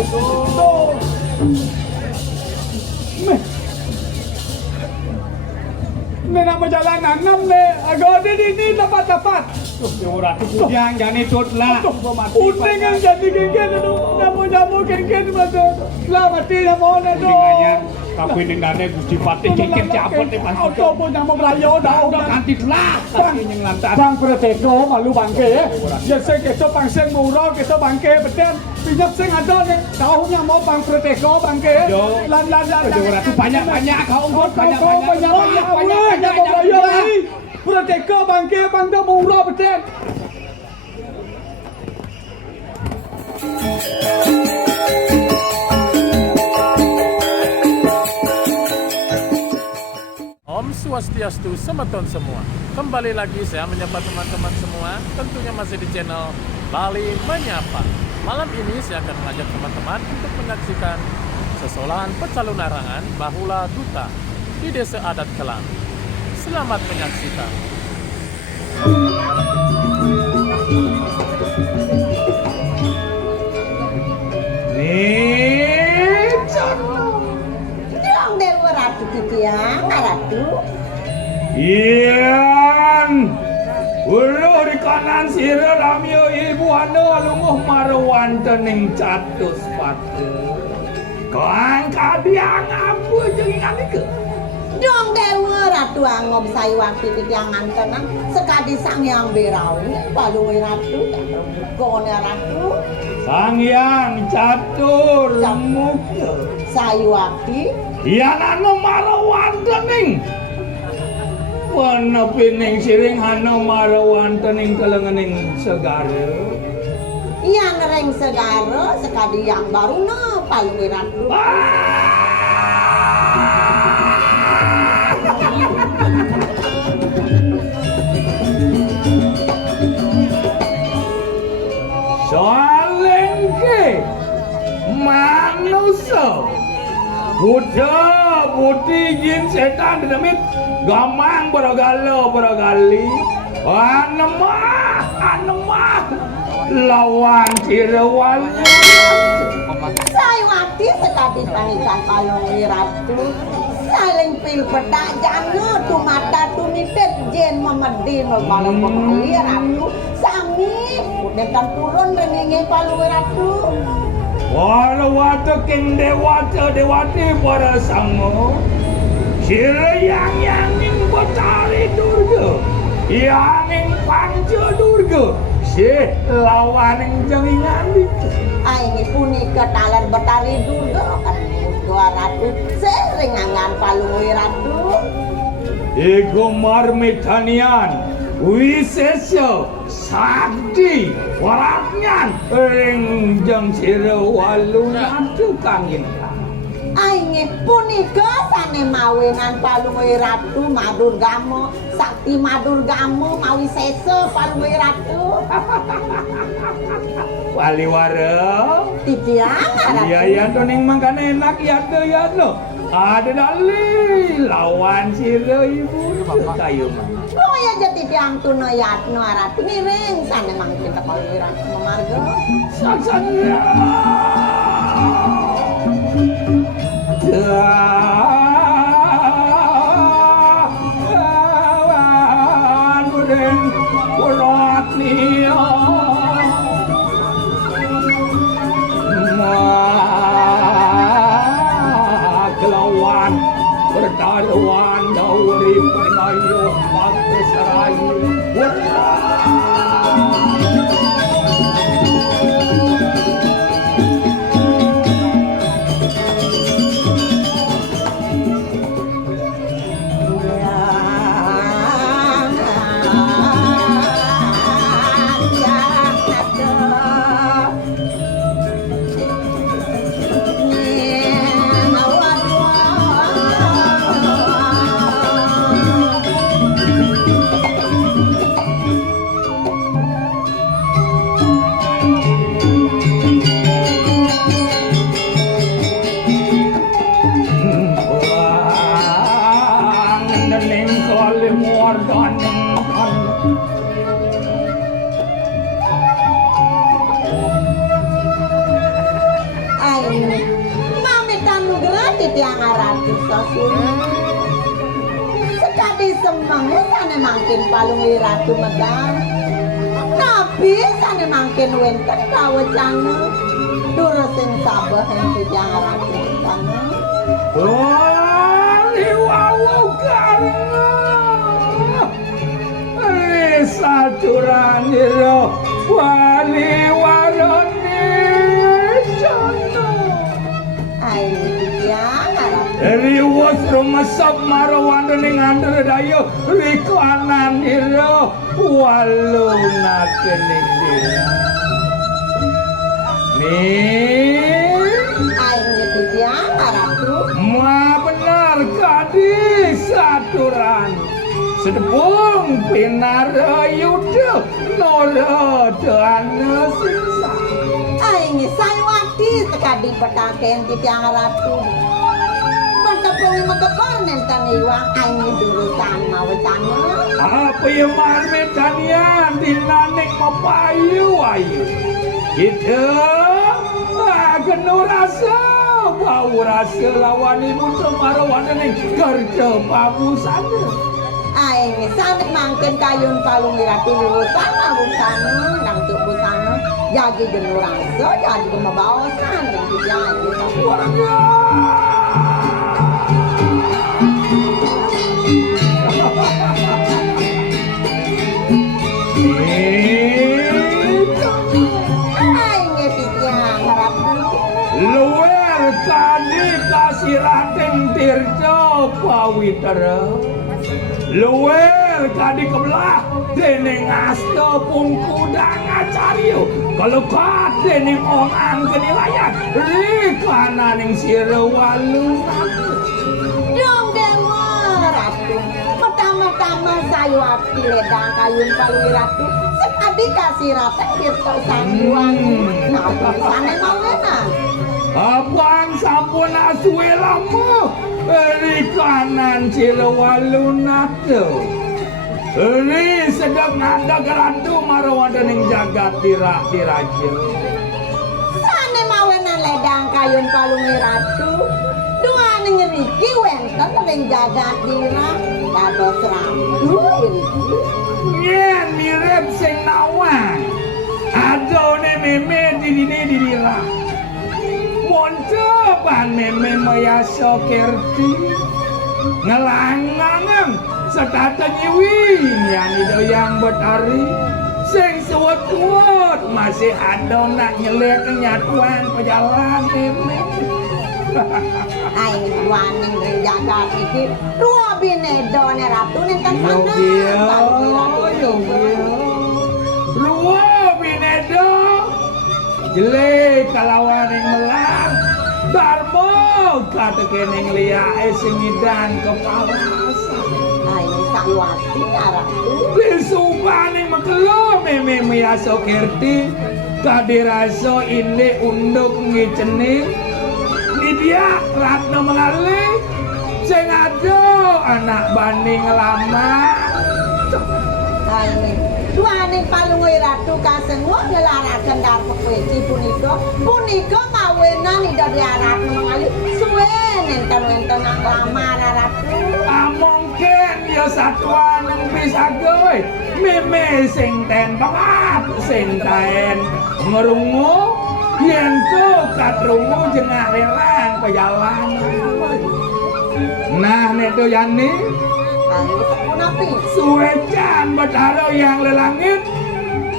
Tuh. Ini nama jalanan enam nih. Agak ini tepat. Yang jadi tutlah. Udah yang jadi genggen itu. Jamu genggen masuk. Lah mati sama orang itu. Tapi nengane Gusti Patih genggen capot nih pasti. Auto pun jamu belayo Udah ganti lah. Tapi yang lantas. Bang Prateko malu bangke ya. Biasa kita pangseng murah kita bangke beten. Pinjam sing ada nih. Tahunya mau Bang Prateko bangke. Lan. Banyak kau unggul banyak. Prateko bangke bangda murah beten. Om Swastiastu semeton semua. Kembali lagi saya menyapa teman-teman semua, tentunya masih di channel Bali Menyapa. Malam ini saya akan mengajak teman-teman untuk menyaksikan sesolahan pecalon larangan Bahula Duta di Desa Adat Kelang. Selamat menyaksikan. Dong Dewa Ratu Titiang, Ratu. Iyan, ulo di kanan sira ramyo ibu anu alunguh marwan tening catus pate. Kang kadiang abu jengingan iki. Dong Dewa Ratu angop sayuwati Titiang antenan sekadi sang yang berau. Palu Ratu, kone Ratu. Sang yang catur muka. Sayuwati. Iyan anu marwan tening. Wana pining siring hana marawan tening kalanganing segara. Yang reng segara sekadi yang baru na Palu Ratu. Saling ke manusia Buddha, putih, jin, setan, dinamit gamang beragali anemah lawan cirawan Sayuwati sekadi panikan Palu Ratu. Saling pil pedak jana tu mata tu nitet jen memedin Palu Ratu. Sami udah turun rengingi Palu Ratu. Warawata king dewati para sango sira yang batari durga yang panca durga si lawaning jengingan itu Ini punika talar batari durga kan Dua Ratu sering angan Palu Ratu. Ego marmitanian wisesya sakti waratnyan ring sira walung atu kangin. Ini punika sane mawinan Palu Ratu Madur Gamo sakti Madur Gamo mawi sesa Palu Ratu. Waliwara Titiang Ratu. iya ning mangkane enak ya no ada dali lawan sira ibu kayu mah. Oh ya jadi tiang tuno yatno Ratu ngiring sane mang kita Palu Ratu memarga. Saksanya Awan budeng urat niya Kelawan bertaruan dauri penayuh waktu serayu semangnya sana mangkin palung liratu medang. Nabi sana mangkin wenten kawecana. Durusin sabah yang tujang ratu sana. Oh, liwawu karena Risaturan iro wali waroni jono. Ayo tujang ratu. Riwus rumesep marawan ning andher dayo rikanan iro waluna kening dia. Nih, Ayo tujang ratu. ma benar kadi saturan. Sedepung pinara yuda nora dana sisa. Ayo saywati sekadi petaken tujang ratu. Bertepung mekepar nentan iwang ayo durusan mawecana. Apa yang marme kanian dinanik mapayu ayu. Kita akan rasa bau rasa lawan ibu semarawan ning kerja pabusana. Aing sanek mangken kayun palung liratu lulusan abusana nang busana jadi jenuh rasa jadi kemabawasan dan juga Warga. aing titiang harap Luwer kadi kasih rating tirjo pawitra. Luwer kadi kebelah dening asta pun kuda ngacaryo. Kalau kat dening orang kenilayan rikana ning sira walun. dong dewa ratu pertama-tama saywati ledang kayun palung liratu sekadi kasih rata tirto sangguan nah sana mawena Abang sampun asuwe lama rikanan sira walun nato. Ri sedap nada gerantu marawan dening jagat diraja. Sane mawena ledang kayun palung liratu dua ngeriki wenten ring jagat dira dados rambu iriki Nyen mirip sing nawang. Adone meme didira. Monco ban meme mayasa kerti. Ngelangangan setata nyiwi yani doyang betari. Sing suwet-suwet masih ada nak nyelek nyatuan pejalan meme. aing waning ring jagat iki dua binedo ne ratu nenten sana palung liratu Ruwa binedo jele kalawan yang melang Darmo kata kening liae sing ngidan kepalasan aing saywati ratu Lisupaning makelo meme miaso kerti kadiraso inde unduk ngicening Nidia Ratna mengalih sing ado anak banding lama aing duane palung liratu kasengwa ngelaraken darpo kweci punika mawenan ida diarat mengali suwe nenten nang lamar ratu mungkin ya satuan yang bisa gue meme sing ten banget sing ten ngerungu yen ku katrungu jengah lerang pejalan nah neto yani aing sapunapi suwecan betaro yang lelangit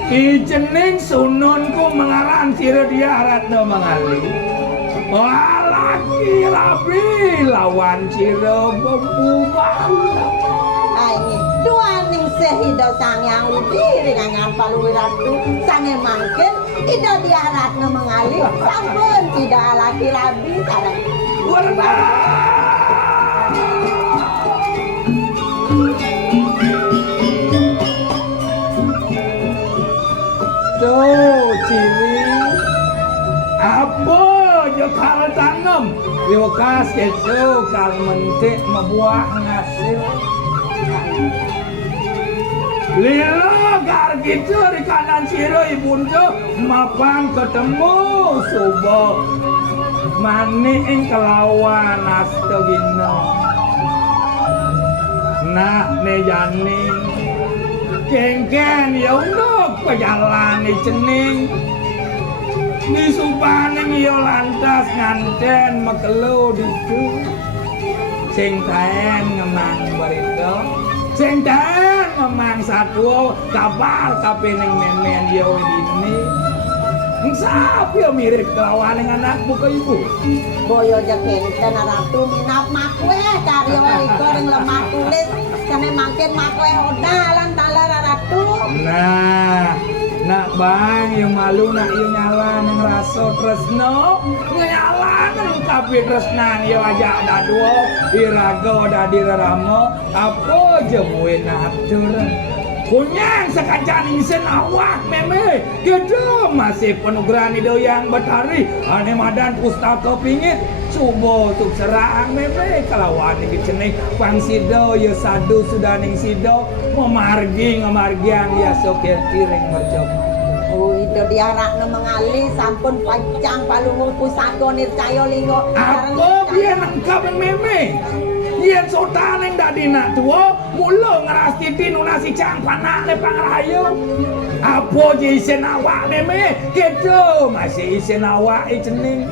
ijening sununku mengaran sira dia Ratna mengali laki rabi lawan sira bebubau aing duaning sehida sangyang widi ringangan palung liratu sane mangken ida diaratna mengali sampun tidak laki rabi sareng warna tuh ciri apa jo kal tanam yo kasih tuh kal mentik membuah ngasil lila gar gitu di kanan siro ibunda mapan ketemu subuh maning kelawan asto gino nak ne jani kengken ya unduk pejalani cening ni supaning ya lantas nganten mekelu diku sing taen ngemang barito sing taen ngemang satu kapal kapening memen ya ini sapi ya mirip kelawaning anakmu ke ibu boyo jaken kana ratu minap makwe karyo iko ring lemah kulit kene makin makwe odalan talara ratu nah nak bang yang malu nak yang nyala yang rasa tresno nyala yang tapi tresnan yang ajak daduo irago dadiramo apa jemuin atur kunyang sekajan isen awak meme gede masih penuh gerani doyang betari ane madan pustaka pingit subo tuk serang meme kalawan iki ceneng pangsido ya sadu sudah ning sido ngamargiang ya sokir kiring mercok oh itu diarakna mengali sampun pancang palungung pusaka nircaya linggo apa biar nangkap meme yen sotaning dadi nak tuwa mulo ngerasti tinu nasi cang panak le pangrayu apa isen awak meme kedo masih isen awak cening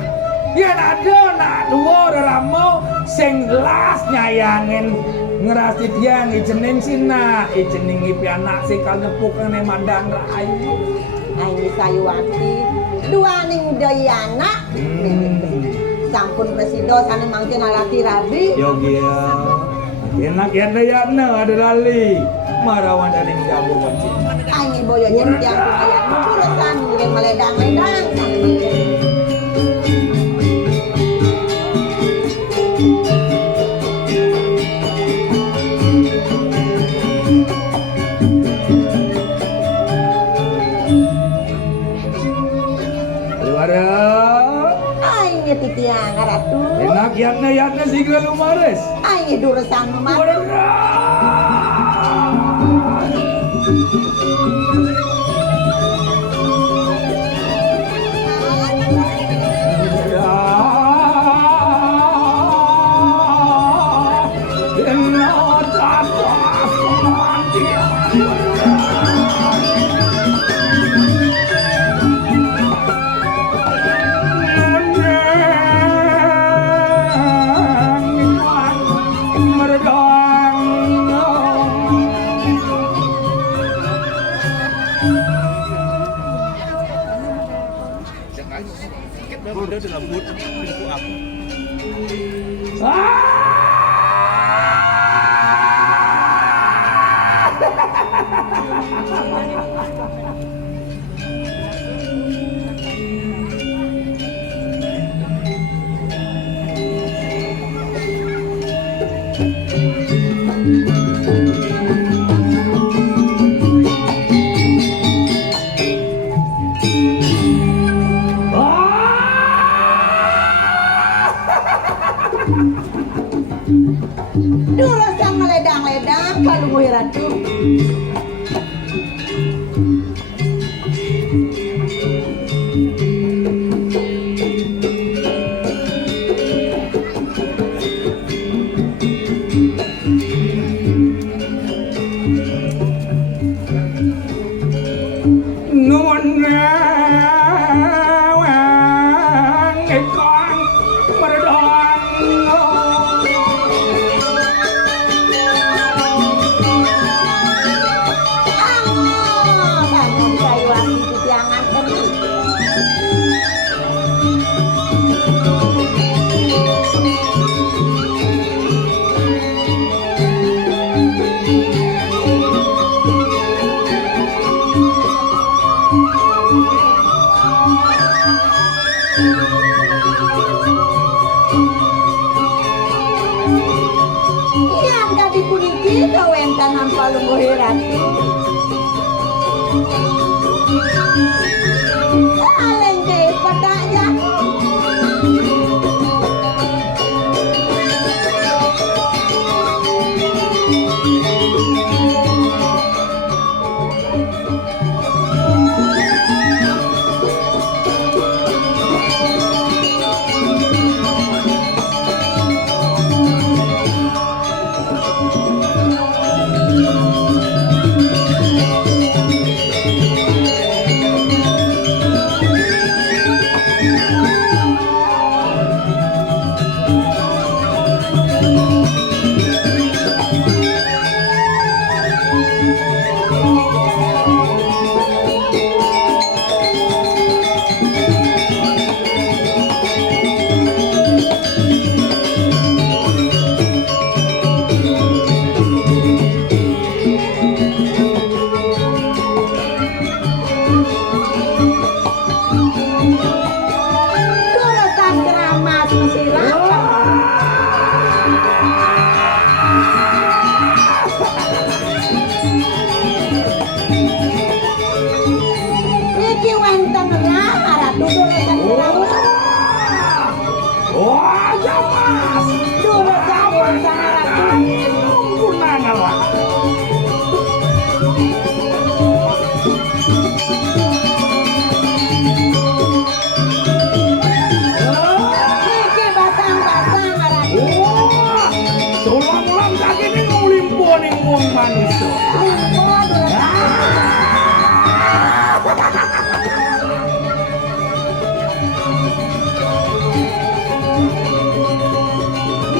yen ada nak tuwa ramo sing las nyayangin ngerasti tiang cening sina cening ipi anak sing kalnepuk nang mandang rayu aini sayuwati duaning dayana sampun presido sane mangkin alati rabi yogi enak ya dayana ada lali marawan dari jabu wancin aini boyo yen tiang ayat murusan ngiring meledang-ledang sane mangkin titiang ratu enak yatna sigla lumares ai duresan memar duresan meledang-ledang kalungui ratu yang tadi puniki kawentan palungguhi ratu alengke padanya Wah, jamas. Gunana lah. Iki basang-basang Ratu. Tulang-tulang kaki ini ngulimpo nih wong manusia. Limpo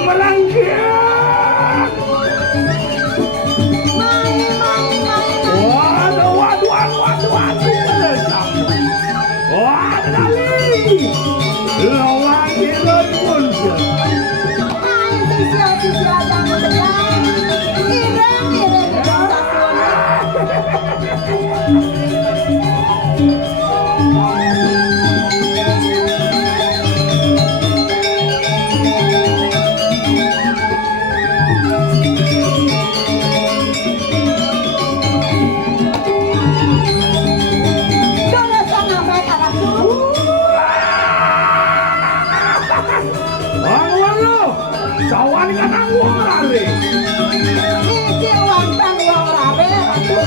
Melangkah. Waduh. Wah, dali. Lawan kita pun. Sawan kan aku lari. Iki uang rabe Ratu.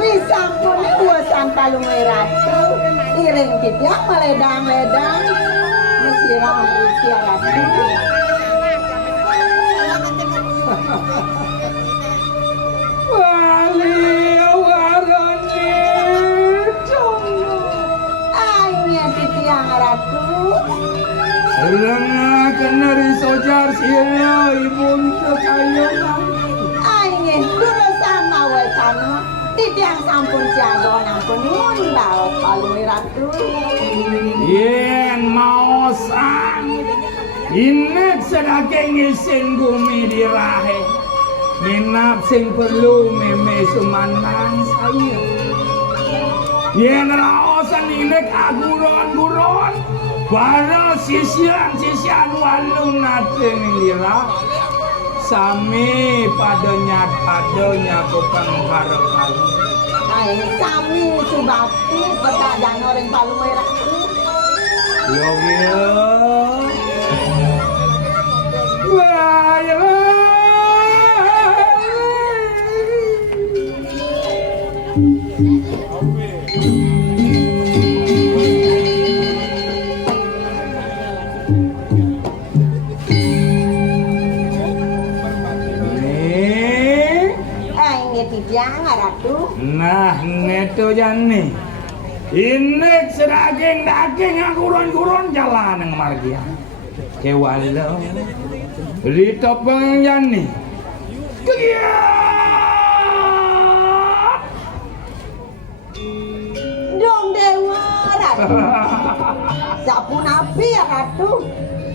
Wisampun buasan palungai Ratu iring tidak meledang-ledang mesiram usia Ratu. Warone jono Aingnya titiang Ratu. Lengah kenari sojar sila ibun kekayangan. Aingnya dulu sama wetana titiang sampun jago nampun ngundal palungai Ratu. Yen mau sang inek sedake ngisin bumi dirahe minap sing perlu meme sumanang saya yen raosan inek aguron-guron bara sisian walung nate ngira sami padanya kupang harapan Aing sami subakti pedagang orang palungai Ratu. yo Wah, nah, neto jani. Inek sedaging-daging ngurun-gurun jalan yang margia. Kewalo. Rito pengjani. Kegiat. Sapunapi ya Ratu.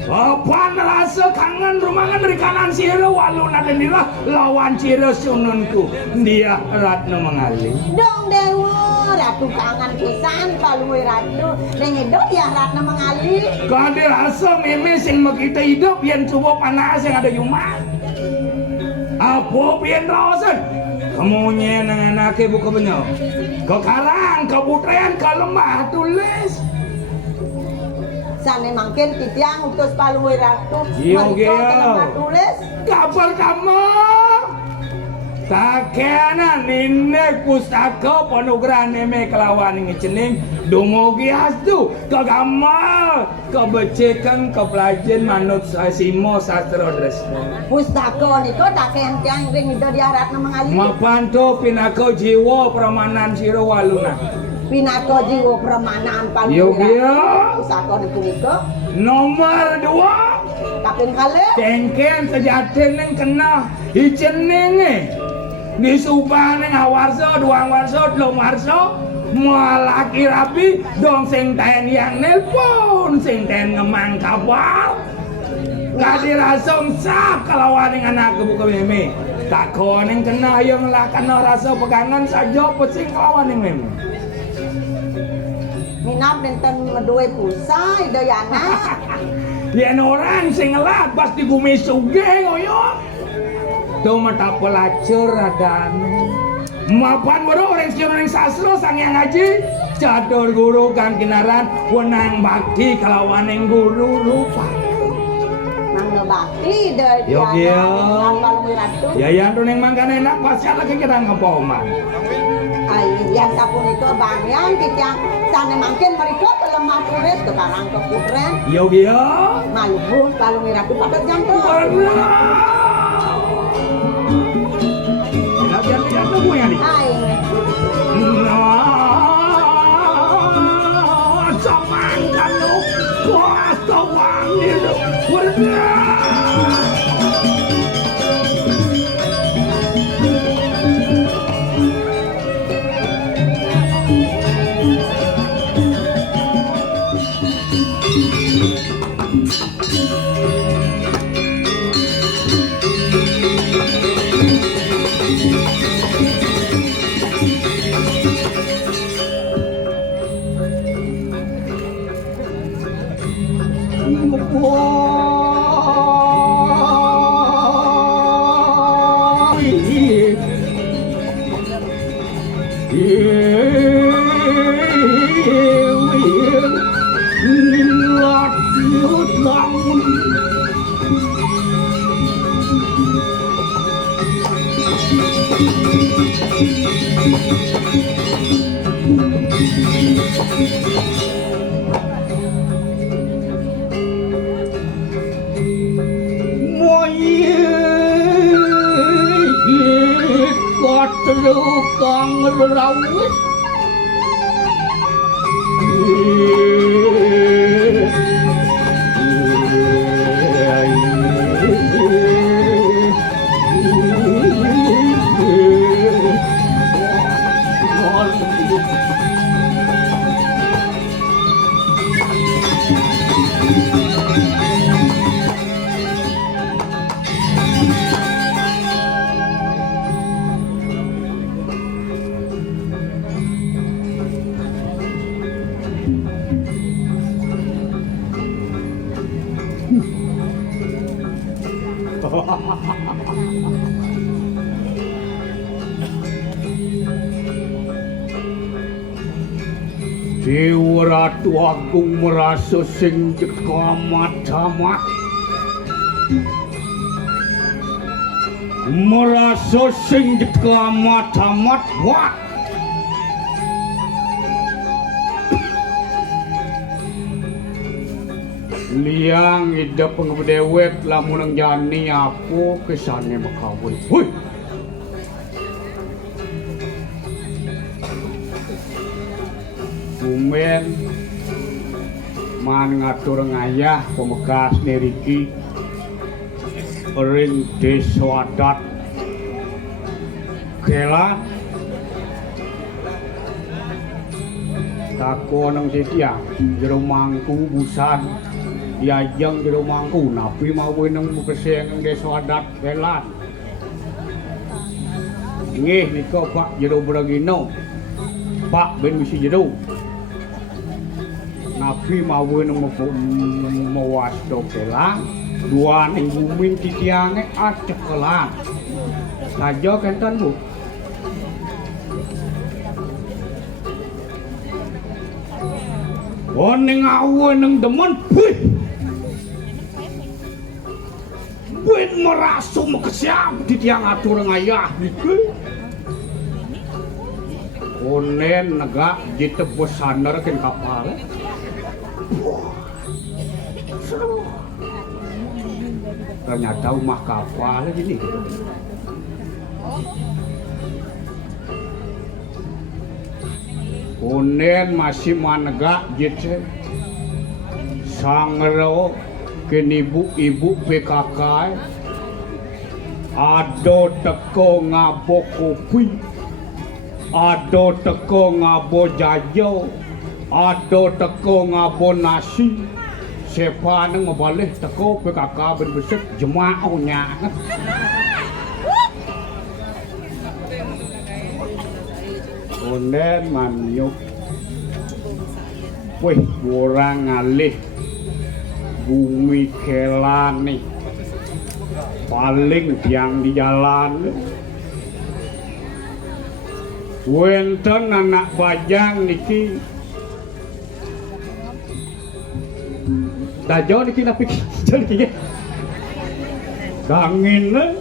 Apaan rasa kangen rumangan dari kanan sira waluna denira lawan cira sununku dia Ratna mengalih. Dong Dewa, Ratu kangen pisan palui Ratu. Dengedo ya Ratna mengalih. Kade rasa meme sing kita hidup yang coba panas yang ada yumat. Apa pian rasan? Kamunya nang anake buka benyo. Ke karang, ke putrean, ke lemah tulis. Sane mangkin titiang utus palui Ratu. Iya, Mereka iya. telah tulis. Kabar kamu? Takena ninek pustaka panugrahan neme kelawan ngecening dumugi astu kagamal kebecekan kepelajen manut simo sastra dresna. Pustaka niko taken tiang ring itu dia Ratna mengalih. Mapanto pinako jiwa peramanan sira waluna. Pinako jiwa permanaan palui Yo, Ratu. iya. Pustaka niku niko. Nomor 2 Kaping kali. Kengken sejaten neng kena ijenenge disubah neng awarso duang warso telung warso malaki rapi dong sing ten yang nelpon sing ten ngemang kabar gak dirasong sak kelawan dengan anak kebuka meme tak koneng kena yang ngelakan rasa pegangan saja pesing kelawan yang meme Minap nenten medue pusai doyana. Yen orang sing ngelak pas digumi sugih ngoyo. Tuh mata pelacur adane. Mapan weruh orang sing ning sastra sang yang ngaji. Catur guru kang kinaran wenang bakti kelawan ing guru lupa. Mangga bakti doyana. Yo, yo. Palui Ratu. Ya yang ning mangkan enak pasal lagi kita ngepoman. Yang sapunika bangyan titiang sane mangkin mereka ke lemah tulis ke karang ke putren. Yo. Maluku palui Ratu pada jantung. Jangan tunggu ya nih. Hai. Samangkan lu, kuas wangi lu, kang rawis Dewa Ratu Agung merasa sing jekamat-jamat merasa sing jekamat-jamat wah liang ida pengbedewek lamun jani aku kesane makawin hui Bumen man ngatur ngayah pemegas niriki ring desa adat kela tako nang setiang jero mangku busan diajeng jero mangku napi mau nang peseng nang desa adat kelan nggih nika Pak jero Bragino Pak ben misi jero napi mau nang mawas do kelan dua ning bumi titiange acek kelan saja kenten Bu ning awe nang demen wih wih merasu mekesiap di tiang atur ngayah iki onen negak ditebus sander ken kapal ternyata rumah kapal gini onen masih manegak gitu sangero ken ibu-ibu PKK ado teko ngabo kopi ado teko ngabo jajo ado teko ngabo nasi siapa nang mabalih teko PKK ben besek jemaahnya onen manyuk wih orang ngalih bumi kelane paling tiang di jalan wenten anak bajang niki dajo niki napik jadi dangin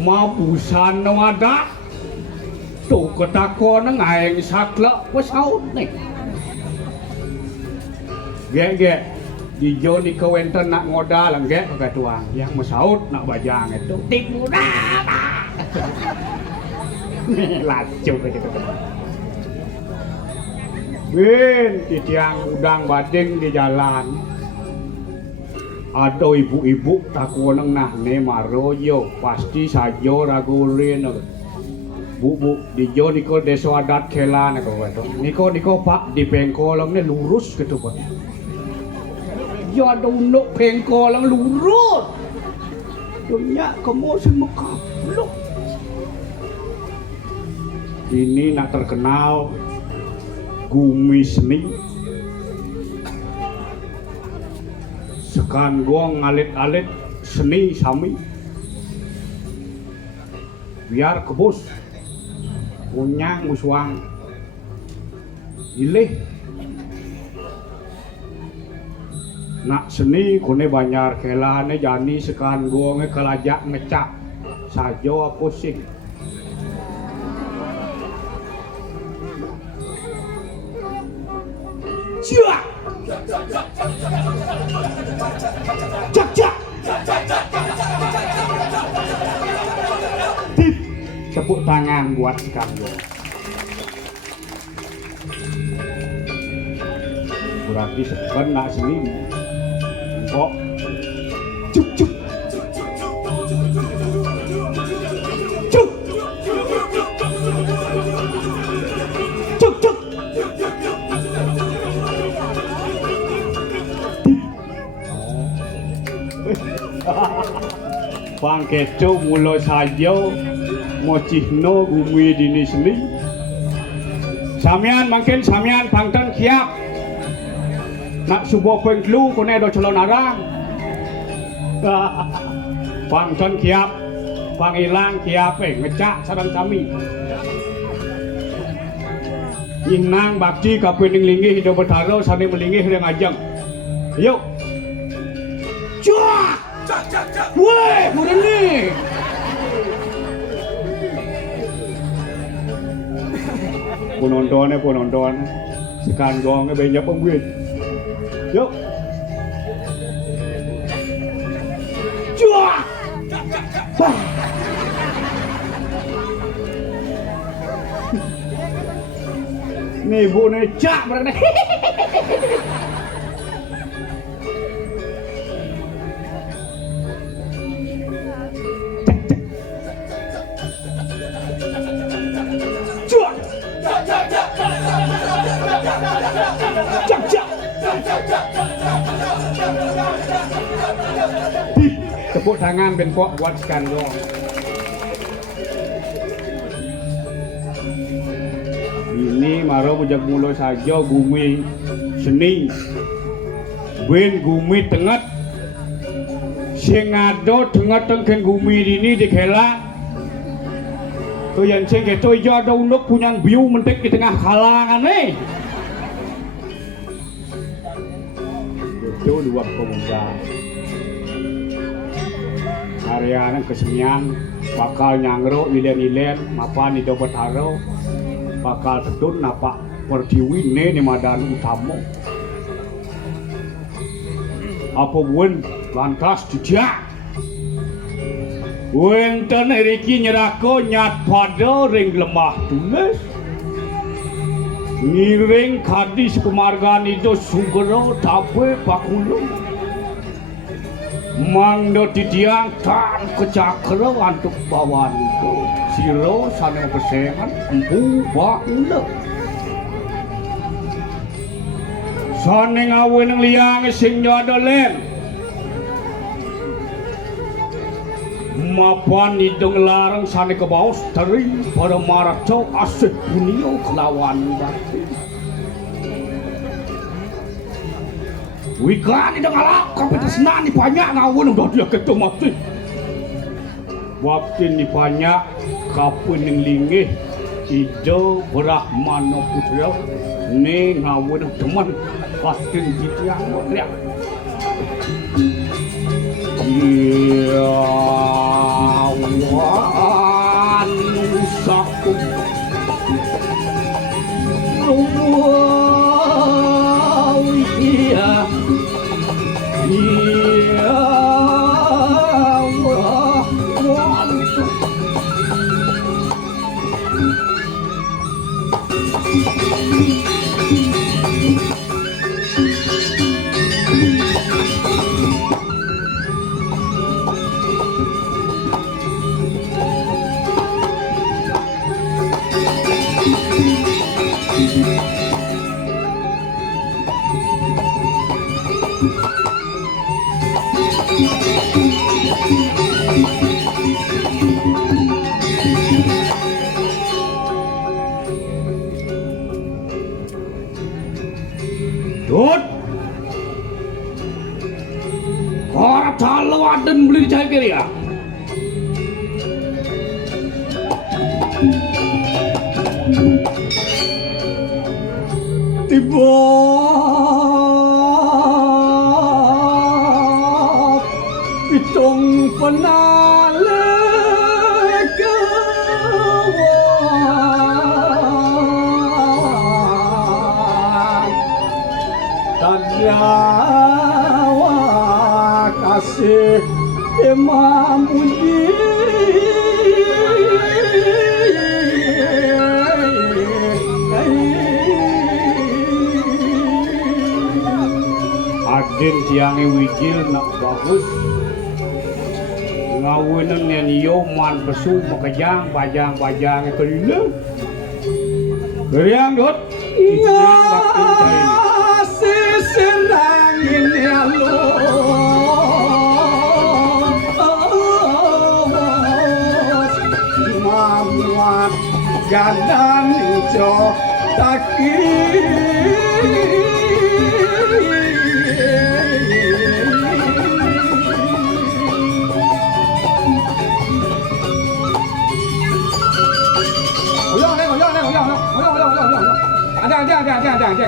mabusan wadah tuh ketakon ngaeng sakla pesaut nih gek dijo ni kawenten nak ngoda lang gek katuang yang mesaut nak bajang itu tipu dah lacu gitu win titiang udang bading di jalan ada ibu-ibu takon nah ne maroyo pasti sajo ragurin Bu dijo niko desa adat kelan niko Pak di pengkolam ne lurus gitu Pak ya ada unduk pengkolam lurus dunia kamu semua lu ini nak terkenal Gumi Seni sekan gong alit-alit seni sami biar kebus punya musuang ilih nak seni kone banyar kelane jani sekan gonge kelajak ngecak sajo pusing cia cak cak tepuk tangan buat kamu. Berarti sekan nak sini kok cuk cuk cuk cuk cuk pangkeco mulo sajo mocihno gumi dini seni samian makin samian pangtan kiap nak subuh pengklu kone do calon arang pangtan kiap pangilang kiap ngecak sarang kami inang bakti kapening linggih hidup bertaro sani melinggih yang ajang yuk cuak weh bukan nih penonton sekarang gongnya banyak pembuat yuk cuak nih bu nih cak berarti cuak Jak. Tepuk tangan ben kok buat skandal. Ini maro bujak mulo saja gumi seni. Ben gumi tengat. Sing ado tengat tengken gumi ini dikela. To yang sing keto ijo ada unduk punya biu mentek di tengah kalangan Itu dua pemuda. Harian kesenian bakal nyangro ilen-ilen mapan itu betaro bakal tetun napa pertiwi ne madan utama apa buen lantas tidak wenten riki nyerako nyat pada ring lemah tulis ngiring kadis kemargaan itu sugero tape pakulu mangdo titiang tan kecakra antuk bawan itu siro sana kesengan empu bakule sana ngawin liang sing nyodolen mapan hidung larang sana ke bawah teri pada maraco asik bunio kelawan batu Wikan itu ngalak kapitas nani banyak ngawin udah dia ketemu mati waktu ini banyak kapun yang lingih ijo Brahmana putra ini ngawin teman pasti gitu yang mulia iya wan sakum iya Dut orang calo aden beli di cahaya kiri ya tiba pitung penale Jawa kasih Imam Muji Aden tiange wijil nak bagus ngawinen nen yo man besu makajang bajang kelile Geriang dot senangin ya lo mamuat gadan ijo taki ada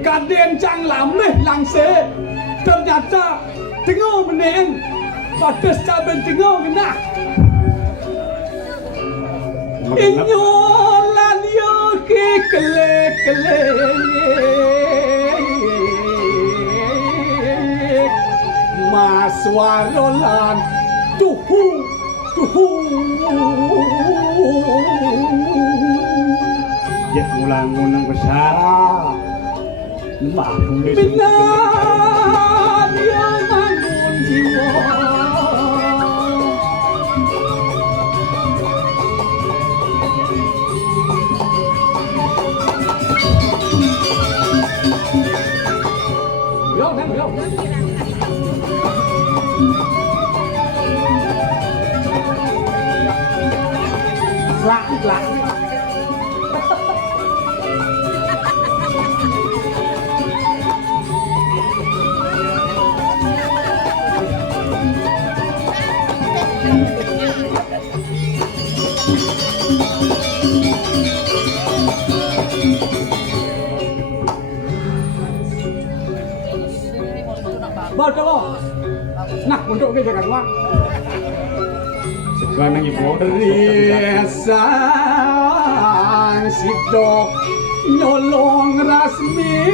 Kaden cang lam nih langse ternyata tengok meneng pada saben tengok kena inyolan yo ke kele mas warolan tuhu ya Ulangun yang besar. Lemah tulis. Benar dia bangun jiwa. Beliau. Lak. Baca nah untuk ke Jakarta Wang. Sekarang ibu Riasang Sidok nyolong rasmi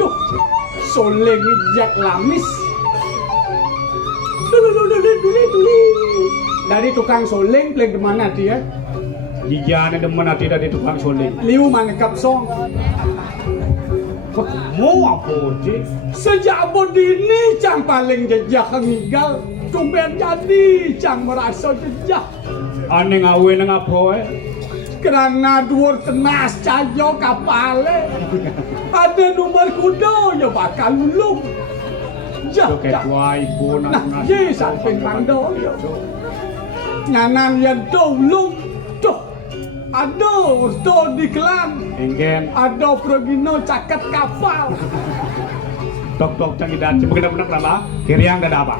Duh Soleng jak lamis Duli dari tukang soleng paling demen hati ya. Dijana demen hati dari tukang soleng. Liu mangkap song. Mau apa sih? Sejak bodini cang paling jejak ngigal. Tumben jadi cang merasa jejak. Ane ngawe nang apa Kerana dhuwur tenas cayo kapale. Ada nomor kuda ya bakal lulung. Ketua ibu nah, ye samping pando nyanan yang dolung tuh aduh tuh di kelan enggen aduh progino caket kapal tok cangidan cuma benar apa kiriang dada apa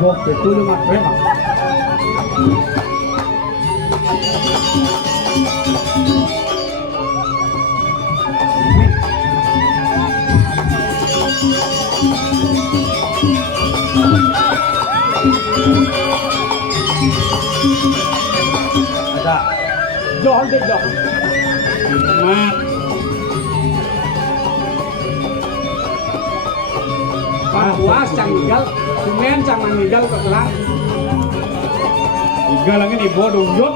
Wah, betul mas memang. Ada. John. Mat. Puas canggal, kumen cang manggal ke kelang. Iga lagi nih bodoh yot.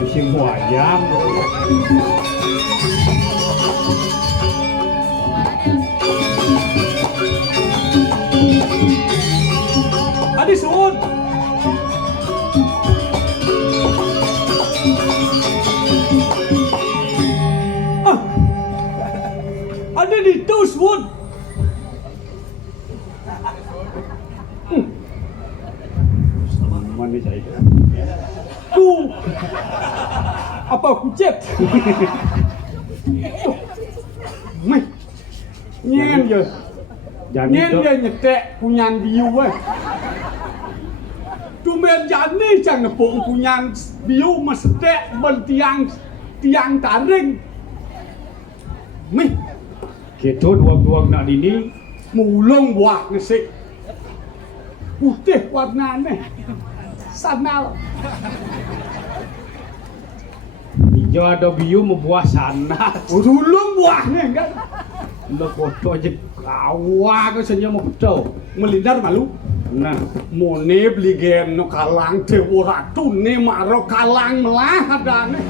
Musim wayang. Adi suun. Ada di Toastwood. Mana saya? Tuh. Apa kucet? Mày. Nhen giờ. Nhen giờ nyetek punyan biu weh. Tumen jani chẳng là phụng punyan biu mà setek ben tiang taring. Mày. Kita dua-dua nak dini mulung buah nasi. Putih warnanya. Sana. Hijau ada biu membuah sana. Ulung buahnya enggak. Lo foto aja kawa ke senyum foto. Melindar malu. Nah, mone beli gen no kalang tewo ratu ne maro kalang melah adane.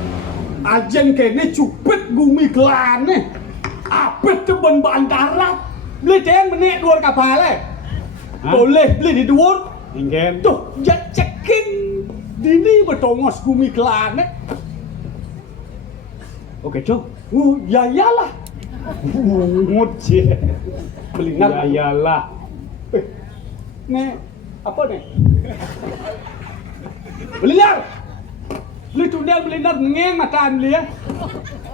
Ajen kene cupet gumi kelane. Apet teben bandara. Beli den menek dhuwur kapale. Boleh beli di dhuwur. Ingken. Tuh, cekin dini betongos gumi kelane. Oke, Cok. Ya iyalah. Mungut sih. Belingar. Ya iyalah. Nih, apa nih? Belingar. Beli tundel belingar ngeng mataan beli ya.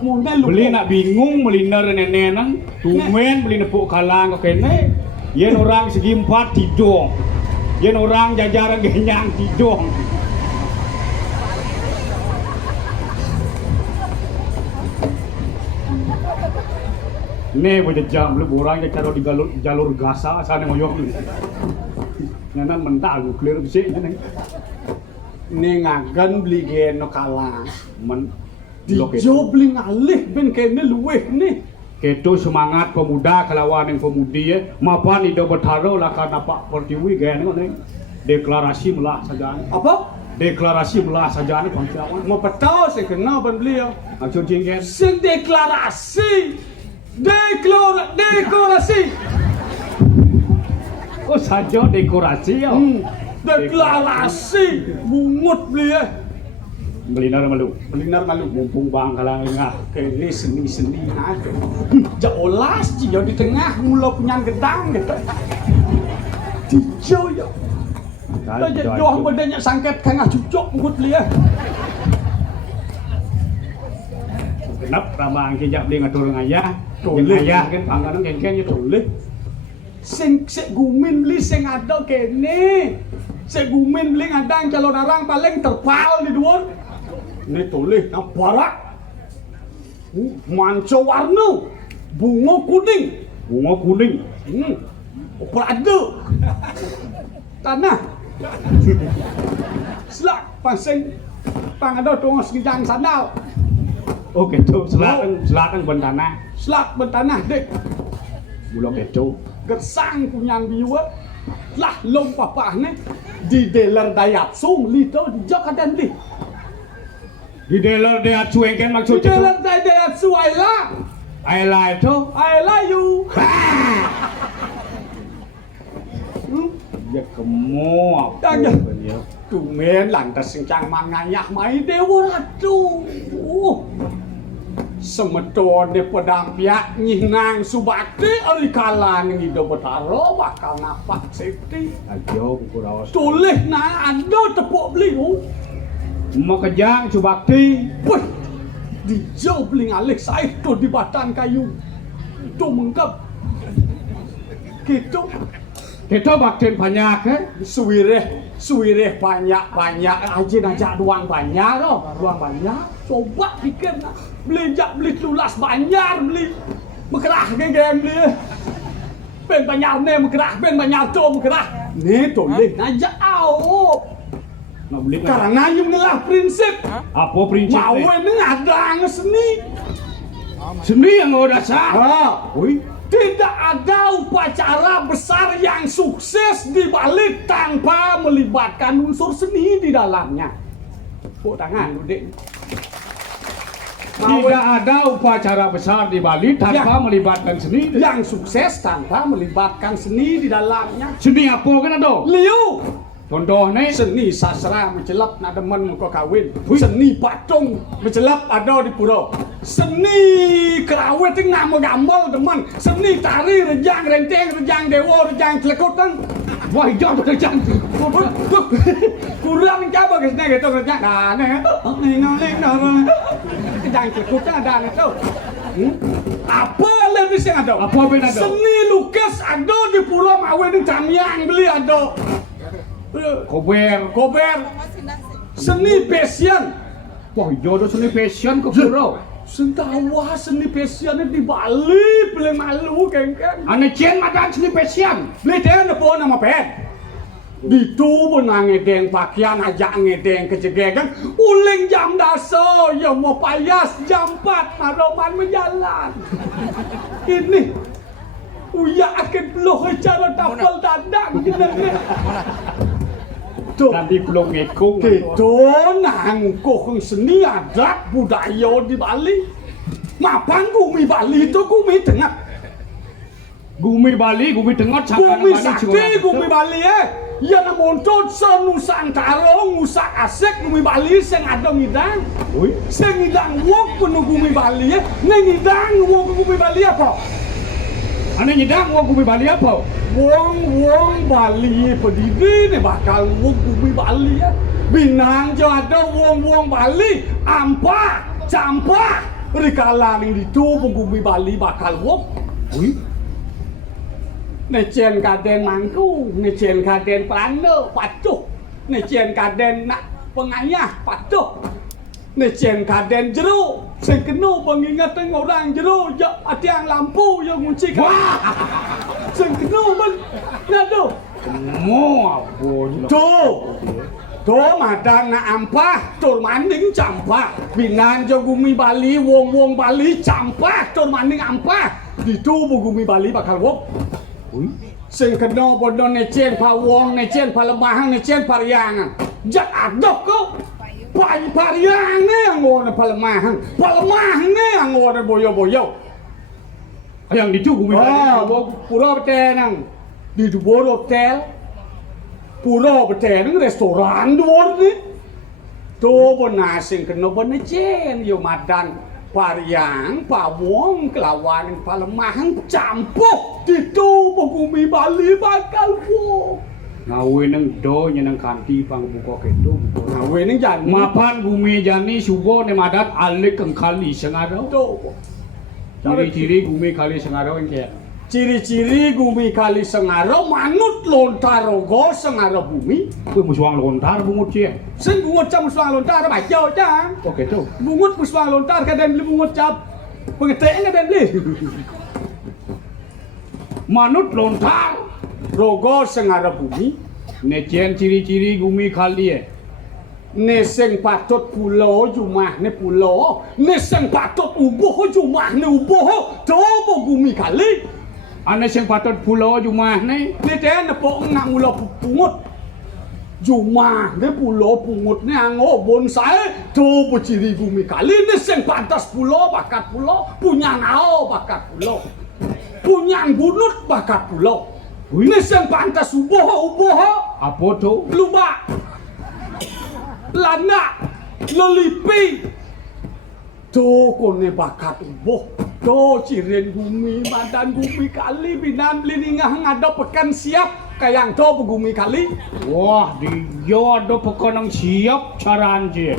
Mundel lu. Beli nak bingung melindar nenek tumben beli nepuk kalang ke kene. Yen orang segi 4 tidong. Yen orang jajaran genyang tidong. Nih boleh jam lu orang yang cara di jalur gasa sana ngoyok ni. Nyanan mental lu clear bisik ni. Nih ngagan beli gen no kalah. Men Dijo beli ngalih ben kene luweh nih. Keto semangat pemuda kelawan yang pemudi ya. Mapan ida bertaro lah karena Pak Pertiwi gaya ni. Deklarasi melah saja. Apa? Deklarasi melah saja ni kawan. Mau petau saya kenal ben beli ya. Macam jengkel. Sen deklarasi. Deklarasi. Oh saja dekorasi ya. Deklarasi. Bungut beli ya. Belinar malu. Belingar malu. Mumpung bang kalang lengah. Kene seni-seni aja. Jaolas dia di tengah mula punya gedang gitu. Dijo ya. Dah jauh badannya sangket kangah cucuk mut dia. Kenap ramang kijak beli ngatur ngayah. Toleh. Ngayah kan pangkalan kengken ya Toleh. Sing gumin beli sing ada kene. Sing gumin beli ngadang calon orang paling terpal di dhuwur. Ini toleh nang barak. Manco warna. Bunga kuning. Bunga kuning. Pelada. Tanah. Selak pasing pangado tongos kijang sandal. Oh keto selatan bentana. Selak bentanah dek. Mula keto. Gersang punyang biwa. Lah long papah ne di deler dayap sung lito di jok kadan di. Di dealer dia cuengken Di maksud itu. deler dayap su Ayla. Ayla itu. Ayla you. Ya kemo apa Ya. ya. Tumen lantas sing cang mangayah mai dewa ratu. Semetone pedampiak nyihnang subakti alikalan yang hidup betaro bakal napak safety. Ajo kurawas. Toleh na ando tepuk beli. Mau kejang subakti. Wih, dijauh beli ngalih saya tu di batang kayu. Itu mengkap. Gitu. Kita baktin banyak kan? Suwireh banyak aja najak duang banyak loh. Duang banyak. Coba bikin beli lulas banyak beli. Mekerah geng beli. Ben banyak ne mekerah, ben banyak tu mekerah. Ni toleh najak au. Nak beli kan? Karena yung ngelah prinsip. Apa prinsip? Mau ni ada seni. Seni yang udah sah. Wih. Tidak ada upacara besar yang sukses di balik tanpa melibatkan unsur seni di dalamnya. Tepuk tangan, Dek. Tidak ada upacara besar di Bali tanpa melibatkan seni. Yang sukses tanpa melibatkan seni di dalamnya. Seni apa kan ada? Liu. Contoh nih. Seni sastra mencelap nak demen muka kawin. Seni patung mencelap ada di pura. Seni kerawet yang nama gambar demen. Seni tari rejang renteng, rejang dewa, rejang celekutan. Wah hijau tu rejang. Kurang coba ke sini gitu rejang. Nah, rejang celekutan ada itu. Apa lebih sih ada? Apa beda ada? Seni lukis ada di Pulau Mawen di Tamiang beli ada. Kober. Seni passion. Wah hijau tu seni passion ke pura. Sentawa seni passion di Bali paling malu kengkeng. Ane cien madan seni passion. Beli dia ada pohon nama pet. Di tu pun ngedeng pakaian ajak ngedeng kejegegan. Uling jam daso, ya mau payas jam 4 maroman menjalan. Ini Uya akan peluh cara tapal tandang. Tuh. Nanti belum ngekung. Gitu nang kok seni adat budaya di Bali. Mapan gumi Bali itu gumi tengah. Gumi Bali, gumi tengah, Gumi sakti, gumi Bali ya namontut senusantara ngusak asik gumi Bali sing ada ngidang. Sing ngidang wong penuh gumi Bali ngidang wong gumi Bali apa? Ane ngidang wong gumi Bali apa? Wong Bali pedidi nih bakal wong gumi Bali Binang jo ada wong Bali ampa, campa rikala ning ditu gumi Bali bakal wong. Necen kaden mangku, necen kaden pelana, patuh. Necen kaden nak pengayah, patuh. Necen kaden jeruk, sing kena pengingatan orang jeruk, ya atiang lampu yang ngunci kan. Sing kena ben, ngado. Semua abon. Tuh madang nak ampah, tur manding campah. Binan jo gumi Bali, wong Bali campah, tur manding ampah. Ditu gumi Bali bakal wong. Sing kena bodoh necen pa wong, necen pa lemahang, necen pa riangan. Jak adok ko. Pariang ni ang ngona pa lemahang. Pa lemahang ni ang ngona boyo-boyo. Yang ditu gumi Bali. Pura betenang. Di Duboro Hotel. Pura betenang restoran duor ni. To bona sing kena bona necen yo madan. Pariang, pawong, kelawan, palemahan, campur Ditu bumi Bali bakal po Ngawe neng do nyeneng kanti pang buka kendo Ngawe neng jani Mapan gumi jani subo ne madat alik kali sengaro Tuh Ciri-ciri gumi kali sengaro yang kaya Ciri-ciri gumi kali sengaro manut lontar rogo sengaro bumi Kue musuang lontar bungut cie Sing bungut cap musuang lontar baca aja Oke tuh Bungut musuang lontar kadang beli bungut cap Pengetek kadang beli Manut lontar rogo sengaro bumi Necen ciri-ciri gumi kali Neseng patut pulau jumah ne pulau Neseng patut ubuh jumah ne ubuh Coba gumi kali Ane sing patut pulau jumah ne Ni dia nepok nak mula pungut Jumah ni pulau pungut ni ango bonsai Tu berciri bumi kali ni sing pantas pulau bakat pulau Punya ngau bakat pulau Punya bunut bakat pulau Ni sing pantas uboh Apa tuh? Lubak Lanak Lelipi Tu kone bakat uboh Tu cirin bumi badan bumi kali binan liningah ngada pekan siap kayang tu bumi kali Wah dia ada pekanang siap caraan je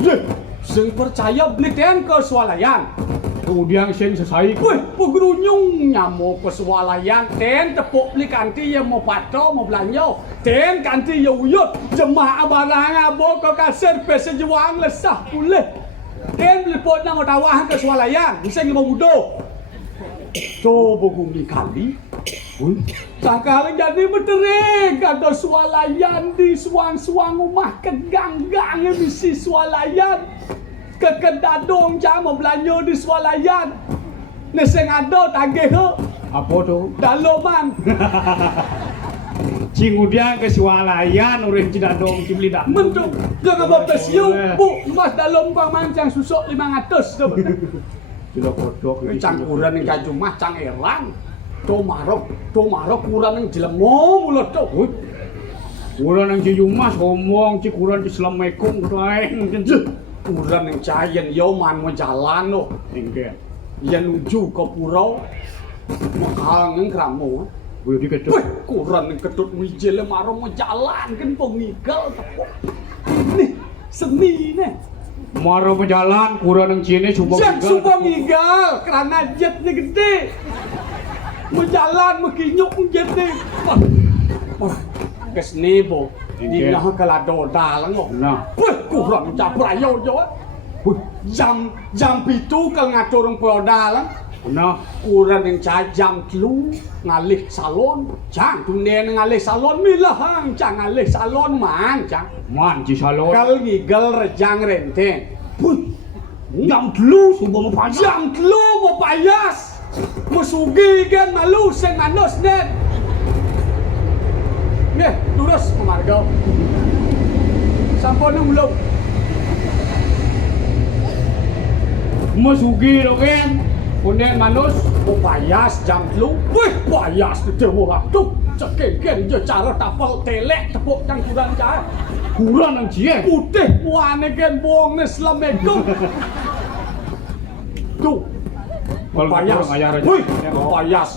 Sing percaya beli ten ke swalayan Kemudian sing sesai Wih pegrunyung nyamo ke swalayan Ten tepuk beli kanti yang mau pato mau belanja Ten kanti yang uyut Jemaah barang abo ke kasir pesa juang lesah pulih Ten beli pot nama tawah ke swalayan Bisa ngomong budo Coba bumi kali Sangkaling jadi berterik Ada swalayan di suang-suang rumah Kegang-gang misi swalayan Kekedadong jam belanja di swalayan Neseng ada tagih Apa tuh? Daloman Cingudian ke swalayan orang cidadong ciblidak Mentuk Jangan bapak siu Bu mas dalom bang mancang susuk 500 tu Sudah kodok Cangkuran yang kaju mah cang erang Tomarok kurang yang jelemo mulut tu Kurang yang cijumas ngomong cikuran di Assalamualaikum Kurang yang cayan yoman mau jalan tu Engke Yang nuju ke purau Makal yang keramu Wih diketuk Wih kurang yang ketut wijil marah mau jalan kan pengigal Nih seni nih Maro berjalan kurang yang cini subang Jet subang igal kerana jetnya gede Berjalan mekinyuk jet ni Kesni bo Di nah kelado dalang kok Nah Wih kurang caprayo jo Jam pitu kalau ngatur orang pulau dalang Nah Kurang yang jam telu ngalih salon Jang tu nen ngalih salon milahang Jang ngalih salon man Jang Man ci salon Kal gigal rejang renteng Jam telu subang pajak Jam telu mau payas Musugi kan malu sing manus net Nih lurus memarga sampun ulung. Masugi dong kan. Punden manus. Oh payas jam lu. Wih, payas tu dewa tuh. Cekeken je cara tapal telek tepuk yang kurang cara. Kurang nang cie. Putih wane kan bohong ni Assalamualaikum. Tuh. Payas. Wih, payas.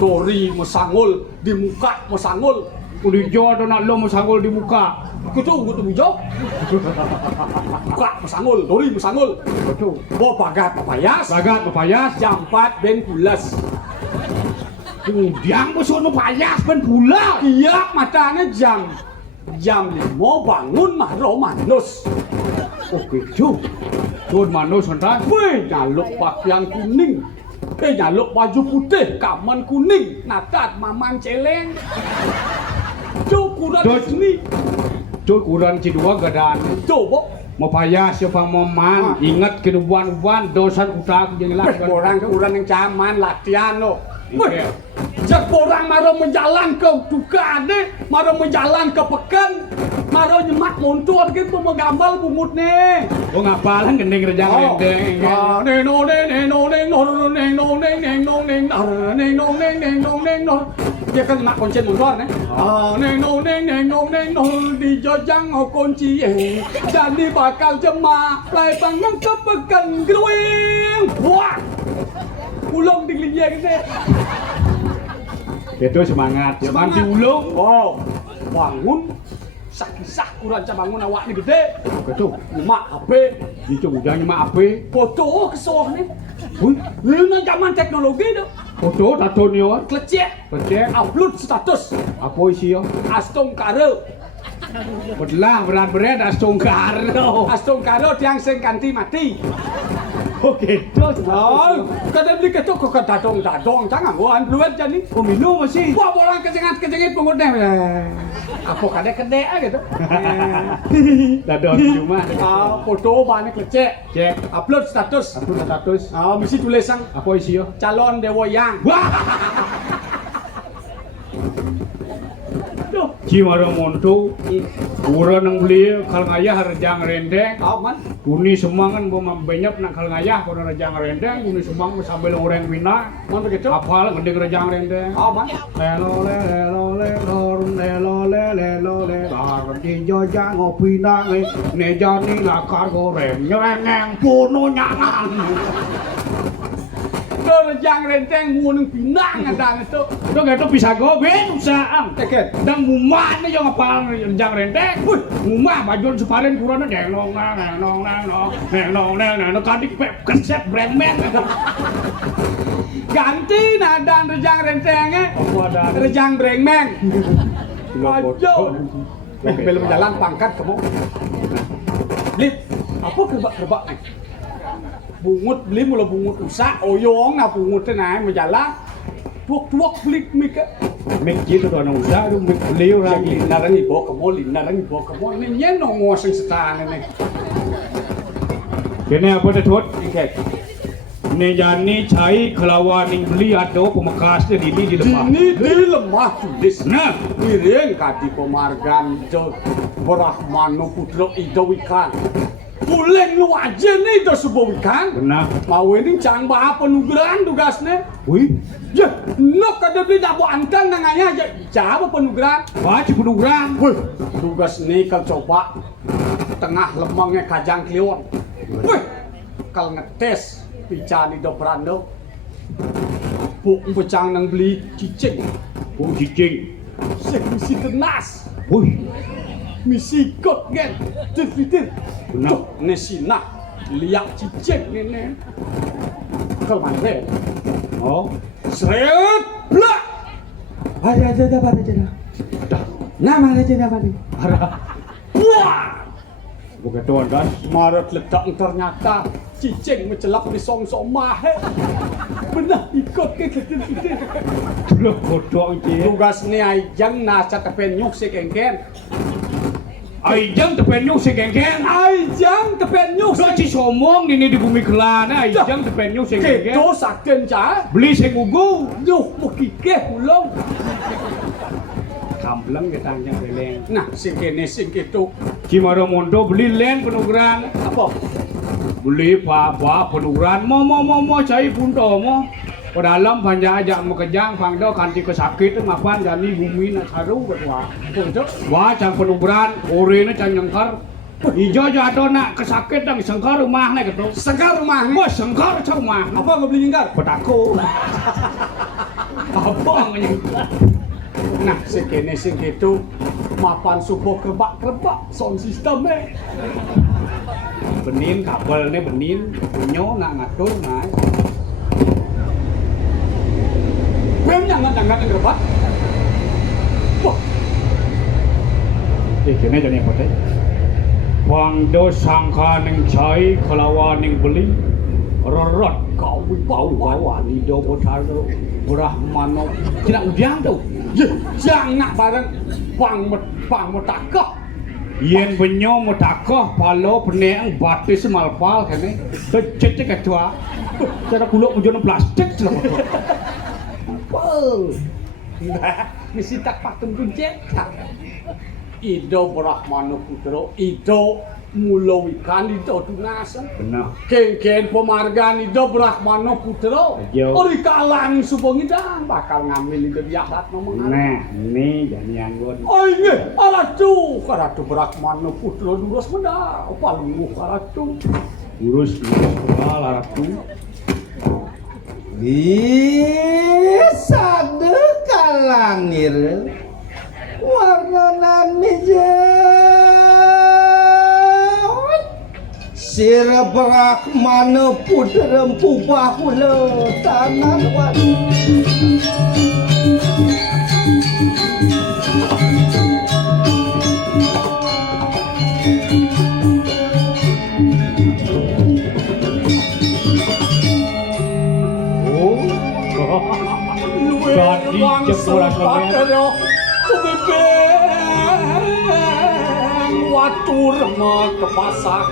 Dori mesangul di muka mesangul. Uli jo tu nak lo mesangul di muka. Kutu hijau. Muka mesangul, dori mesangul. Betul. Bo pagat payas. Bagat payas. Jam 4 ben pulas. Kemudian musuh payas ben pula. Iya matanya jam 5 bangun mahro manus. Oh gitu. Tuan manus hentak. Wih, nyaluk pakaian kuning. Nyaluk baju putih, kaman kuning, natat maman celeng. Kurang sini. Kurang cidua gadaan. Coba. Mau payas siapa moman. Ingat keduan-duan dosan utak jenglah. Kurang yang caman latihan lo. Wih, jak orang maro menjalan ke dukaan deh, maro menjalan ke pekan, maro nyemat montor gitu menggambal bungut nih. Oh ngapalan gendeng rejang rendeng. Neng neng dia kan mak kuncin motor nih. Neng di jojang kunci jadi bakal jemaah play bangun ke pekan growing. Wah, ulung di linya gitu. Itu semangat. Semangat diulung. Oh, bangun. Sakisah kurang bangun awak ni gede. Betul. Mak HP. Itu udah nyemak apa? Foto kesoh ni. Wih, Ini zaman teknologi tu. foto tato ni orang. Klecek. Kecek. Upload status. Apa isi ya? Astung karo. Belah berat-berat astung karo. Astung karo tiang sing ganti mati. Oke, Oh, kadang beli ketuk kok dadong. Jangan gua anbluet jadi. Oh minum masih. Wah, orang kecengat pungut deh. Apa kade gitu. Dadong di rumah. Foto banyak klecek. Cek. Upload status. Aku dah status. Mesti tulisan Apa isi ya? calon dewa yang. Wah. Cimara montu. Kurang nang beli kalau ngayah rejang rendeng. Aman. Kuni semangan gua membenyap nak kalau ngayah kurang rejang rendeng. Kuni semang sambil orang bina. Mau begitu? Apal ngedeng rejang rendeng. Aman. Lele di jojang ngopi nangi nejani lakar goreng nyerengeng puno nyangan. Rejang renteng munung pinang ngadang itu. Itu gitu bisa goben usaha. Teket. Dan mumah ni yang apal rejang renteng. Mumah baju separen kurang neng nong kadik keset bremen. Ganti nadang rejang rentengnya. Apa ada? Rejang brengmeng. Ayo. Belum jalan pangkat kamu. Lip, apa kerbak nih? Bungut beli mula bungut usak, oyong na bungut na mau jalan. Tuak beli mika. Mik gitu tuh anak usaha tu mik beliau lagi. Lindaran ibu kamu. Ini nyenong ngoseng setan ini. Kini apa tu tuh? Iket. Nejani cai kelawan ning beli atau pemekas di lemah. Ini di lemah tulis. Nah, Piring kadi pemargan Ido Brahmano Putra Ido Wikan. Puleng lu aja nih Ido sebuah Wikan. benar. Mau ini cang bah penugaran tugasnya. Wih, Ya, nok kada beli dabo antang nanganya aja. Jawab penugaran. wajib penugaran. Wih, tugas nih kal coba tengah lemangnya kajang klion. Wih, kal ngetes pican Ido Brando. Buk becang nang beli cicing. Oh cicing. Misi tenas. Wih, Misi kot gen. Terfitir. Benar. Nesina. Liak cicing ini. Kal mana? oh, Seret. Blak. Ada. Nama aja apa nih? Wah. bukan tuan kan? Maret ledak ternyata cicing mencelap di song-song mahe. Benar ikut ke ketir-ketir. Belum bodoh je. Tugas ni Aijang naca tepen nyuk si kengken. Aijang tepenyuk si geng-geng. Aijang tepen nyuk Udah ci somong ini di bumi kelana. Aijang tepenyuk si geng-geng. Keto sakten ca. Beli si gugu. Nyuk mukike ulong. kampleng ketangnya beleng. Nah, sing kene sing kitu. Cimaro mondo beli len penugeran. Apa? Beli apa penugeran mo cai punto mo. Pedalam panja ajak mo kejang pangdo kanti kesakit mapan jani bumi na saru ketua. Punto. Wah cang penugeran ore na cang nyengkar. Ijo jatuh nak kesakit dang sengkar rumah na ketu. Sengkar rumah. Wah sengkar cang rumah. Apa kau beli nyengkar? Petako. Apa nyengkar? Nah, sing kene sing kitu mapan subuh kerbak-kerbak sound sistemnya. Benin kabelnya benin nyo nak ngatur mas. Mem nyangat kerbak. Wah, Kene jadi apa teh? Pangdo sangka ning cai kelawan ning beli rorot kau bau bawa ni do botaro Brahmano tidak udiang tu. ye, jangan bareng pang metakah. Yen benyo mutakoh palo peneang batis malpal kene becet ketua cara kuluk mujono plastik celok. Nah, mesti tak patung kuncet. Ido Brahmana Putra, Ido Mulawikan, Ido Tunasan. Benar. Ken pemargan Ido Brahmana Putra. Yo. Ori kalang subeng idang bakal ngambil Ido Yahat ngomong. Nah, ini jadi anggun. Oh iya, Karatu Brahmana Putra durus menda, palungguh Karatu. Urus laratu. Bisa kalangir warna hijau sir Brahmana Putra pupah kula tanah wan Jadi jebolan Padahal kebebeng watur ma kepasak.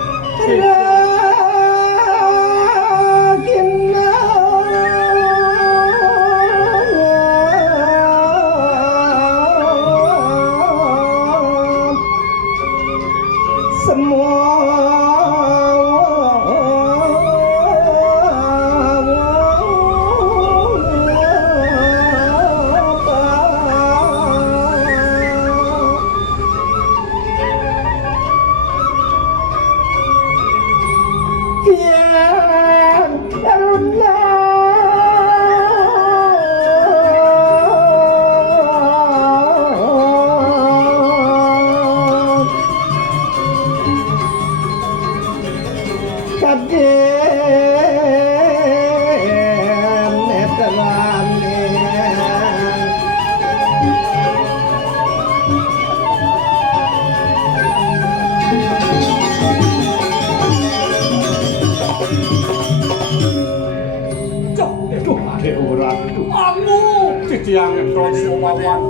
Yang ngeton sumawan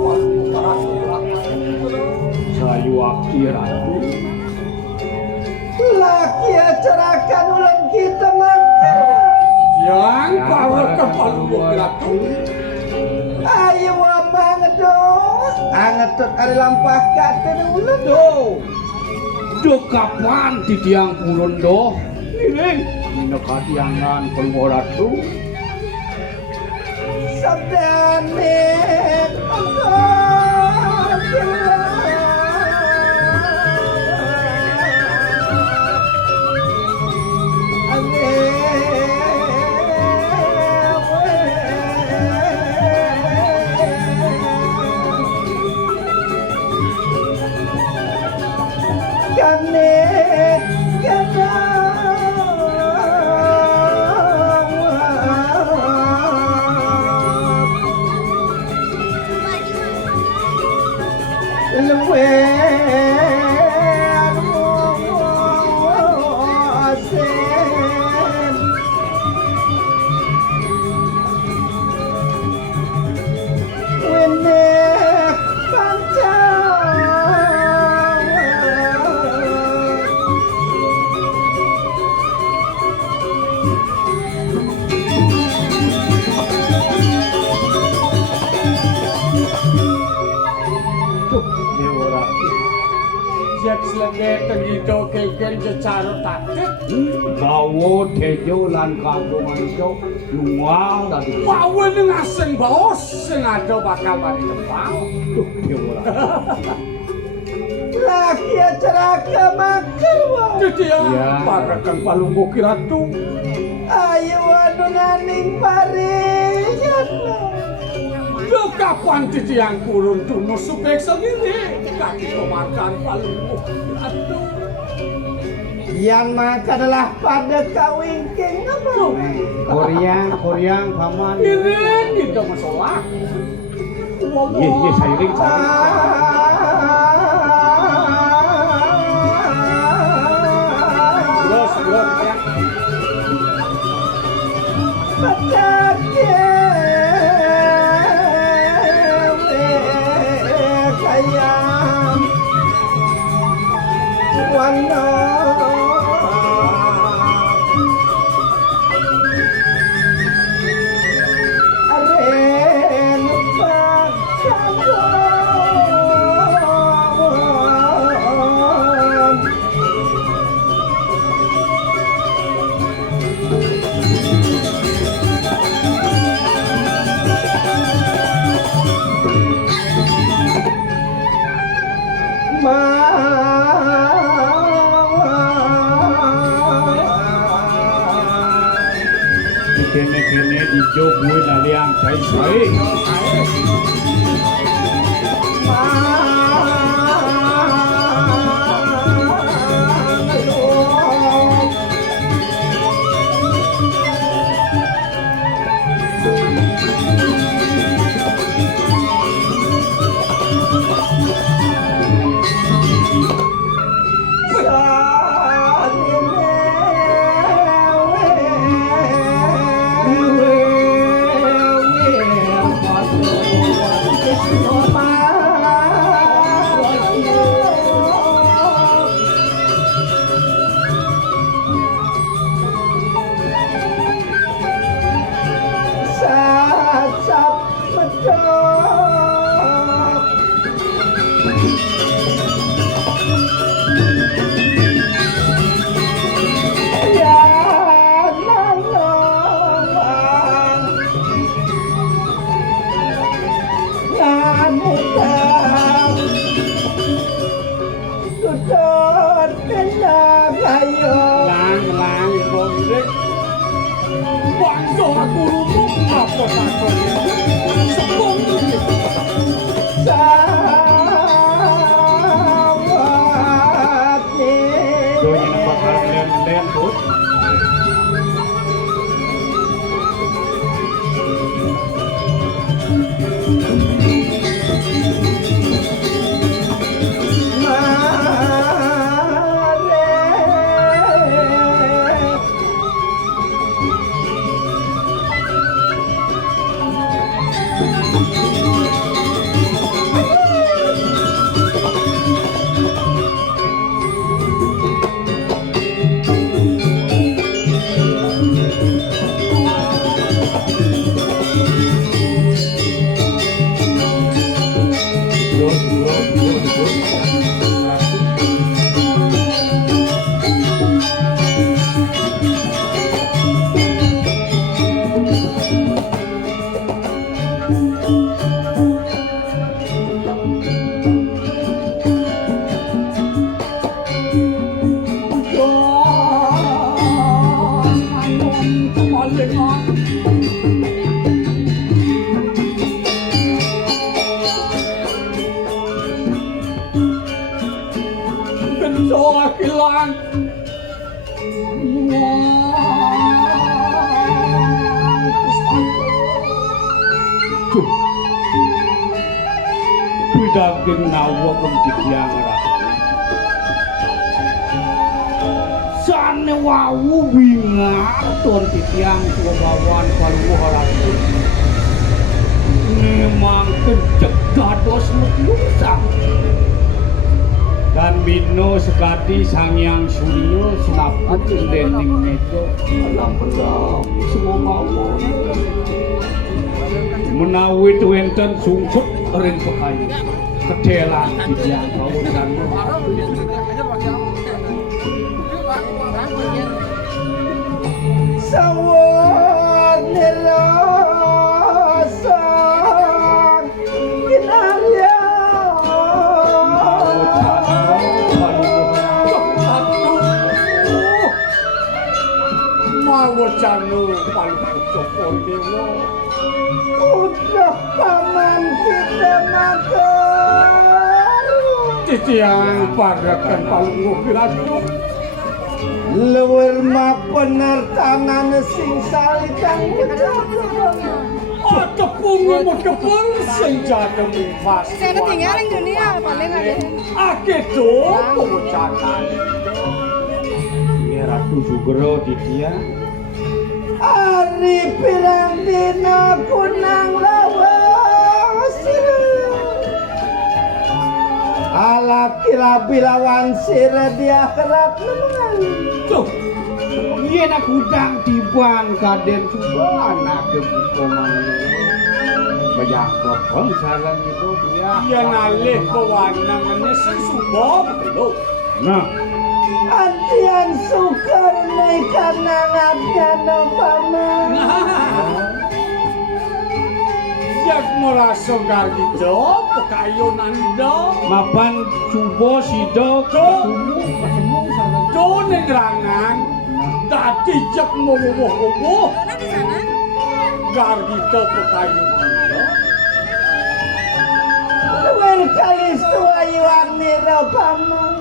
Sayu akti ratu. laki acarakan ulang kita makan yang power kepala ratu. ayo banget dong angetut ada lampah kata ulang dong Do kapan di tiang purun do? Niling. Nino katiangan penggoratu. Sabdanet Slegeten itu keken secara taktik. Bawo tejo lan kagungan ijo luang dari Wawe ning aseng bos sing ada bakal bari tembang. tuh dia ora. Laki acara makar wah. Jadi Ya. para kang palunggu kiratu. Ayo anu naning paringan. Lo kapan titi yang kurun tuno supek sendiri. Kaki pemakan palunggu kiratu. Yang maka adalah pada kawingking apa? Koryang paman. Iring itu masalah. Iya saya ring. Terus ya. Kene ijo gue naliang sai. Lang bondik. Bangsa aku rumuk apa takonnya. Sepung Donya na bakal len bud. Pidaging nawa kang tigyang rapi. Sane wawu wingaton tityang suwabawan palungguh rapi. Memang kejagados lulusang. Dan bino sekati sangyang suryo sinaput dening mejo alam pedang semua mawon. Menawi wenten sungsut ring pekayu kedelan tityang bawuhan. sawon nerosong kinarya Mawo janu paling cokol dewa. udah paman kita makan Titiang padakan paling ratu. luwir mah bener tangan sing salikan Oh, tepungmu mau kepung senjata mufas. Saya ketinggalan dunia paling ada. Ake tuh pembocakan. Ini Ratu Sugro Ditya. Ari pirang dina kunang lawas ala kira bilawan sira dia kerap nemen Tuh, iya nak udang tiban kaden juga anak kebukoman. Banyak kopong saran itu dia. Iya nalih pewarnangannya sesubuh betul. Nah, antian sukar naik karena ngatnya no paman Jak merasa gitu, pekayo nanda. mapan subo sido ketemu sama Tuh nengrangan, tadi jak mau Mana di sana? gar gitu pekayo nanda. luwir kalis tuayu arniro paman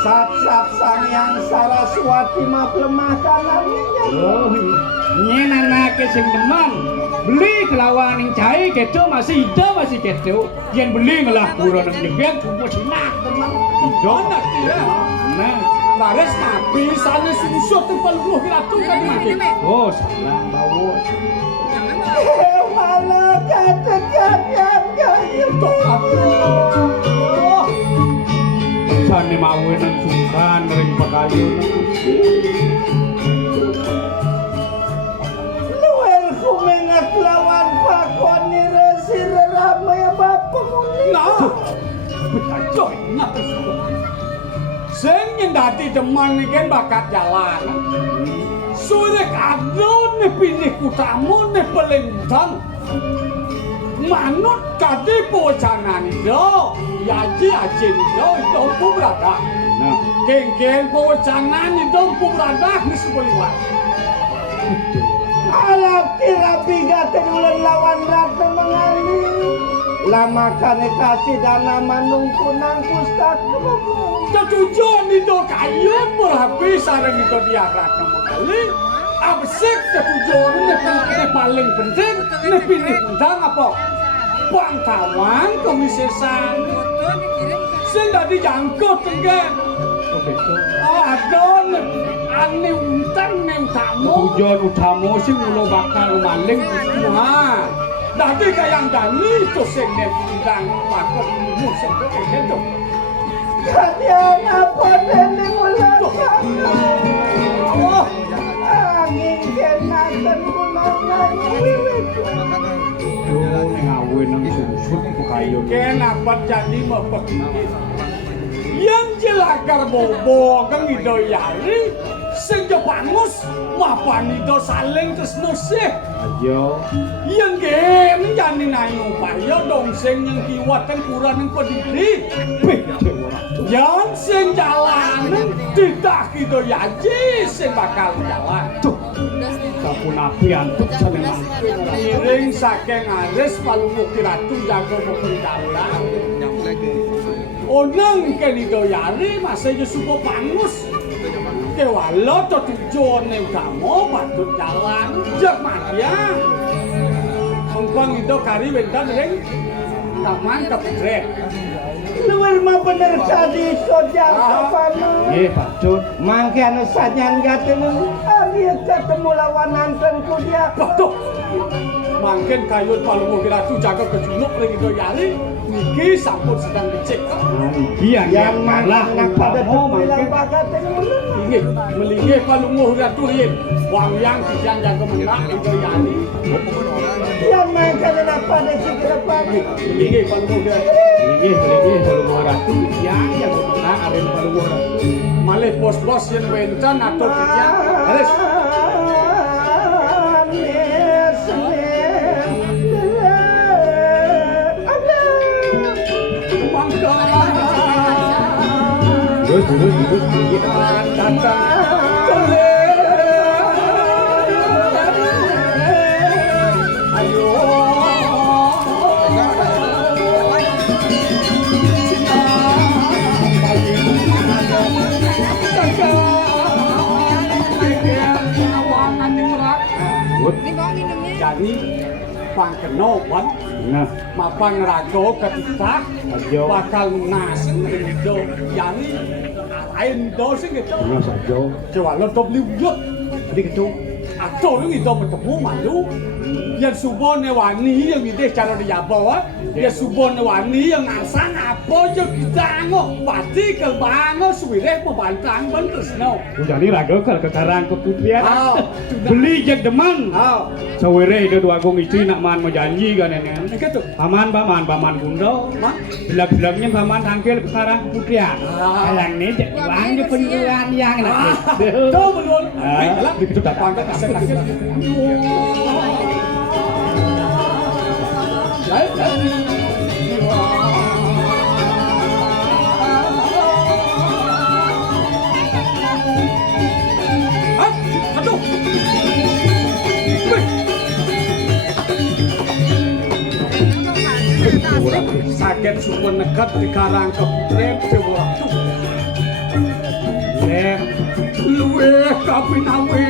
sat-sat sang yang Saraswati mah lemah kanannya Oh, nyen anake sing teman beli kelawan yang cai keto masih keto yang beli ngelah kurang yang jeget subo sinak teman itu Anak dia, nah laris nabi sana susut tuh paling ratu kan mati. oh salah bawa malah kejadian kayu Oh, sane mawenan sungkan ring pakayo luwir kumengat lawan pakon ni resi ramai bapak muni nah, betul, nah. Sing nyendati teman ini kan bakat jalan. Sudah kadon nih pilih kutamu nih paling utang. Manut kade pocanan itu, yaji ajin itu pun berada. nah Kengkeng pocanan itu pun berada nih sebuah. alap kira biga terulan lawan ratu mengali lama kane kasih dana manungkunang pusat Ketujuan itu kayu berhabis ada itu dia rata kali. Absek ketujuan ini paling penting. Ini pilih undang apa? Bangkawan komisesan. Foto dikirim ke Sudah dijangkut enggak? oh betul Oh adon ane utang neng tamu. tujuan utama sih mulo bakal maling Nah, tadi kayak dani itu sing neng undang pakok musuh itu. kalian apa dene mulan Oh, angin kenakan mulan ngawe nang susut pakayo kenapa jadi mepekini? Yang jelakar bobo kang ido yari, sing jepangus mapan ido saling tresno sih. ayo Yang gen jani nai upaya dong sing yang kiwat kan kurang yang peduli. Yang sing jalanan tidak ido yaji sing bakal jalan. tuh kapun api antuk sana mang Miring saking aris palu mukiratu jago pependalan. Onang ke ido yari masa yo supo pangus. Kewalo to tujuan yang kamu patut jalan jak madia. Mengpang itu kari bentar ring taman kepret. luwir mah bener kadi sojak kapan ye pacut mangke anu sajan gatenu dia ketemu lawan nantenku dia Betul. Mungkin kayun palu mukiratu jago kejunuk ring itu yari. Niki sampun sedang dicek. nah iki yang malah mana pada upamo bilang mangke bakat Ini melingih palu mukiratu rin. Wang yang kijang jago menang itu yari. yang main kena pada sikira pagi Melingih palu mukiratu. lagi kalau mau ratu yang menang aren palu ratu Malih bos-bos yang wencan atau kijang. Haris. Terus. Datang ayo Ini bawa minumnya. jadi pangkeno wan Nah, mapang rago ketika Ayo. bakal naseng do yani lain do sing gitu benar saja. coba lo top liwat Tadi gitu. atau lu itu bertemu malu yang subon wani yang ide cara dia bawa ya subon wani yang asal apa je kita ngok pasti ke bango suwire pembantang bentus no Jadi raga ke karang keputrian. Ah, Beli jak deman. ah Sawere itu dua gong istri nak man mau janji kan ini. gitu Paman gundo. mah Belak-belaknya paman tangkil ke karang keputrian. Ah. Yang ini jak uangnya penjualan yang nak. tuh belum Ah, begitu tak pangkat asal aduh sakit super nekat di karang keputren coba tuh Lem. luwe kapinawe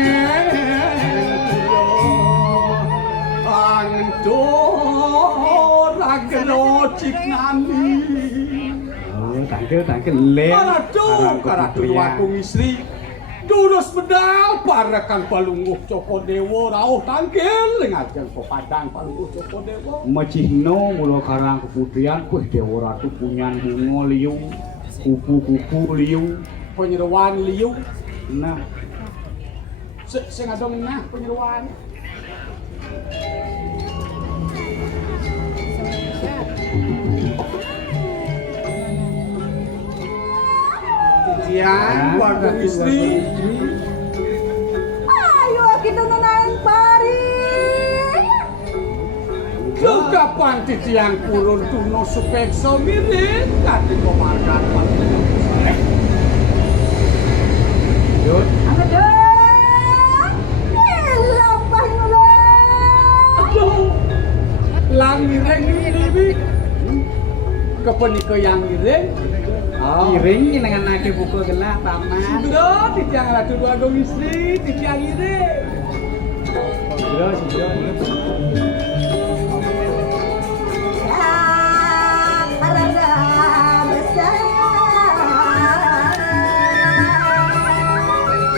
angin do ragelo cik nami Oh, tangkil lem. karatu wakung istri Durus bedal parakan palungguh Coko Dewo rauh tangkil ngajeng pepadang palungguh Coko Dewo Macihno mula karang keputrian kuih dewa ratu punyan bungo liu kupu-kupu liu. penyeruan liu Nah, sing adong nah penyeruan Titian warga istri Ayo kita nanain pari. juga panti tiang kurun tuno supekso mirip kati komargan panti yuk. Apa dong? Lampah mulai. aduh lang mireng ini kepeniko yang mireng Iring dengan nake pukul gelap paman. sudah di tiang ratu dua gong istri di tiang mireng Sudah. Arada besar.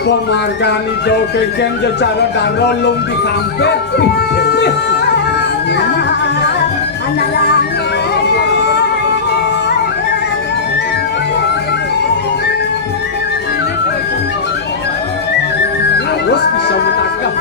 Pemargani do kengkeng jacara dan rolong di kampet Anak harus bisa menangkap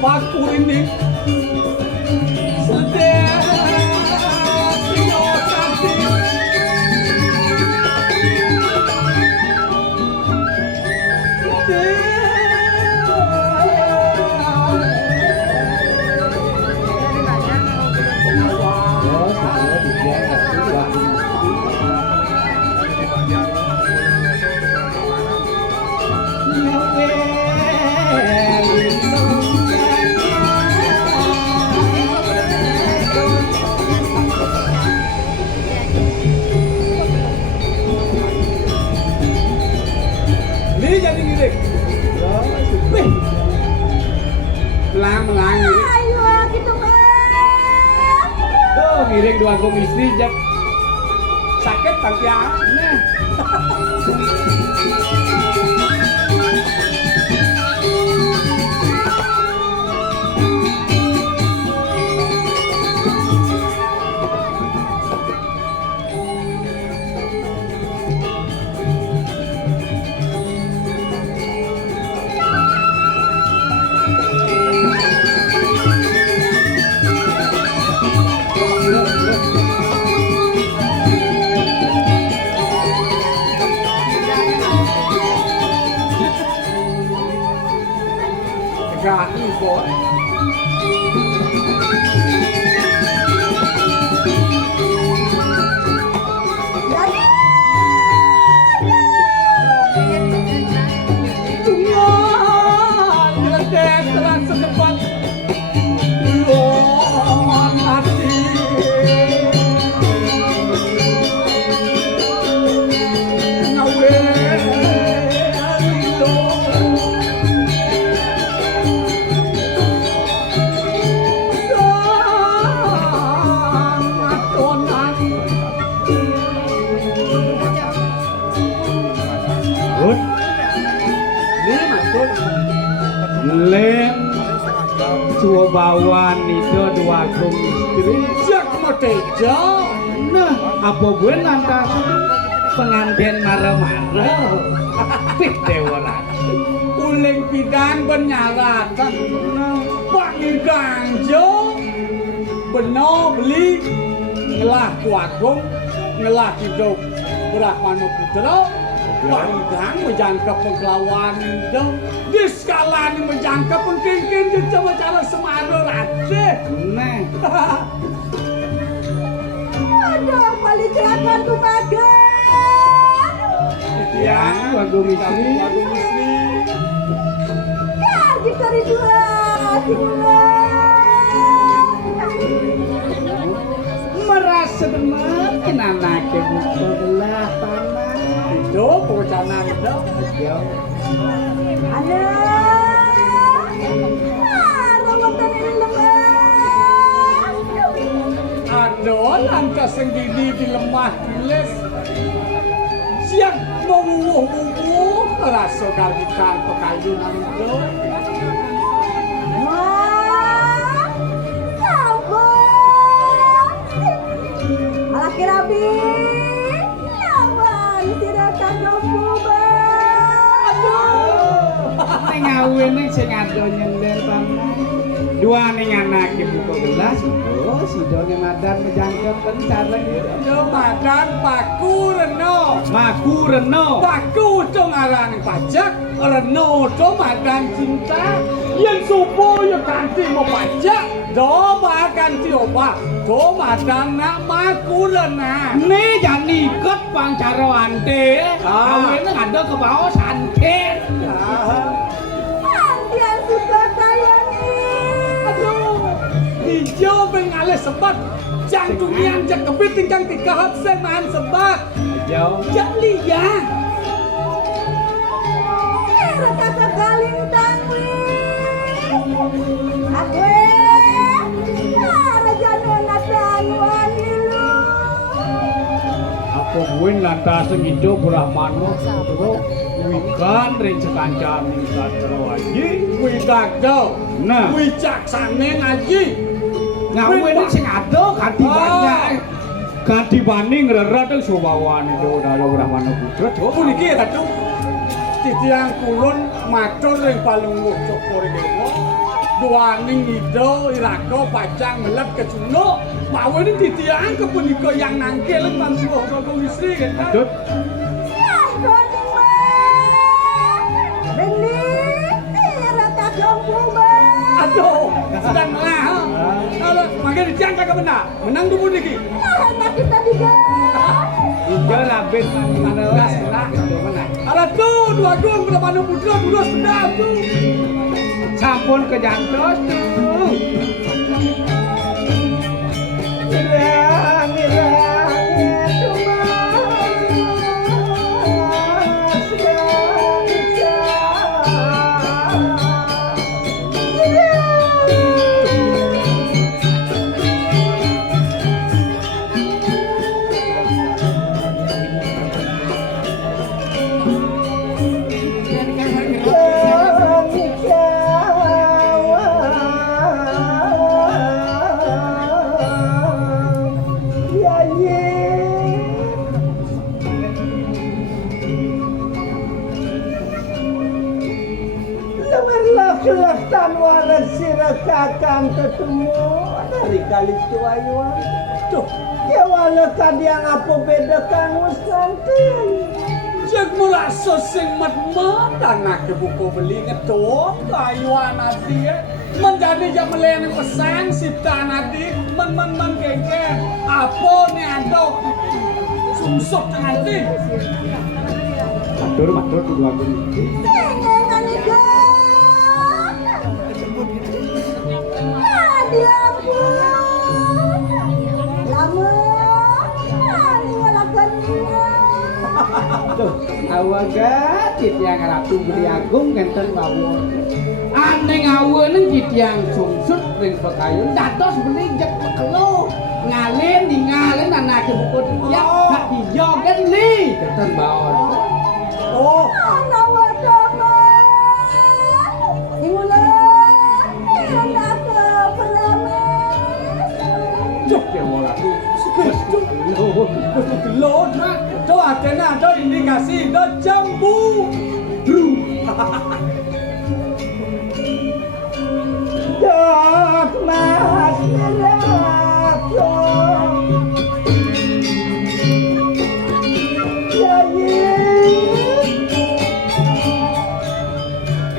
Paku ini ini jadi gini melang ini Ayo gitu mah. tuh miring dua gong istri jak sakit tangki nah Gani bos. Tuhan, nyedet terang sedepan. Lord hati. Ngawe alilo. Sangat onan. Good. Lem chùa Bawan itu dua gung istri. Jak motejo. Nah, apa gue lantas pengantin marah-marah. Pik dewa Uling bidang penyaratan. Panggil ganjo. Beno beli. Ngelah kuagung. Ngelah hidup. Brahmana putra. Panggil menjangkap penglawan itu. Di skala ini menjangkap pengkingkin. Coba cara semara rade. Nah, Aduh, paling celaka tuh bagan. Ya, dua gung istri. Waduh istri. Ya, dikari dua. Merasa semakin anaknya buka belah tanah. Itu pewacanan itu. Jauh. Anak. Rawatan ini lemah. Aduh, lantas sendiri di lemah tulis. Siang menguuh-uuh rasa garbikan pekayunan itu. Wah, sabar. Alaki Rabi. Lawan tidak kagum Neng awin neng sing ado nyender tanah. Dua ning anake buka gelas itu si done madan menjangkep pencareng itu. Jemadan paku reno. Maku reno. Paku cung arang pajak. Reno jemadan cinta. Yang subuh ya ganti mau pajak. Coba ganti obat. Jemadan nak paku rena. Nih jangan ikut pangcaro ante. Awin neng ada ke bawah santet. Andian suka sayang Aduh, hijau bengalih sebat. Jantungnya jak kebit tingkang tiga hap seman sebat. Jauh. Jak liya. Raka kagaling tangwi. Aku raja nona tanwan ilu. Apa gue lantas ngijo Brahmana putra wikan ring sekancan ning sastra waji. Wih gagau. Nah. Wih caksane ngaji. Ngawen sing ado ganti banyak. Ganti banding rerat teng Subawan itu dalo Brahmana putra. Puniki ya tadu. Titiang kulon matur ring palung cokor dewa. Duaning ido irako pacang melet kecuno. Mawe ini titiang ke punika yang nangkil mansuh kagum istri kan. Adut. Aduh, sedang lah. Kalau makin dicangka ke benar, menang dulu niki. Ijo rabit mana Gas lah. Ada tuh dua gung Brahmana putra dulu sudah tuh. sampun kejantos tuh. Tanwaran sirakakang ketemu dari kali tuayuan. Tuh, Ya wala kadiang apa beda kang santai. Jek merasa sing mat-mat anake buku beli ngedok kayuan ati menjadi jam melen pesan sipta ati men genggen apa nih andok sumsuk nanti Matur kudu aku. Tengengan itu. Dia pun. Lama. Ani walakan Tuh, awaga titiang ratu beli agung kenten bawon. Aneng aweun titiang sungsut ring pekayun dados beli jek pekelo. Ngalen ningali anake buku titiang nak dijoget li kenten bawon. oh anak wadama. Imula. Anak ke perames. cuk ya wala cuk gelot do atena do indikasi do jambu Dok mas ratu.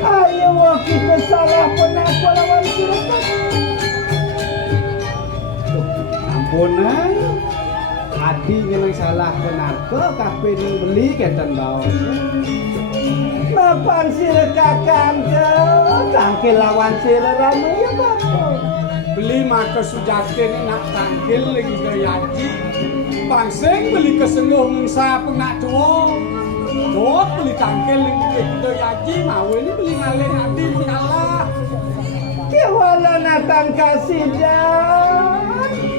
Ayo kita salah penaku lawan sirekat. Ampunan Adi memang salah penarko kabeh ning beli kenten baos. Mapan sirekakan ke tangkil lawan sirerame ya bapak. beli maka sujate ini nak tangkil lagi gayaji pangseng beli kesenung sa penak tua dot beli tangkil lagi gayaji mau ini beli ngaleng adi mengalah Kewala natang kasih dan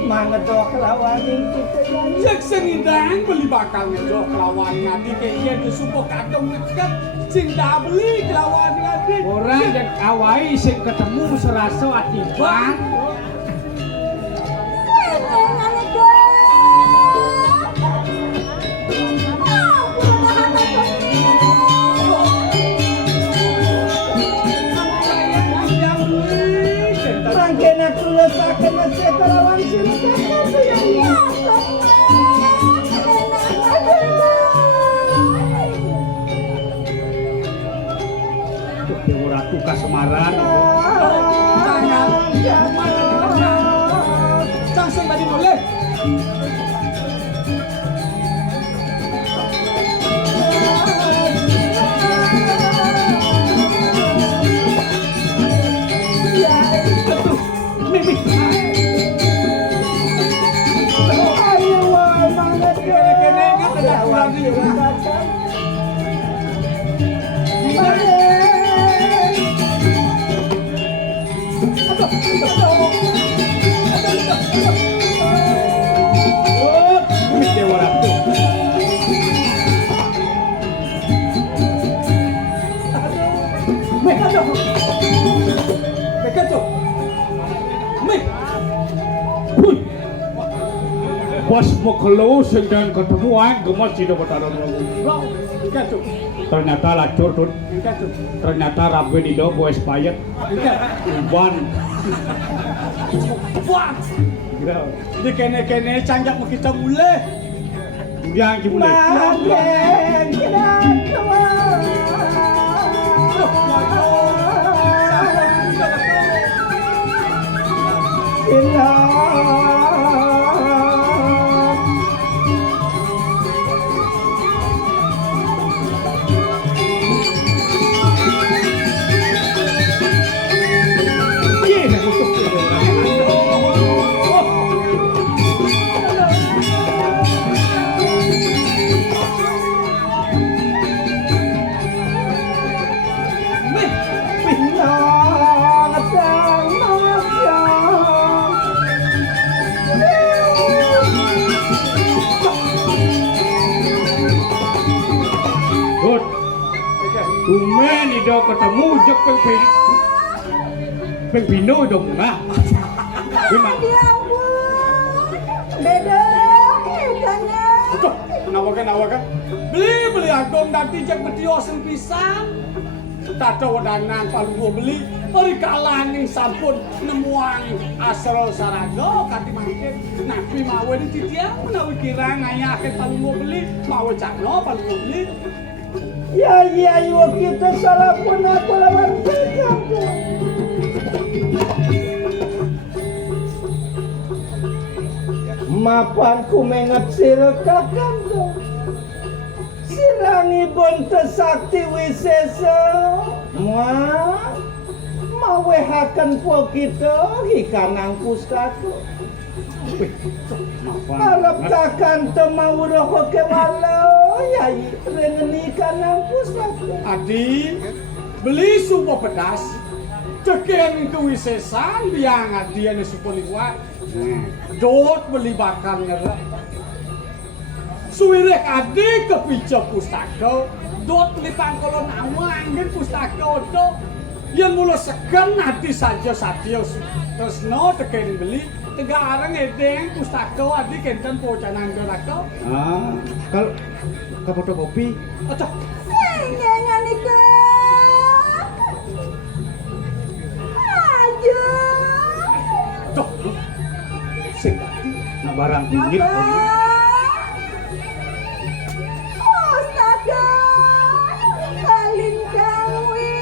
mangedok lawan kita jadi. cek senidang beli bakal ngedok lawan ngadi kayaknya disupok kadang ngeket cinta beli lawan ngadi Orang yang awai sing ketemu serasa atibang. Tengengan itu. Rangkena kula sakena sekalawan sirekat. Dewa Ratu Kasemaran. Cangseng tadi boleh kene-kene ingat ada kurang juga Dewa Ratu. Meh aduh Bekeco Meh Hui. Bos mau keluar sedang ketemu gemas tidak bertaruh Bro Bekeco ternyata lacur tuh. Bekeco Ternyata rabe di do boes payet uban. Wah di kene-kene canjak mau kita mulai Yang dimulai. Magen kira-kira. Good. Tumen ido ketemu jek pengpino dong nah. Gimana? Dia pun. Beda ikannya. Betul, nawakan. Beli agong nanti cek betio sing pisan. Tata wadangan palu beli. Ori kalah ning sampun nemuang asro sarago kati mangkin. Nabi mawe di titiang menawi kira ngayakin palu beli. Mawe cakno palu beli. Ya ayo kita salah pun aku lawan tekan. Mapan ku mengat sirakakan sirangipun tesakti wisesa mawehaken po kita hikanang pustaka harap kakan temauroh kewala yai rengeni kanang pustaka adi beli supo pedas ceken kewisesan biang adi ane supo liwat dot beli bakar ngerah suwirek adi kepica pustaka dot beli pangkolon amangin pustaka do yang mula segan hati saja satya terus no teken beli tegarang edeng pustaka adi kenten pocanan geraka kalau ke fotokopi acah Nyanyi nika. Aja. doh sing nak barang pinggir Astaga. Kalin kawi.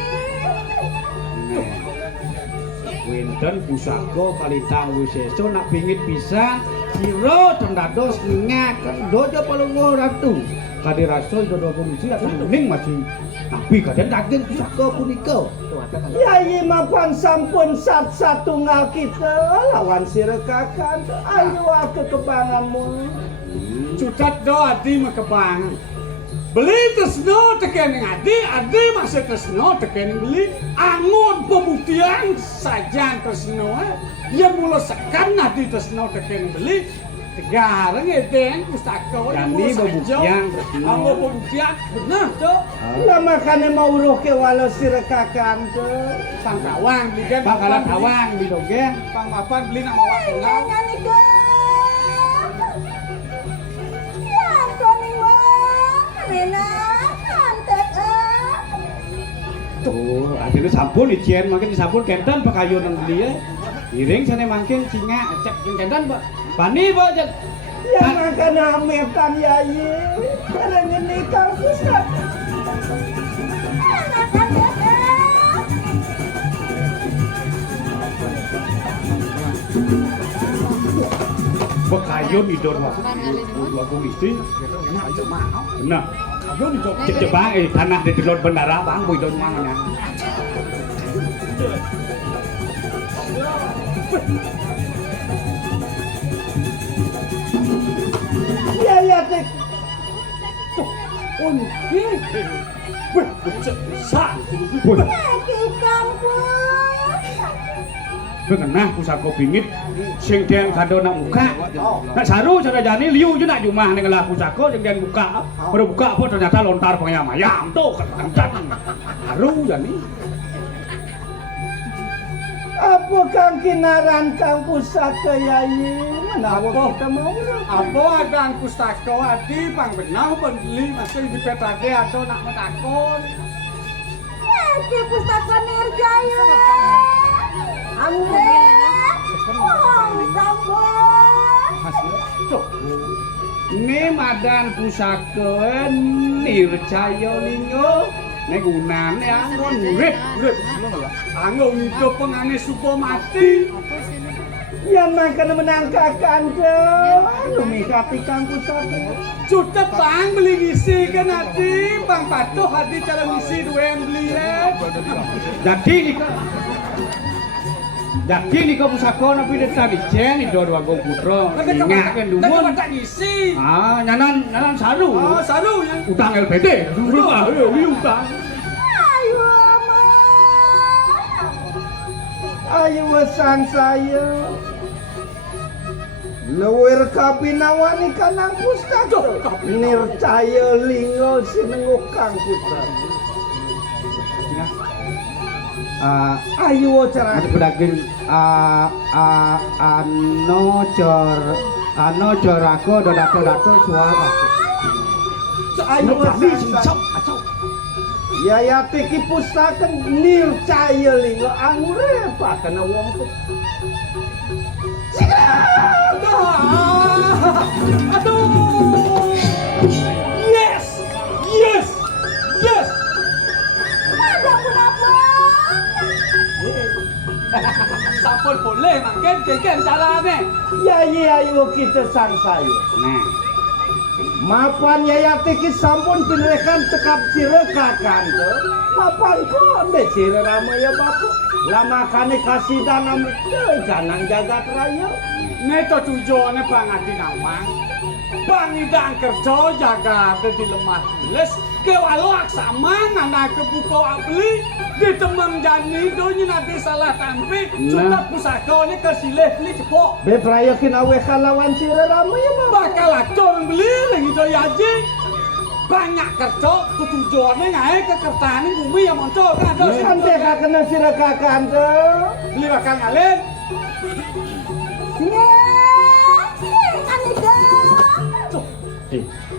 Winten pusaka kalitang wisesa nak pingit pisan sira tendados ngaken dojo palungguh ratu kade rasul dodo fungsi akan ning masih tapi kadang daging pusaka punika Yai mapan sampun satunggal kita lawan sirekakan ayo ke kebanganmu cutat do adi makebangan beli tresno teken adi masih tresno teken beli angon pembuktian saja tresno yang mula sekan adi tresno teken beli tegarang edeng pustaka Jadi pembuktian tresno angon pembuktian benar tuh lama kane mau roh ke wala sirekakan tuh pangkawang beli kan bakalan awang bidoge pangmapan beli nama wang tunggal Nyanyi nika. Ya Tony Wang. Rena. Antek tuh akhirnya sampun icien makin sampun kenten pakayun nang beli ya iring sana mangkin singa cek kenten pak pani pak cek yang akan hametan yai karena ini kampus pakayun idor waktu waktu istri nah cek bang tanah di telur bendara bang bu idor mana ya tek tuh onke weh cek sa Lagi kampus. bengenah pusaka bingit sing den kado nak muka nak saru cara jani liu je nak jumah ning lah pusaka sing den buka baru buka apa ternyata lontar pengamayam tuh kencang saru jani apa kang kinaran kang pusaka yai menawa kita mau apa adang pustaka adi pang benau beli masih di petade atau nak metakon Lagi pustaka Nirjaya. Amre. Oh, sambut. tuh ini madan pusaka nircaya lingo nek gunane angon urip anggo itu pengane supo mati yang makan menangkakan ke lumikati kang pusaka cutet bang beli ngisi kan hati bang patuh hati cara ngisi dua yang beli ya jadi nika pusaka napi det tadi cen ido dua gong putra ingat kan dumun tak ngisi nyanan saru saru ya utang LPD dulu utang Ayo, Ama. ayo wesan saya lewir kabinawani kanang pustaka nircaya lingo sinenguk kang putra ayo cara ada pedaging ano cor aku dato suara ayo wesan ya tiki pustaka nircaya lingo angure apa kena wong aduh yes Sampun boleh mangken kengken carane. Ya ayo kita sang saya. Nah. Mapan yaya tiki sampun pinerekan tekap sirekakan tuh. Mapan kok ndek sire rama ya bapak. Lama kane kasih danam janang jagat raya. Neto tujuane pangadi namang. Pangidang kerja jaga di lemah les ke walak sama anak kebuka beli di teman jani donya nanti salah tampi sudah pusaka ini kesilih beli cepok Bepraya kinawe kalawan sire rama ya bapak. bakal acor beli lagi do yaji banyak kerja tujuannya ngae ke kertane bumi yang muncul kan ada Santai kakena sirekakan tuh. beli bakal ngalen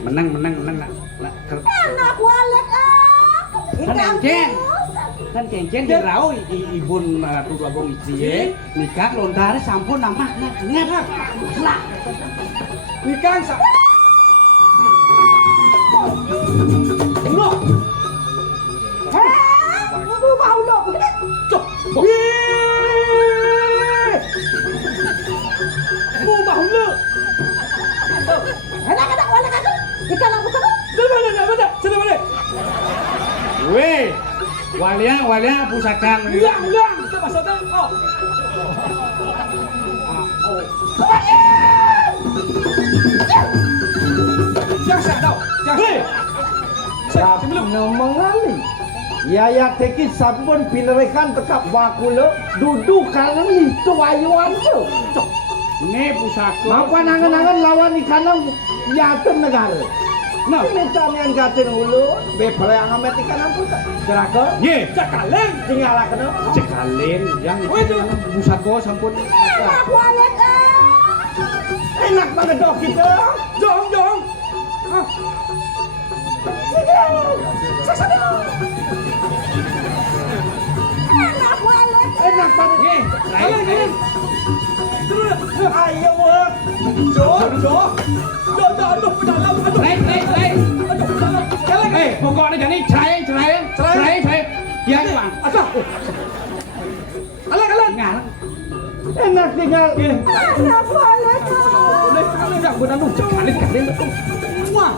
menang nak. Anak walek Kan kengken dirau ibun Ratu Agung Icie nikah lontare sampun nama ngap. nikah sa no Bu mau lo cok bu mau le anak walek aku ikan aku sudah balik Weh, walia pusaka. Ulang, kita maksudnya. Oh. Jangan tahu, jangan. Sebelum mengali. Yaya teki sampun pinerekan tekap bakule duduk kangen itu ayuan tuh. Ini pusaka. Mapan angan-angan lawan ikanang yatem negara. Nah, ini yang gatin hulu, bepre yang amet ikan ampun tak? Ceraka? Ye, Cekalen. Tinggal kena. cekalin yang itu pusaka sampun. anak walek Enak banget dok kita. Jong. anak walek Enak banget. Ye, Kalian. Ayo wak. Aduh, dalam. Aduh. Lay. Aduh, dalam. Kalian. Pokoknya jadi cerai. Ya, Bang. Aduh. Kalian. Ngarang. Enak tinggal. anak walek Boleh kalian enggak benar lu cekalin betul. Wah.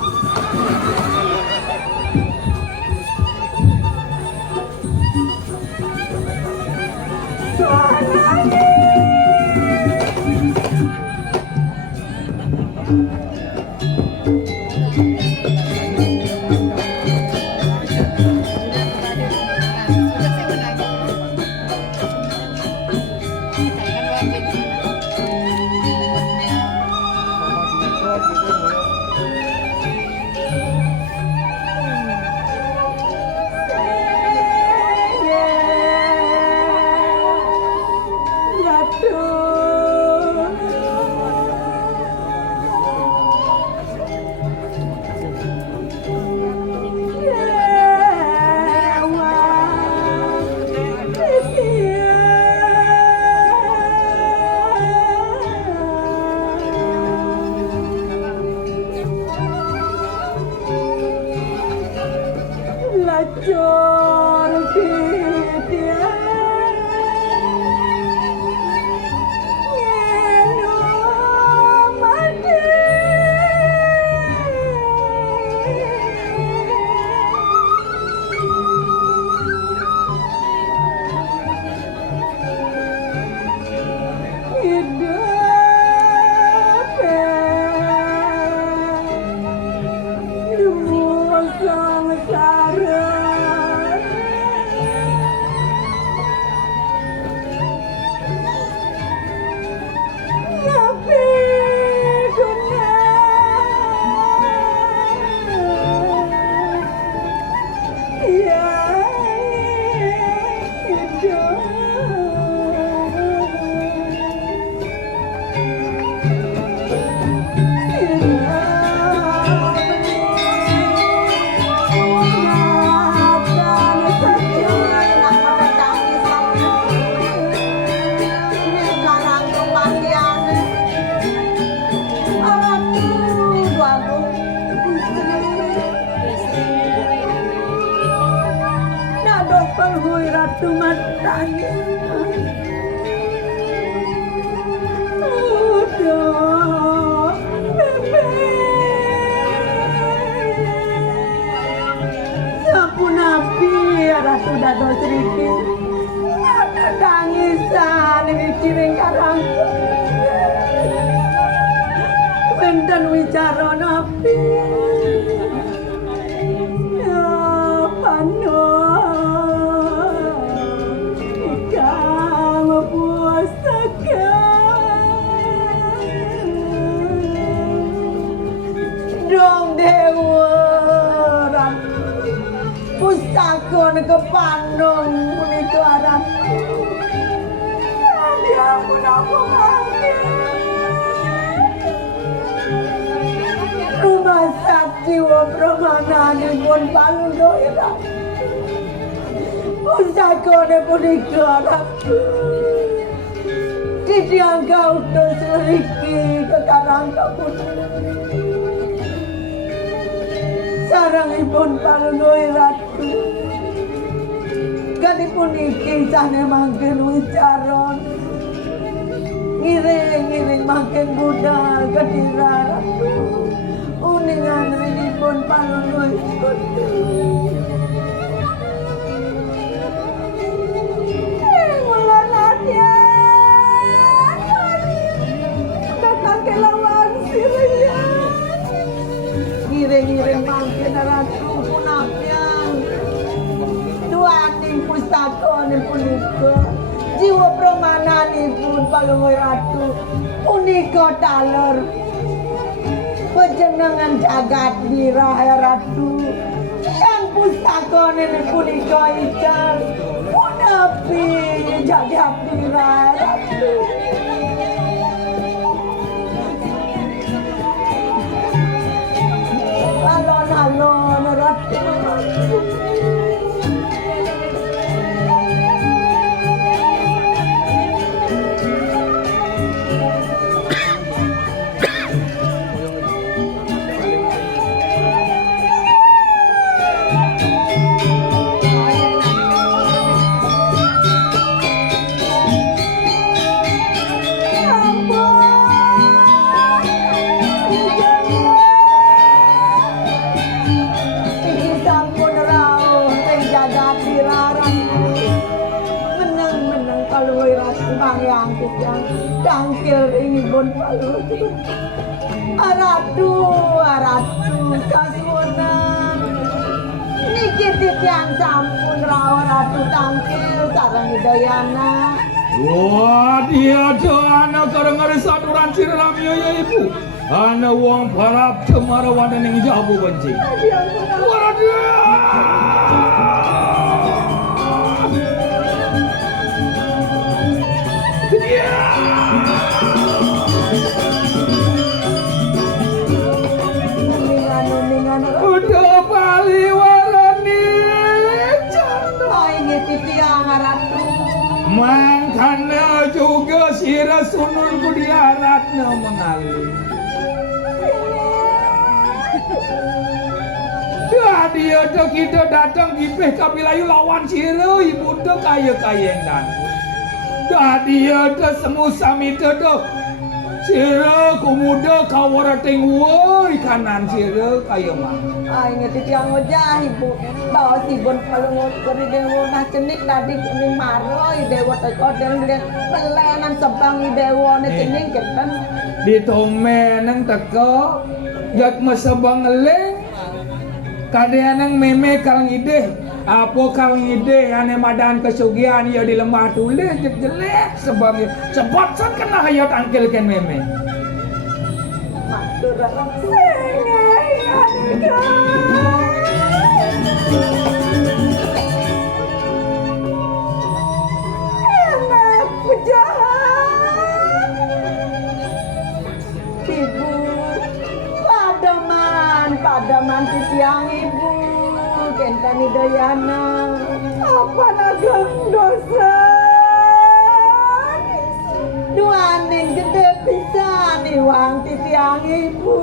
Ratu Matanya ratu dados riki. Ada tangisan iki ning karang. Benten wicara napi. Ya pano. Ikang pustaka. Dong dewa pustaka ke Pandong punika arang dia menapa mangke rumah sakti wa pramananipun Palunggoira pustaka punika arang didiangga utus riki ke Karangka Putri sarangipun Palunggoira kanipun iki sane mangken wicaron ngiring-ngiring mangken budal kedira uningan rinipun Palunggoira mulan latihan datang ke lawan sirian ngiring-ngiring mangken ratu punapian duaning pustaka punika jiwa pramananipun Palunggoira ratu punika taler panjenengan jagat wiraha ratu yang pustaka punika ical punapi jagat wiraha ratu alon-alon ratu tangkil ringipun Palunggoira aratu kasuwunan niki tiyang sampun rawuh ratu tangkil sareng Hidayana. Wah, dia ana kareng-kareng saduran siram ya ibu. Ana wong parap cemarawan ning jabu benci. Udah bali warani ini titiang ratu mangkana juga sira sunun kudiaratna mengalir dia kita datang gipeh kabilayu lawan sira ibu tuh kaya-kayengan dia semu sami tuh sira kumuda kawarating woi kanan sira kaya mah ini titiang wajah ibu bawa sibun Palunggoira dewa nah cenik tadi ini maroi dewa tekodel pelenan sebang dewa ne cening keten di tomenang teko yak masabang leng kadeanang meme kang ide apa kang ide ane madan kesugihan ya di lemah tulis jelek sebab cepat san kena hayat angkel ken meme matur enak pejahat ibu padaman titiang ibu kenten Hidayana apa nagem dosa duaning gede pisan iwang titiang ibu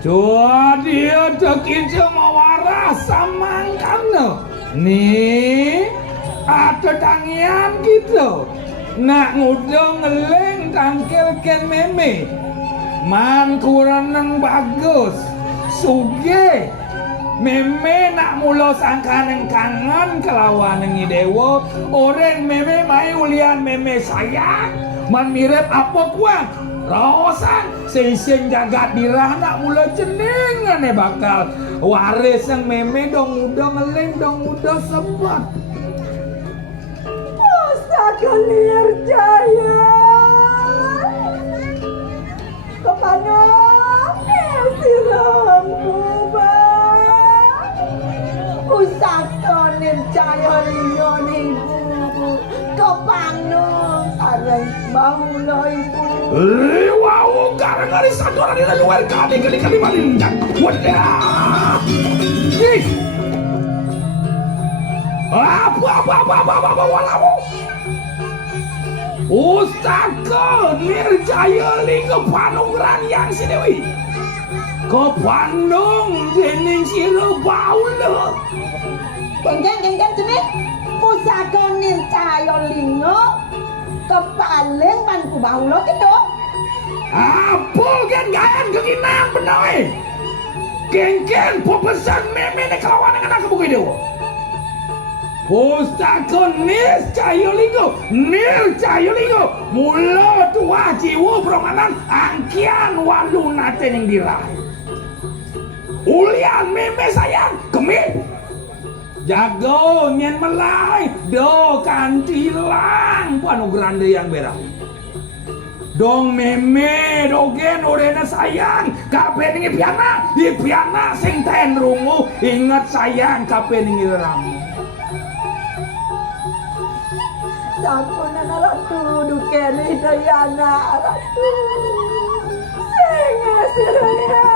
Cua dia dekin sama waras samangkana nih ada tangian gitu nak ngudong ngeleng tangkel ken meme man kurang bagus suge meme nak mula sangkanen kangen kelawan ngi dewa orang meme mai ulian meme sayang man mirip apa kuat rosan sing jagat dirah nak mula jenengane bakal waris yang meme dong muda ngeleng dong muda sebat Pusaka Nirjaya kepada silamku Pusaka Nirjaya liyon ibu kepanung sareng baula ibu wow karena di sadora di luar kali malinjak wadah apa walamu Pusaka Nirjaya ling kepanung rangyang si Dewi kepanung jening sira baula geng jenis Pusaka Nirjaya lingo kepaling panku baula gitu apa gen keginaan benar geng pepesan meme ne kawan dengan aku begitu Pusaka Nirjaya lingo mula tua jiwa permanan angkian walu nate ning dirahi ulian meme sayang kemi jago nyen melai do kantilang panu grande yang berah dong meme dogen orena sayang kabeh ning piana sing ten rungu inget sayang kabeh ning ramu sampun ratu dukene dayana ratu sing siraya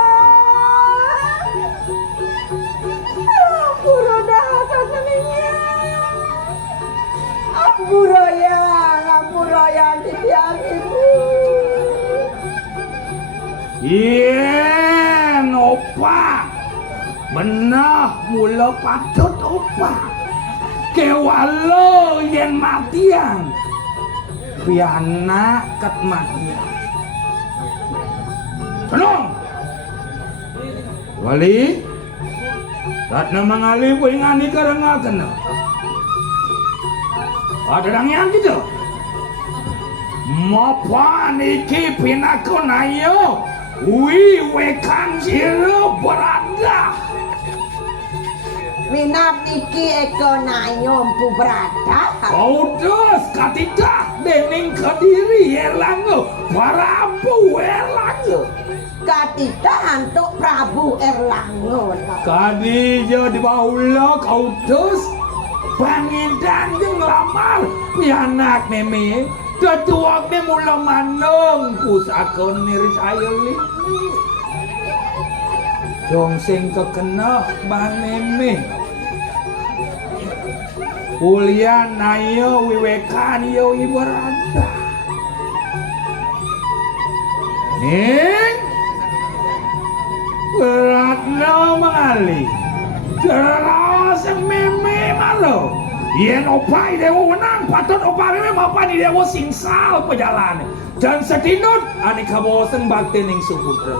Ampuraya titiang ibu yen opa menah mula patut opa kewalo yen matiang piana ket matiang tenang wali Ratna mangali po yung ani karangakan na. Ada lang yan gitu. Mapaniki pinako na iyo. Wiwekan sila berada. Minapiki eko nayo mpu berada. Kaudos katika dening Kediri Erlangga. Prabu Erlangga. Katika hantu Prabu Erlangga. Kadija di baula kaudos pangindang jeung lamar pianak meme tetuak ne mula manung Pusaka Nirjaya ling dong sing kekena bang meme ulian ayo wiwekan yo ibarada ning Ratna mangali jelas meme malo yen opai dewa wenang patut opai meme mapani dewa singsal pejalan dan setinut anika bosen bakti ning suputra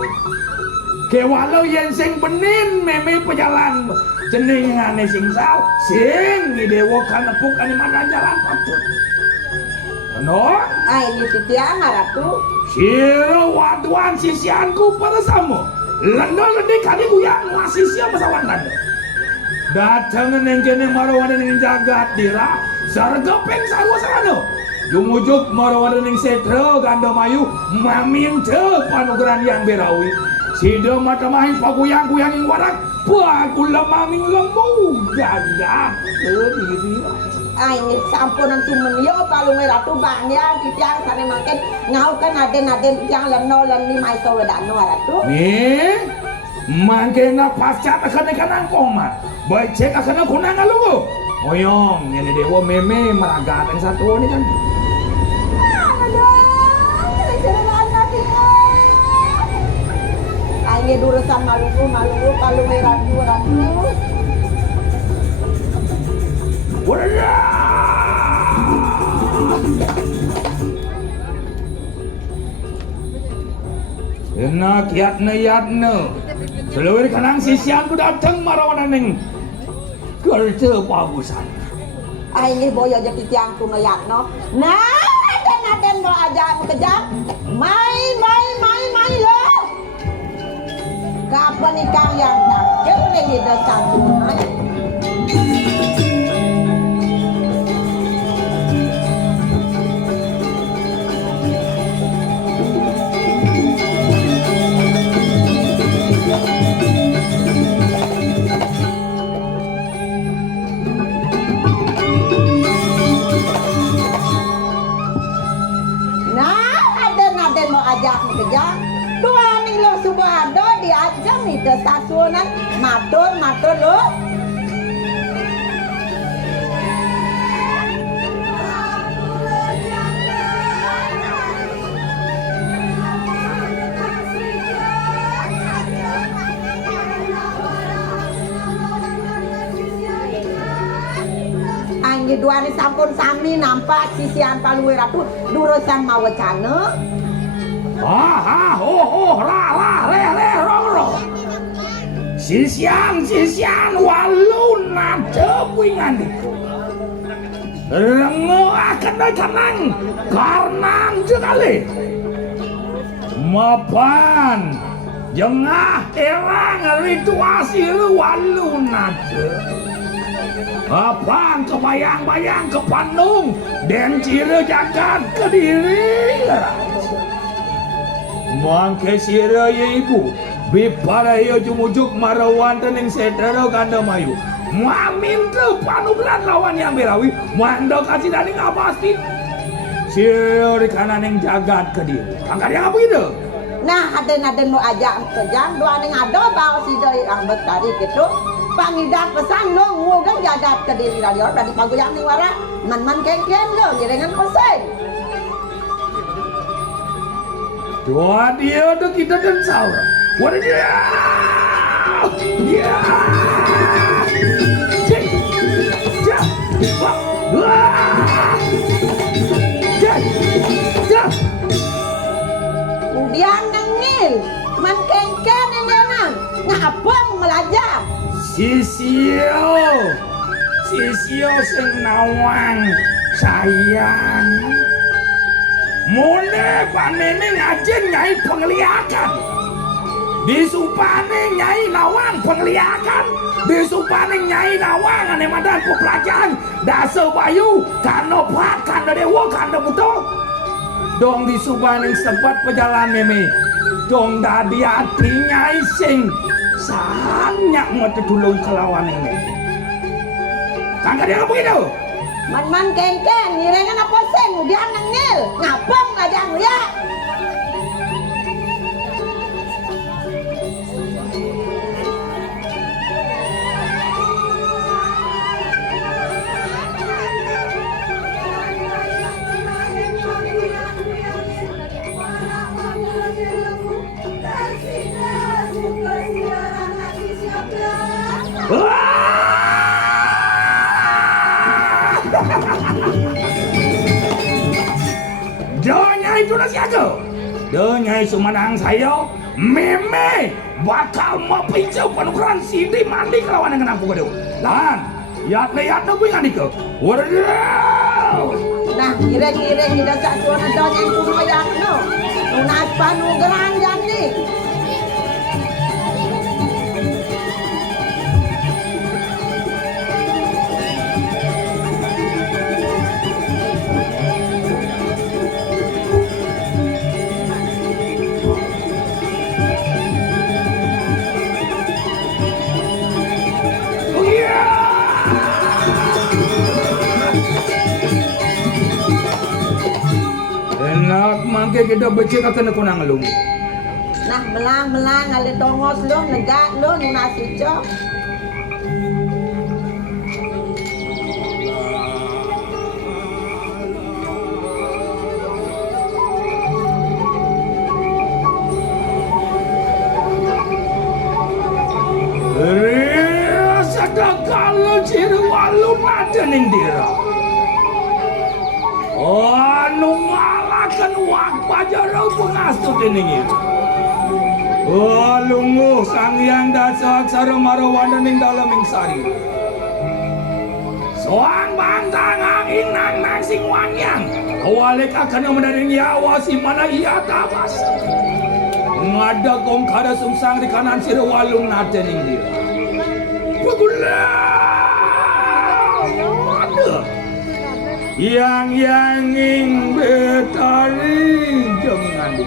kewalo yen sing benin meme pejalan jenengane singsal sing dewa kanepuk ani mana jalan patut no Ini titiang ratu sira waduan sisianku pada sama lendol-lendi kali buyang masih siapa sawan landa datang neng kene marawan neng jagat dira sargepeng sarwa sarano jumujuk marawan neng setra ganda mayu maminta panugeran yang berawi sida mata mahing paguyang-guyang ing warak pagula maming lembu jaga kediri Ini sampunan sumenyo palunge ratu banyak titiang sane makin ngau kan aden-aden titiang leno leni maiso wedano ratu nih mangkena pascat akan ikan komat baik cek akan aku nang lu oyong ini dewa meme meragat yang satu ini kan ini durusan maluku palunge ratu enak yatna Seluruh kanang sisianku datang marawan ning kerja bagusan. Ai boyo jadi tiang tu noyak no. Nah, den mau aja kejam. Mai lo. Kapan ikan yang tak kering di dasar sungai. Aden mau ajak kerja, dua nih lo subado diajak nih ke stasiunan, matur lo. Anggi dua nih sampun sami nampak sisian paluwe ratu durusan mawacana. Rong. Sisian walun nade wingan iku. Rengo akan kanang karnang sekali. Mapan jengah terang rituasi walun nade. Apang kebayang-bayang ke Bandung dan cire jagat ke diri. Mangke sira ibu bipara yo jumujuk marawan tening setero kanda mayu maminta panugeran lawan yang berawi mando kasih daning abasti sira di kananing jagat ke dia angkat yang apa itu nah aden mau ajak kejam dua ning ado bawa si doi ambek tadi gitu pangidan pesan lo ngugang jagat ke diri radio dari pagoyang ning wara man kengken lo girengan pesan. Dua dia tuh kita dan saura. Waduh dia. Ya. Kemudian nengil, man kengken nenang, ngapeng melajak. Sisio sing nawang sayang. Mune panene ngajen nyai pengliakan. Disupane nyai nawang pengliakan. Disupane nyai nawang ane madan pelajaran. Dasa bayu kano pat kano dewa kano buto. Dong disupane sempat pejalan meme. Dong dadi hati nyai sing sanyak mau tulung kelawan ini. Kangga dia begitu. Man kengken, ngirengan apa sen, dia nengil, ngapeng aja ya. Nyai sudah siaga. Nyai Sumanang saya meme bakal mapinjau panukeran sidi mandi kelawan yang kenapa kau lan yatna gue nggak dike. Waduh. Nah gireng tidak satuan ada yang kuno yang no. Unas panugeran jani. Enak mangke kita becek akan kunang lu. Nah melang ale tongos lo negak lo nasi cok. Sadakala ciri walu madan indira. Anu ngalakan wak pajaro pengasuh ini. Lunguh sang yang dasa aksara marawana ning dalaming sari. Soang bantang angin nang nang sing wangyang. Awale kakana mendaring yawa si mana ia tabas. Ngada kong kada sungsang di kanan sira walung nate ning dia. Pagula. Yang ing betari jemngandi.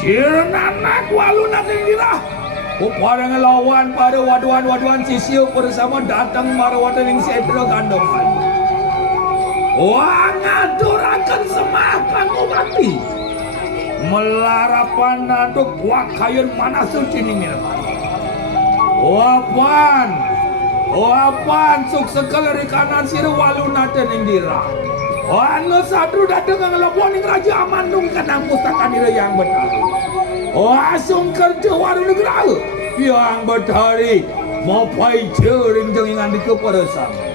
Sirnanak walun nate ning dia. Uparang lawan pada waduan sisiu bersama datang marawatan ning sedra gandoman. Wah ngaturakan semah pangobati. Melarapan naduk wakayun mana suci ningir. Wapan suk sekal dari kanan siru walun nate ning dira. Anu sadru datang ngelapon ning raja amandung kanang pustaka nira yang benar. Asung kerja waru negara yang bertari mau pai cering jengingan di keperasan.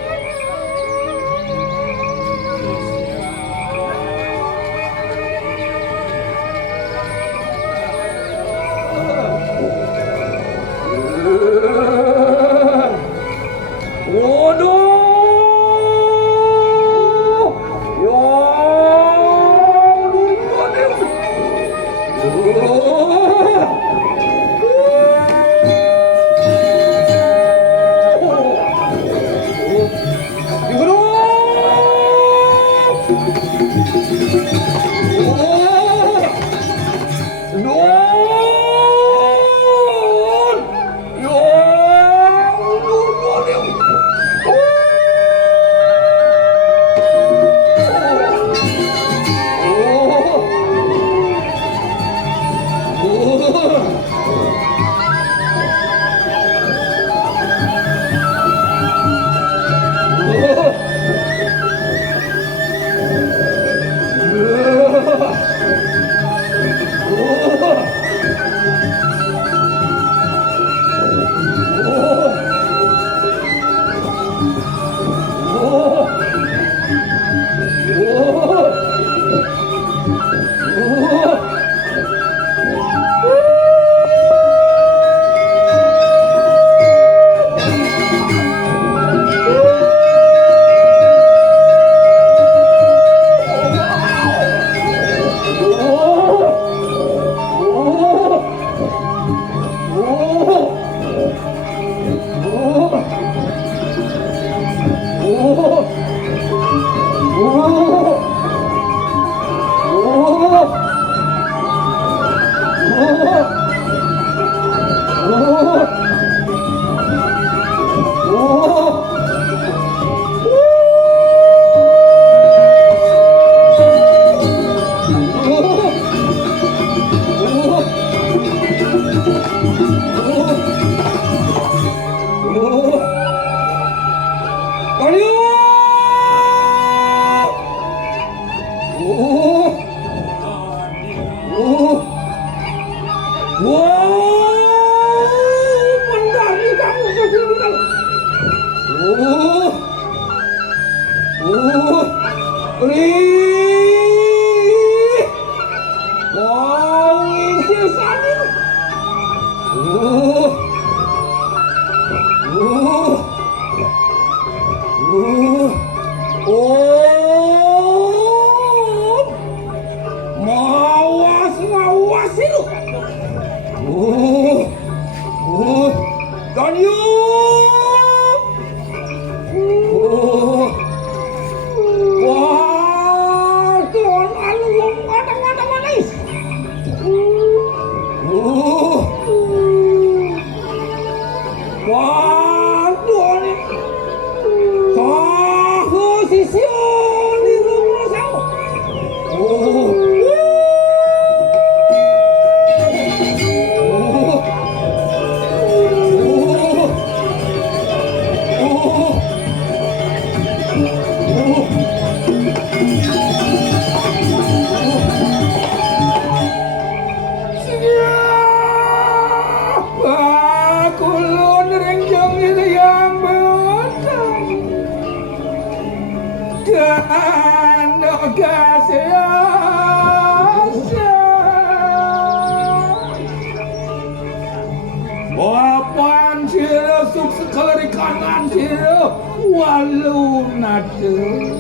Apaan sira suk sekali kanan sira walu nade.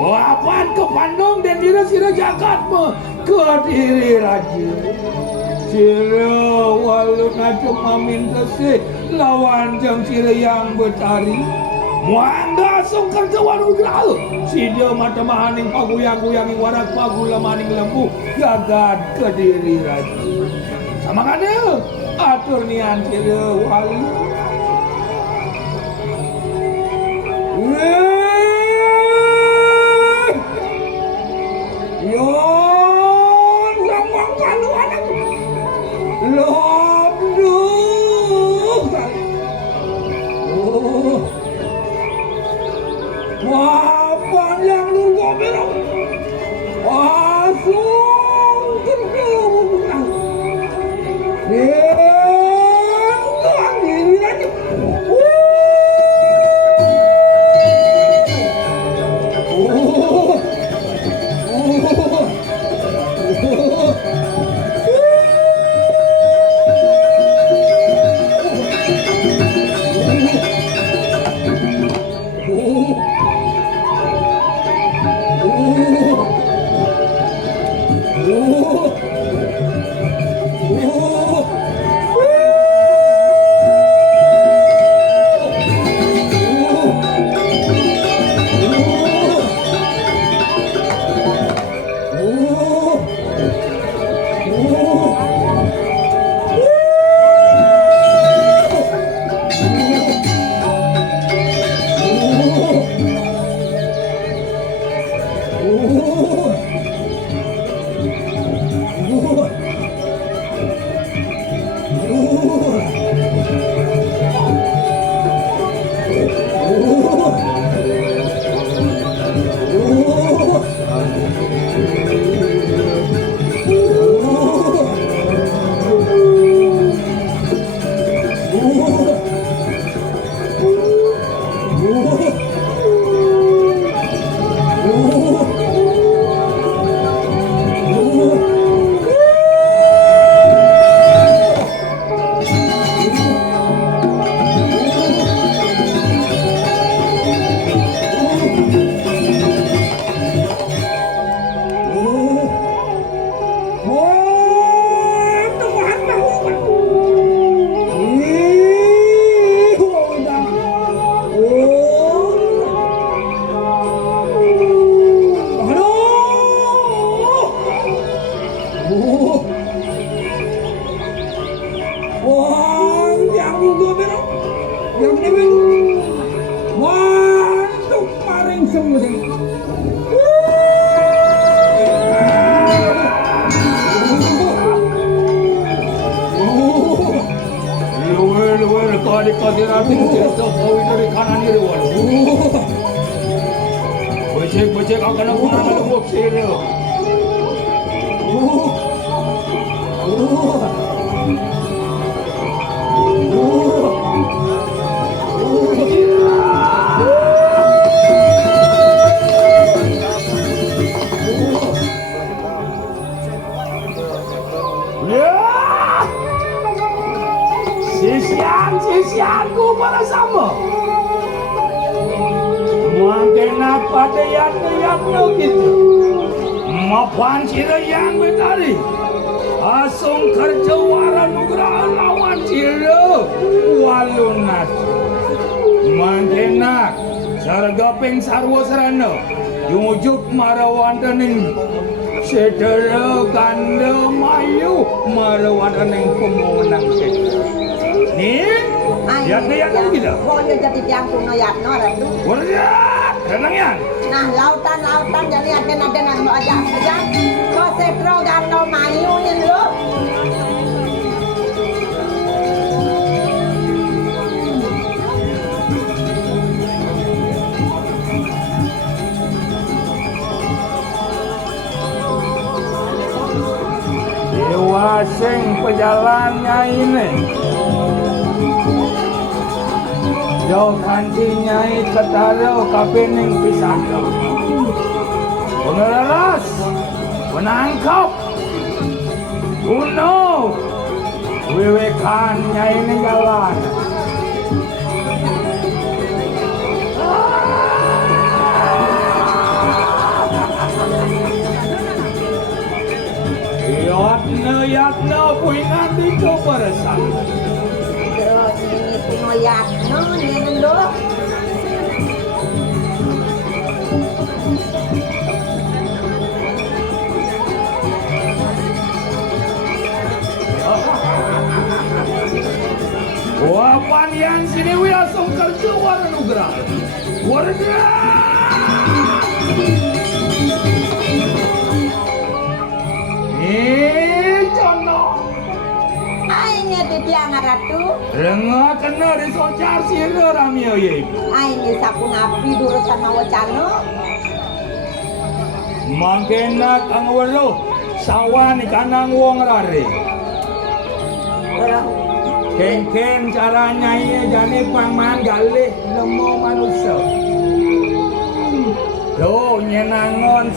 Apaan ke Bandung dan dira sira jagat me ke diri raja. Sira walu nade maminta se lawan jang sira yang betari. Muanda sung kerja waru grau. Sida mata mahaning paguyang-guyang warak pagula maning lembu jagat ke diri raja. Sama kada atur nian sira walu. Yon lamang kalu anak lobdu. Wah, yang lu goberong. Asung kendung. Tuang diri aja. Bocek kau kena guna kalau bocek dia. Sisianku pada sama. Mungkin apa dayat-dayatnya gitu. Mapan sira yang betari. Asung kerja wara nugra lawan sira walunat. Mungkin nak sarga peng sarwa sarana. Yumujuk marawandaning sedera ganda mayu marawandaning pemenang sedera. Nih, yat-yatnya gitu. Boleh jadi tiang kuno yatno ratu. Boleh, tenang ya. Nah, lautan jadi aden-adenan mau aja. Kau setro gano mayu nih lo. Dewa sing pejalannya ini. Jauh kantinya ketaro kapening pisado. Pengelaras, penangkap, bunuh, Wewekan nyai ini jalan. Yatna puingan di keberesan. Terus ini pengoyak nyen do. Wah, panian sini langsung kerja warna nugrah. Warna. Jono. Aingnya di tiang ratu. Renga kena disocar sira ramio ye. Aingnya sapu napi durusan mawacano. Mangkenak ang walo sawan ikanang wong rare. Ken caranya iya jane pangman galih nemu manusia. Do nyenangon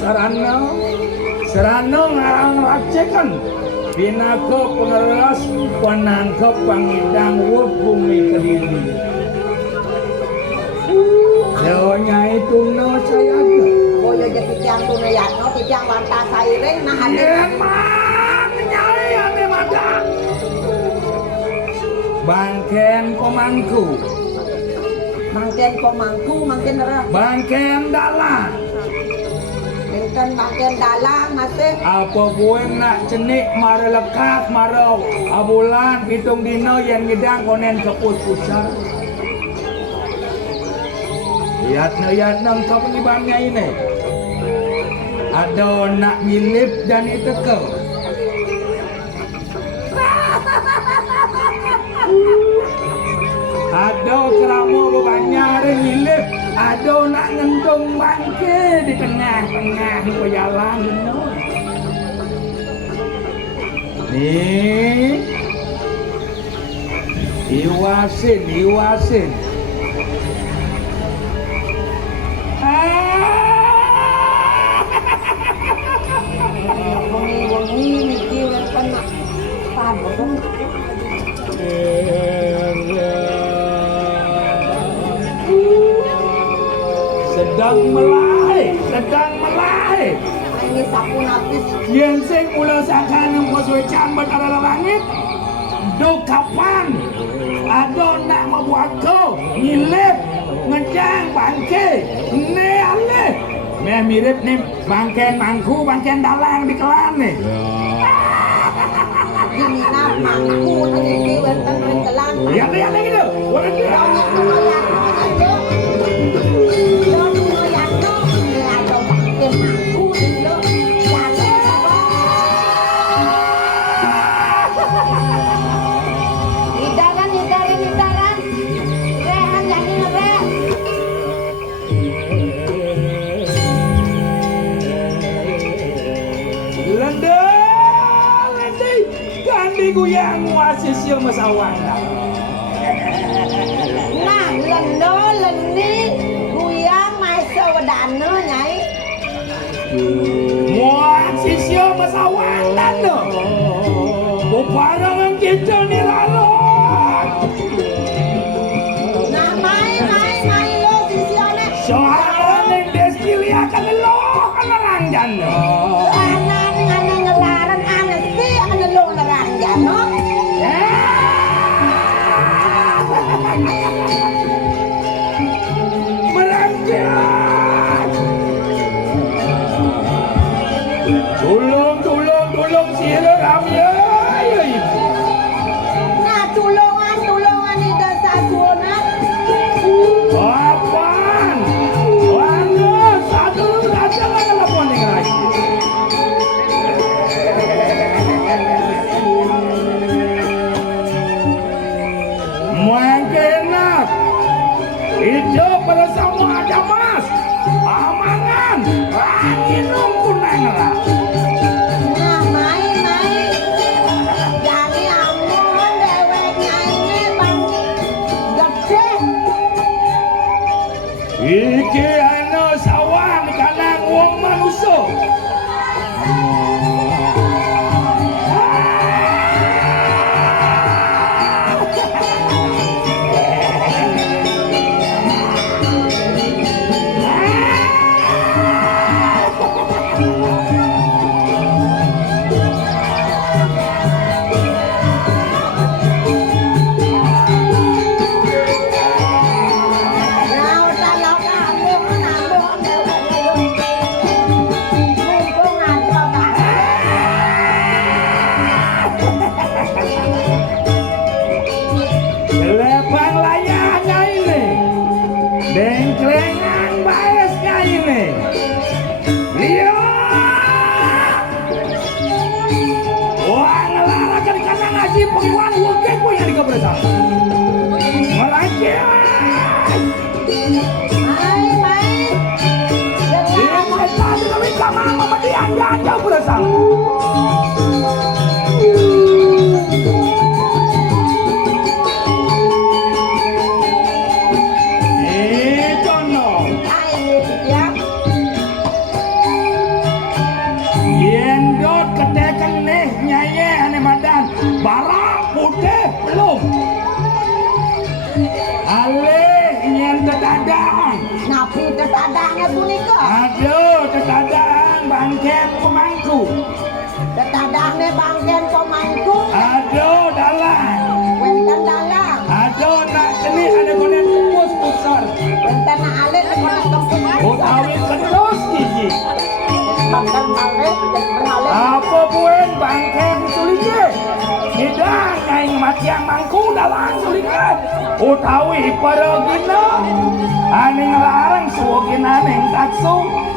Serana ngarang racekan Pinaka pengeras Penangkap pangidang Wud bumi kediri Jawa itu no saya Boyo jadi tiang tuna yakno tiang wanta sairing nah ada. Emang nyai ane mata Bangken pemangku Mangken rah. Bangken dalang Bangken dalang masih. Apa gue nak cenik mara lekat mara abulan pitung dino yang gedang konen kepus pusar. Lihat kau pengibarnya ini. Ada nak nyilip dan itu kau. Ada kerama bebanyak nyilip. Ada nak ngentung bangke di tengah-tengah jalan benar. Nih, iwasin. Wangi mikir kan nak padong. Sedang melai. Ini sapu napis. Yen sing mula sakane posoe cambat ala langit. Do kapan? Ado nak mabuako nyilip ngejang bangke. Ne ale. Meh mirip nih bangken mangku, bangken dalang di kelan nih. Ini nak mangku ini wonten ing kelan. Ya gitu. Boleh yang wasis yang masawan. Nah, leni guyang mai sawadana nyai. Wasis yang masawan no. Buparangan kita ni lalu. Nah, mai lo sisione. Soalan yang destilia kan lo kan ranjan. Ana ngelaran ana si ana lo ranjan no. Meranjat. Tolong sila ramya. Nah, tulungan di desa suonan. Apaan? Wah, satu saja lah telepon yang lagi. Mengkenak hidup bersama ada mas amangan angin nungkunan lah. Nah, mai jadi amun deweknya ini bang gede. Iki ana sawan kanang wong manusia. Selepang layarnya ini, dengklengan baesnya ini. Iya. Wah ngelara jadi karena ngaji pengiwan wujud gue yang dikeberesan. Merajin. Dia mereka juga bisa mama dia jauh beresan. Yendot ketekan nih nyaye ane madan barang putih belum alih nyen tetadang Napi tetadangnya punika. aduh tetadang bangken pemangku Tetadangnya bangken pemangku. aduh dalang Wenten dalang. aduh nak seni ada konen tembus besar Wenten alit konek tembus. utawi terus gigi Bangken alit alit. apa buen bangken sulike hidang nyaing matiang mangku dalang sulike utawi perogina ane ngelarang suwogina neng taksu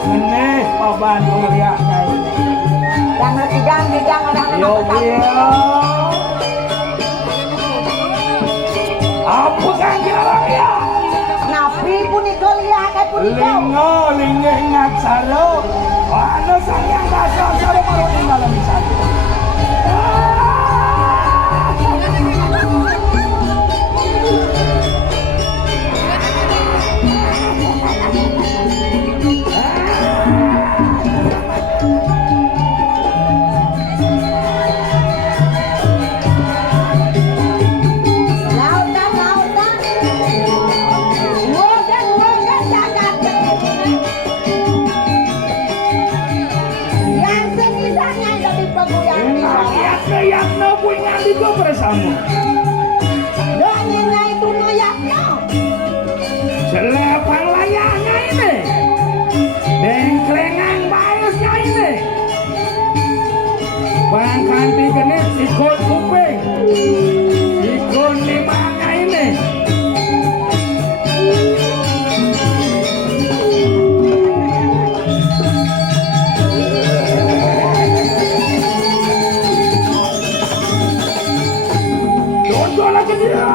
nene paban ngeriak nyaing Jangan digang orang yo yo apa kan kira ya Napi punika lihat punika. lingo linge ngaksaro ano sayang kasar karo karo tinggal misalnya Lautan lautan. Wogan jagat. Yang senisanya jadi peguyang di bawah. yakna punya di go bersama Dongengnya itu noyaknya. selepang layarnya ini dengklengan baesnya ini bangkanti genit sikut kuping sikut limanya ini Dodol lagi dia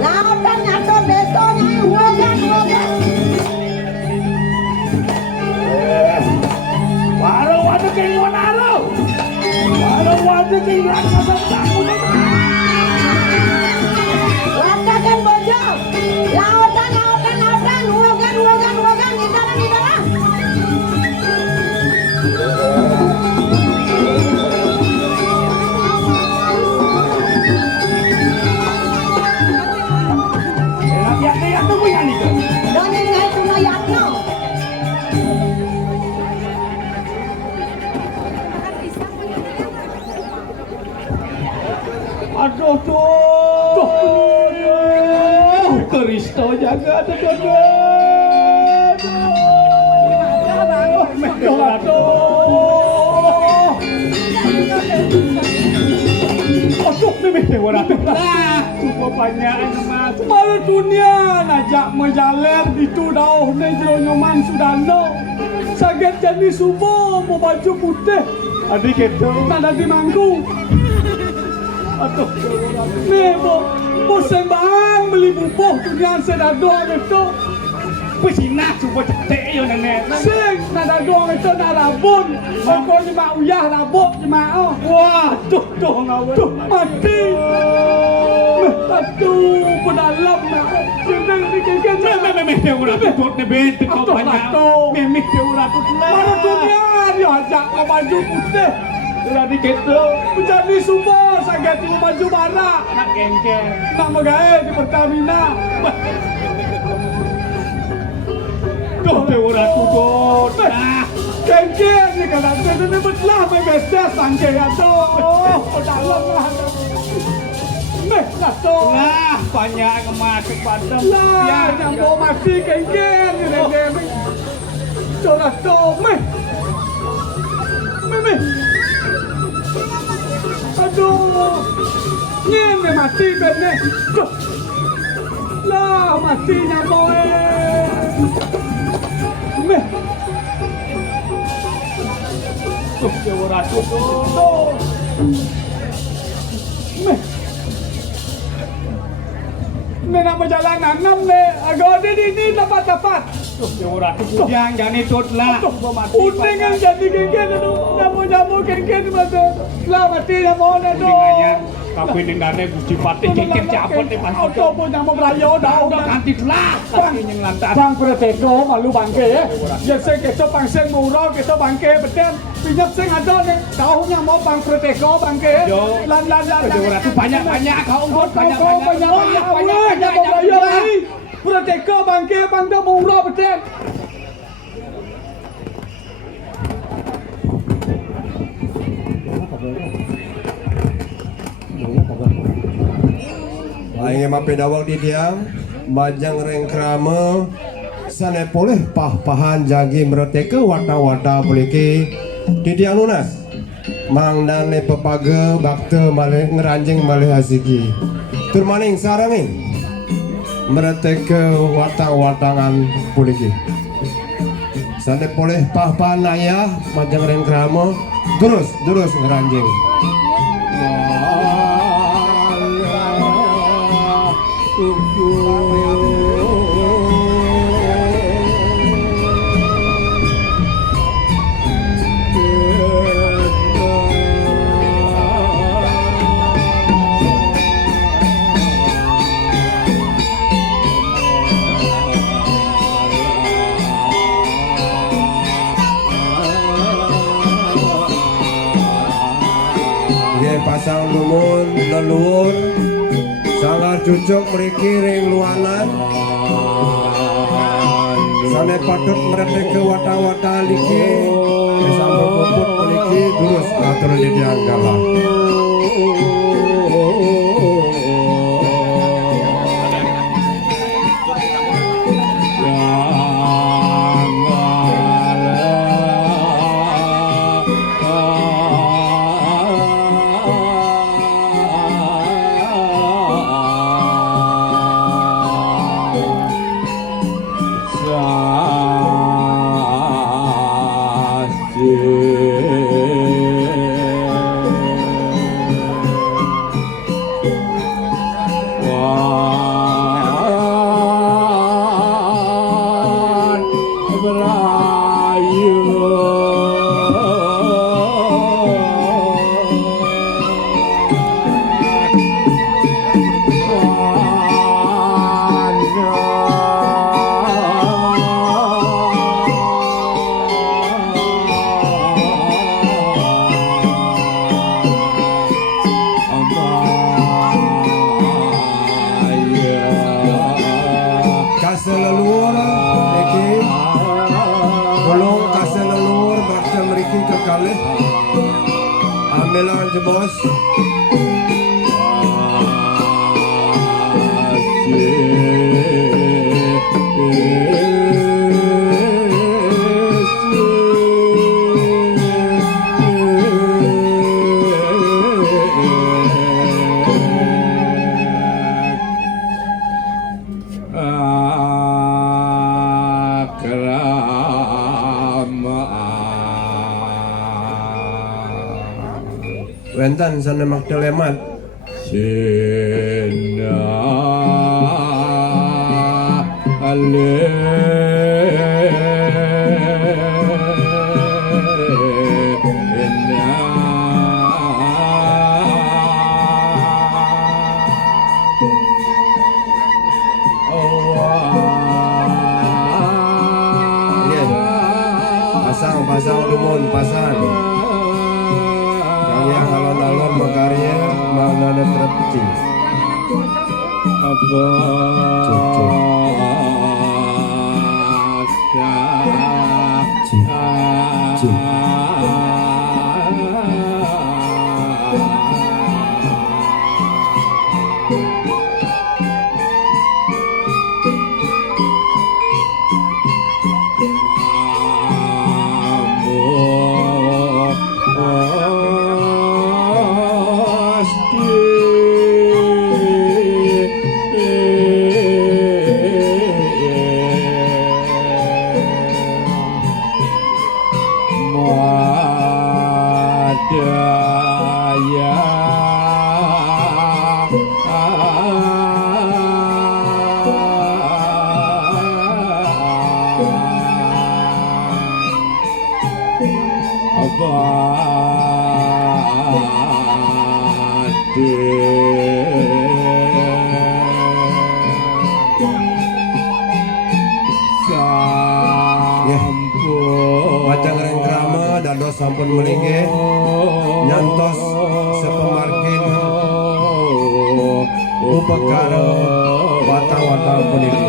Lautan atau besonya wogan. Warung waduh kengwan aro. Warung waduh kengwan kasar takut. Watakan bojo. Lautan wogan di dalam. Ya tuh punya nih. Dongengnya itu noyaknya. Aduh tuh. Kristo jaga aduh. Aduh, ini dewa ratu. Lah, cuba panjang mas. Malu dunia najak menjalir itu dah nejro nyoman sudano. Saget jadi subuh mau baju putih. Adik itu nada di mangku. Aduh, nih bo sembang beli bubuk tulian sedado itu. Pesina cuba cetek yo nenek. Sing nada doang itu nada rabun. Aku ni mak uyah rabuk jemaah. Wah, tuh ngawur. Tuh mati. Aduh, pedalam nak. Senang dikengken. Memeh dia urat tutut ni bent kau banyak. Memeh dia urat tutut. Mana dunia dia ajak kau baju putih. Sudah diketu. Menjadi semua sangat baju barak. Nak kengken. Nak megae di Pertamina. Tuh dia urat tutut. Kengken ni kan ada ni betlah mai besta sangke aduh. Dalam lah. Meh lah tu. Lah banyak emas padam. Lah yang mau mati kengken ni dia. Tu lah tu. Meh. Meh. Aduh. Ni mati benar. Lah matinya boy. Meh. Dewa Ratu. Meh. Ni nama jalanan nam le. Agak ni tepat. Dewa Ratu kujang jangan ikut lah. Uning yang jadi kengken tu. Jamu kengken masa. Lah mati jamu na tu. Dengan tapi nenggane Gusti Patih kengken capot ni pasti. Auto pun jamu belayo dah. Udah ganti lah. Tapi yang lantas. Bang Preteko malu bangke ya. Ya saya kita pangseng murah kita bangke betul. Pinjam seng ada ni. Tahunya mau Bang Preteko bangke. Lan. Dewa Ratu banyak kau unggul banyak. Belayo ni. Preteko bangke bangda murah betul. Aing mapedawak di tiang majang reng krama sane poleh pah-pahan jagi meroteke wata-wata poliki di tiang lunas mangdane pepaga bakte malih ngeranjing malih asiki turmaning sarangin meroteke watang-watangan poliki sane poleh pah-pahan ayah majang reng krama terus ngeranjing. Pasang lumun leluhur sangar cucuk mriki ring luanan sane patut mreteke wata-wata liki sambal puput mriki terus atur di dianggala. Ambilan jebos. Wentan sana maktelemat Sina Ale pasang lumun pasang yang alon-alon makarya mana terpeci apa cucu Wajang rengkrama dados sampun melinggih nyantos sepemargin upakara wata-wata puniki.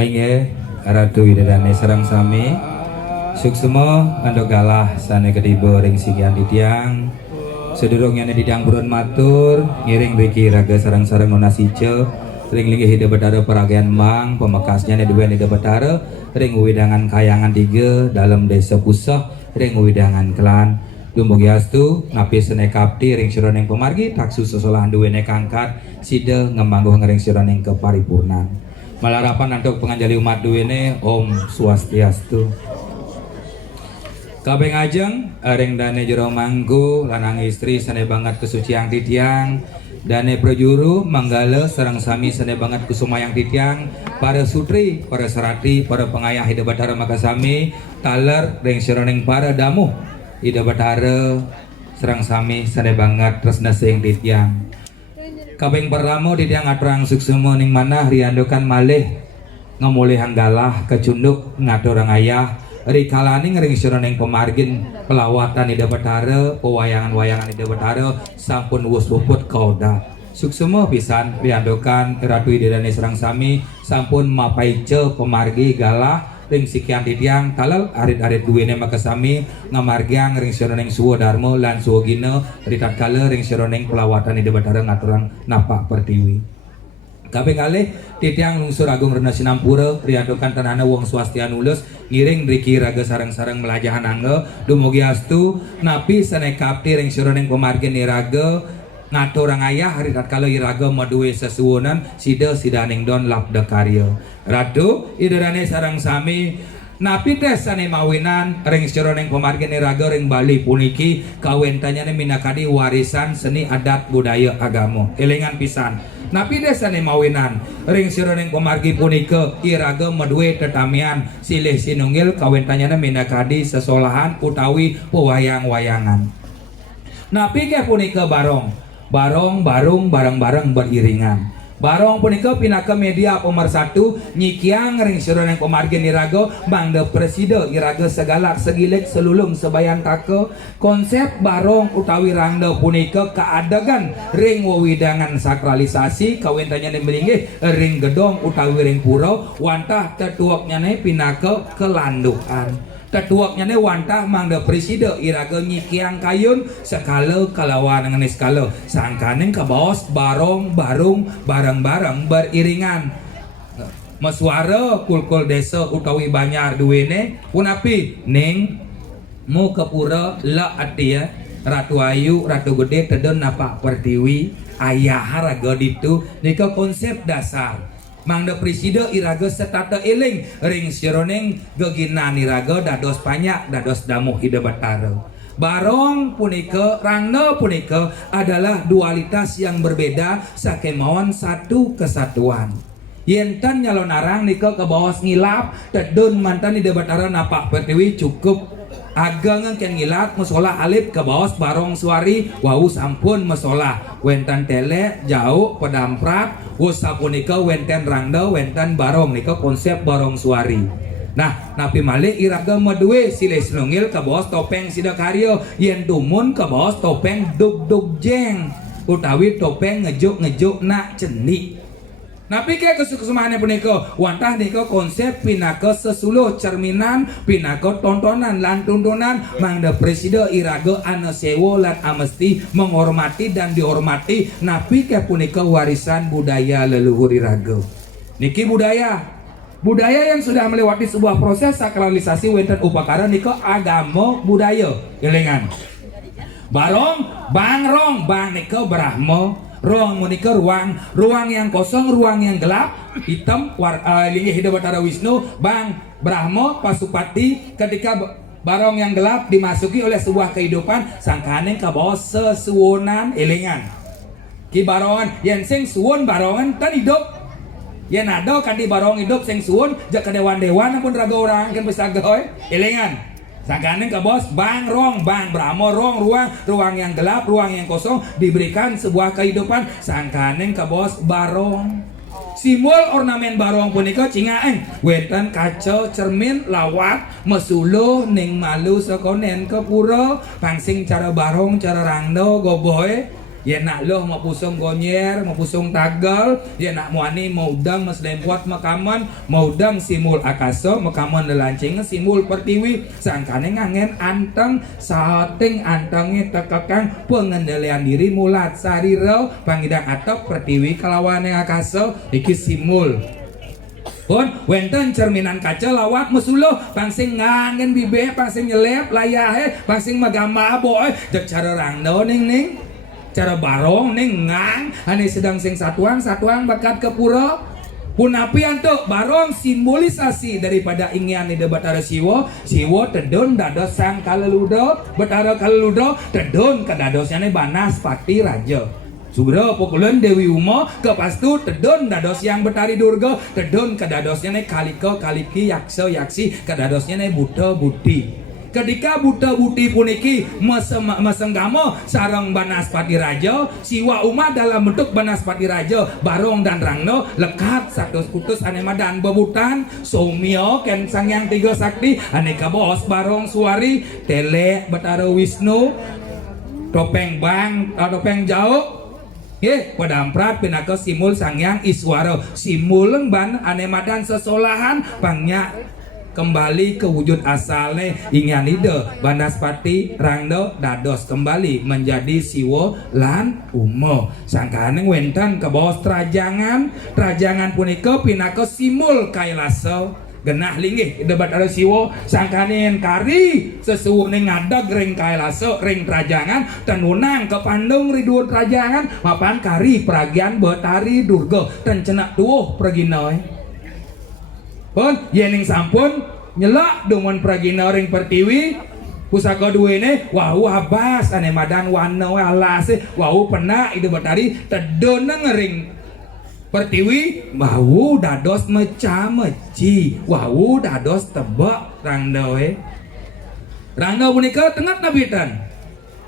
Ainge Ratu Widadane sareng sami suksema andok galah sane ketiba ring sigian ditiang sedurungnya ditiang burun matur ngiring beki raga sareng-sareng nonasice ring linggih hide betara peragian mang pemekasnya neduwen hide betara ring widangan kayangan 3 dalam desa pusah ring widangan kelan dumugi astu ngapi sene kapti ring sironeng pemargi taksu sesolahan duwene kangkat sida ngemangguh ngering sironeng keparipurnan malarapan untuk penganjali umat duwene Om Swastiastu. Kabeh ngajeng areng dane jero mangku lanang istri sane banget kesucian titiang dane prajuru manggala sareng sami sane banget kusumayang titiang para sutri para sarati para pengayah hidup batara makasami taler reng seroneng para damu hidup batara sareng sami sane banget tresna sing titiang kabeh pertama titiang aturang suksema ning manah riandokan malih ngemulih hanggalah kecunduk ngatur ayah rikalaning ring seroneng pemargin pelawatan ida betara pewayangan-wayangan ida betara sampun wus puput kauda suksema pisan riandokan Ratu Idedane serang sami sampun mapaice pemargi galah ring sikian titiang talal arit-arit duwene makasami ngamargiang ring seroneng suwa dharma lan suwa gina ritat kala ring seroneng pelawatan ida betara ngaturang napak pertiwi kabeh kalih titiang lungsur agung rena sinampura riadokan tanana wong swastian ulus ngiring riki raga sareng-sareng melajahan angge dumugi astu napi sane kapti ring seroneng pemargin iraga ngatur orang ayah hari tatkala iraga maduwe sesuwunan sida sidaning don labda karya Ratu Idedane sareng sami napi teh sane mawinan ring seroneng pemargin iraga ring Bali puniki kawentanyane minakadi warisan seni adat budaya agama elingan pisan napi desane mawinan ring seroneng pemargi punika iraga maduwe tetamian silih sinunggil kawentanyana minakadi sesolahan utawi pewayang-wayangan napi ke punika barong barung bareng-bareng beriringan barong punika pinaka media pemersatu nyikiang ring seroneng pemargin iraga mangda presida iraga segalak segilek selulung sebayan taka konsep barong utawi rangda punika keadegan ring wewidangan sakralisasi kawentanya melinggih ring gedong utawi ring pura wantah tetuaknya pinaka kelandukan tetuaknya wantah mangda presida iraga nyikiang kayun sekala kalawan dengan skala sangkaning ke bawah barong barung bareng-bareng beriringan meswara kulkul desa utawi banyar duwene punapi ning mu kepura la atia Ratu Ayu Ratu Gede tedon napak pertiwi ayah haraga ditu nika konsep dasar mangda presida iraga setata eling ring seroneng geginan iraga dados panyak dados damuh ida batara barong punika rangna punika adalah dualitas yang berbeda sakemawon satu kesatuan yenten nyalon arang nika ke bawah ngilap tedun mantan ida batara napak pertiwi cukup ageng ken ngilat musola alip ke bawah barong suari wau sampun musola wenten tele jauh pedamprat sapunika wenten rangda wenten barong nika konsep barong suari nah napi malih iraga maduwe silih sinunggil ke bawah topeng sida karya yen tumun ke bawah topeng dug jeng utawi topeng ngejuk nak cenik napi ke kesuksemaane punika wantah nika konsep pinaka sesuluh cerminan pinaka tontonan lan tuntunan mangda presida iraga ana sewo lan amesti menghormati dan dihormati napi ke punika warisan budaya leluhur iraga niki budaya yang sudah melewati sebuah proses sakralisasi wenten upakara nika agama budaya elingan barong bang nika brahma ruang menika ruang yang kosong ruang yang gelap hitam linggih hidup batara Wisnu bang Brahma Pasupati ketika barong yang gelap dimasuki oleh sebuah kehidupan sangkaning ke bawah sesuwunan elingan ki barongan yen sing suwun barongan tan hidup yen ada kan di barong hidup sing suwun jak kedewan-dewan pun raga orang kan bisa gawe elingan sangkaning ke bos bang Brahma ruang yang gelap ruang yang kosong diberikan sebuah kehidupan sangkaning ke bos barong simbol ornamen barong punika cingaeng wenten kaca cermin lawat mesuluh ning malu sekonen ke pura pangsing cara barong cara rangdo goboy yen nak loh mau pusung gonyer mau pusung tagal yen nak muani mau udang mas lempot makaman mau udang simul akasa makaman lelancing simul pertiwi sangkane ngangen anteng sating antenge tekekang pengendalian diri mulat sarira pangidang atap pertiwi kalawan yang akasa iki simul pun wenten cerminan kaca lawat mesuluh pangsing ngangen bibe pangsing nyelep layahe pangsing magama boy jak cara rangdo ning cara barong ning ngang ane sedang sing satuan bakat ke pura Punapi antuk barong simbolisasi daripada ingin di Batara Siwo tedon dados sang kaleludo, Batara kaleludo tedon kedadosnya Banas Pati Raja. Sugro pukulan Dewi Umo kepastu tedon dados yang Betari Durga, tedon kedadosnya Kaliko Kaliki Yakso Yaksi kedadosnya Buta Buti. Ketika Buta Buti puniki mesenggamo sarang Banaspati Raja, Siwa Uma dalam bentuk Banaspati Raja, Barong dan Rangno lekat satu kutus anemadan bebutan, Somio ken sang yang tiga sakti, aneka bos Barong Suari, Tele Betara Wisnu, topeng bang, topeng jauh. Pada amprat pinaka simul sangyang Iswaro, simul ban anemadan sesolahan pangnya kembali ke wujud asalnya ingin ide Banaspati Rangno dados kembali menjadi Siwo lan Umo. Sangkaneng wenten ke bawah trajangan punika pinaka simul kailasa genah linggih ide Batara Siwo sangkanen kari sesuwune ngadag ring kailasa ring trajangan tenunang ke Pandung riduan trajangan mapan kari pragian Betari Durga dan cenak tuh praginoy. Pun yening sampun nyelak dengan pragina ring pertiwi pusaka duwene wau habas anemadan warna alas wau pena ide Betari tedon ring pertiwi wau dados meca meci wau dados tebak Rangno punika tengat nabitan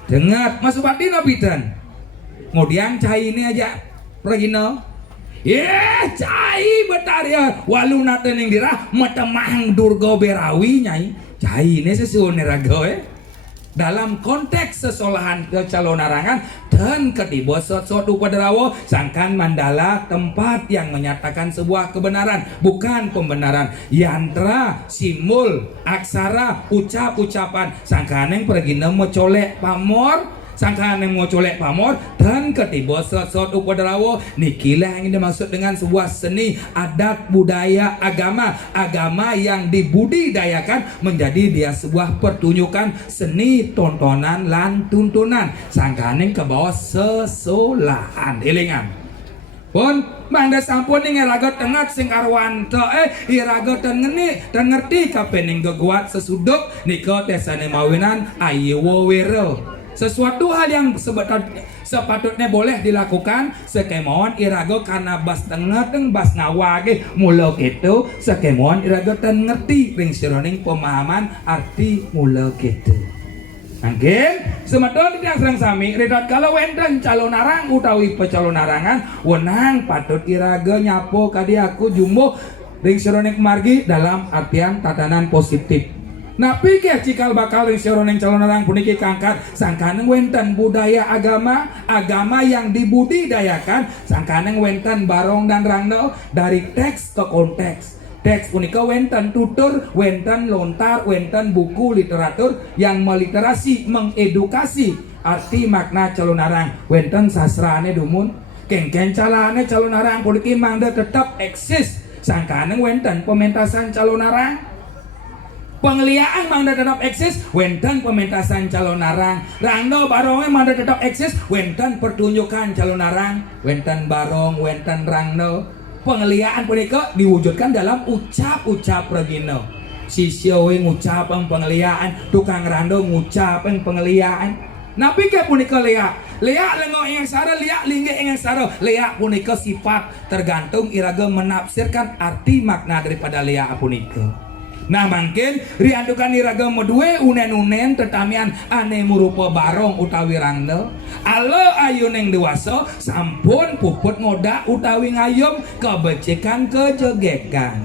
tengat Masupati nabitan kemudian cai ini aja pragina cai Betari walu naten yang dirah matemang Durga Berawi nyai cai ini sesuatu raga dalam konteks sesolahan kecalonarangan dan ketiba suatu padarawo sangkan mandala tempat yang menyatakan sebuah kebenaran bukan pembenaran yantra simul aksara ucapan sangkaneng pergina mecolek pamor sangkaan yang mau colek pamor dan ketiba suatu padarawo nikilah yang dimaksud dengan sebuah seni adat budaya agama yang dibudidayakan menjadi dia sebuah pertunjukan seni tontonan lan tuntunan sangkaan yang ke bawah sesolahan elingan pun mangda sampun ning raga tengah sing arwanta iraga tengeni dan ngerti kapening geguat sesuduk nika tesane mawinan ayewo wero. Sesuatu hal yang sepatutnya boleh dilakukan sekemon irago karena bas tengah bas ngawage mula gitu sekemon irago ten ngerti ring sironing pemahaman arti mula gitu. Angin semeton tidak serang sami redat kalau wenten calonarang utawi pecalonarangan wenang patut irago nyapo kadi aku jumbo ring sironing margi dalam artian tatanan positif. Napi ke cikal bakal ring calonarang puniki kangkat sangkaneng wenten budaya agama yang dibudidayakan sangkaneng wenten Barong dan Rangno dari teks ke konteks. Teks punika wenten tutur, wenten lontar, wenten buku literatur yang meliterasi, mengedukasi arti makna calonarang. Wenten sastrane dumun, kengken calane calonarang puniki mangda tetap eksis. Sangkaneng wenten pementasan calonarang. Pengliaan mangda tetap eksis, wenten pementasan calonarang. Rangno Barongnya mangda tetap eksis, wenten pertunjukan calonarang. Wenten Barong, wenten Rangno. Pengliaan punika diwujudkan dalam ucap-ucap regino. Sisyo ngucapang pengliaan, tukang rando ngucapang pengliaan. Napi ke punika lea lengo yang sara, lea linggih yang sara. Lea punika sifat tergantung iraga menafsirkan arti makna daripada lea punika. Nah mungkin riandukan iraga medue unen tetamian ane murupa Barong utawi Rangno alo ayuneng dewasa sampun puput ngoda utawi ngayom kebecekan kejegekan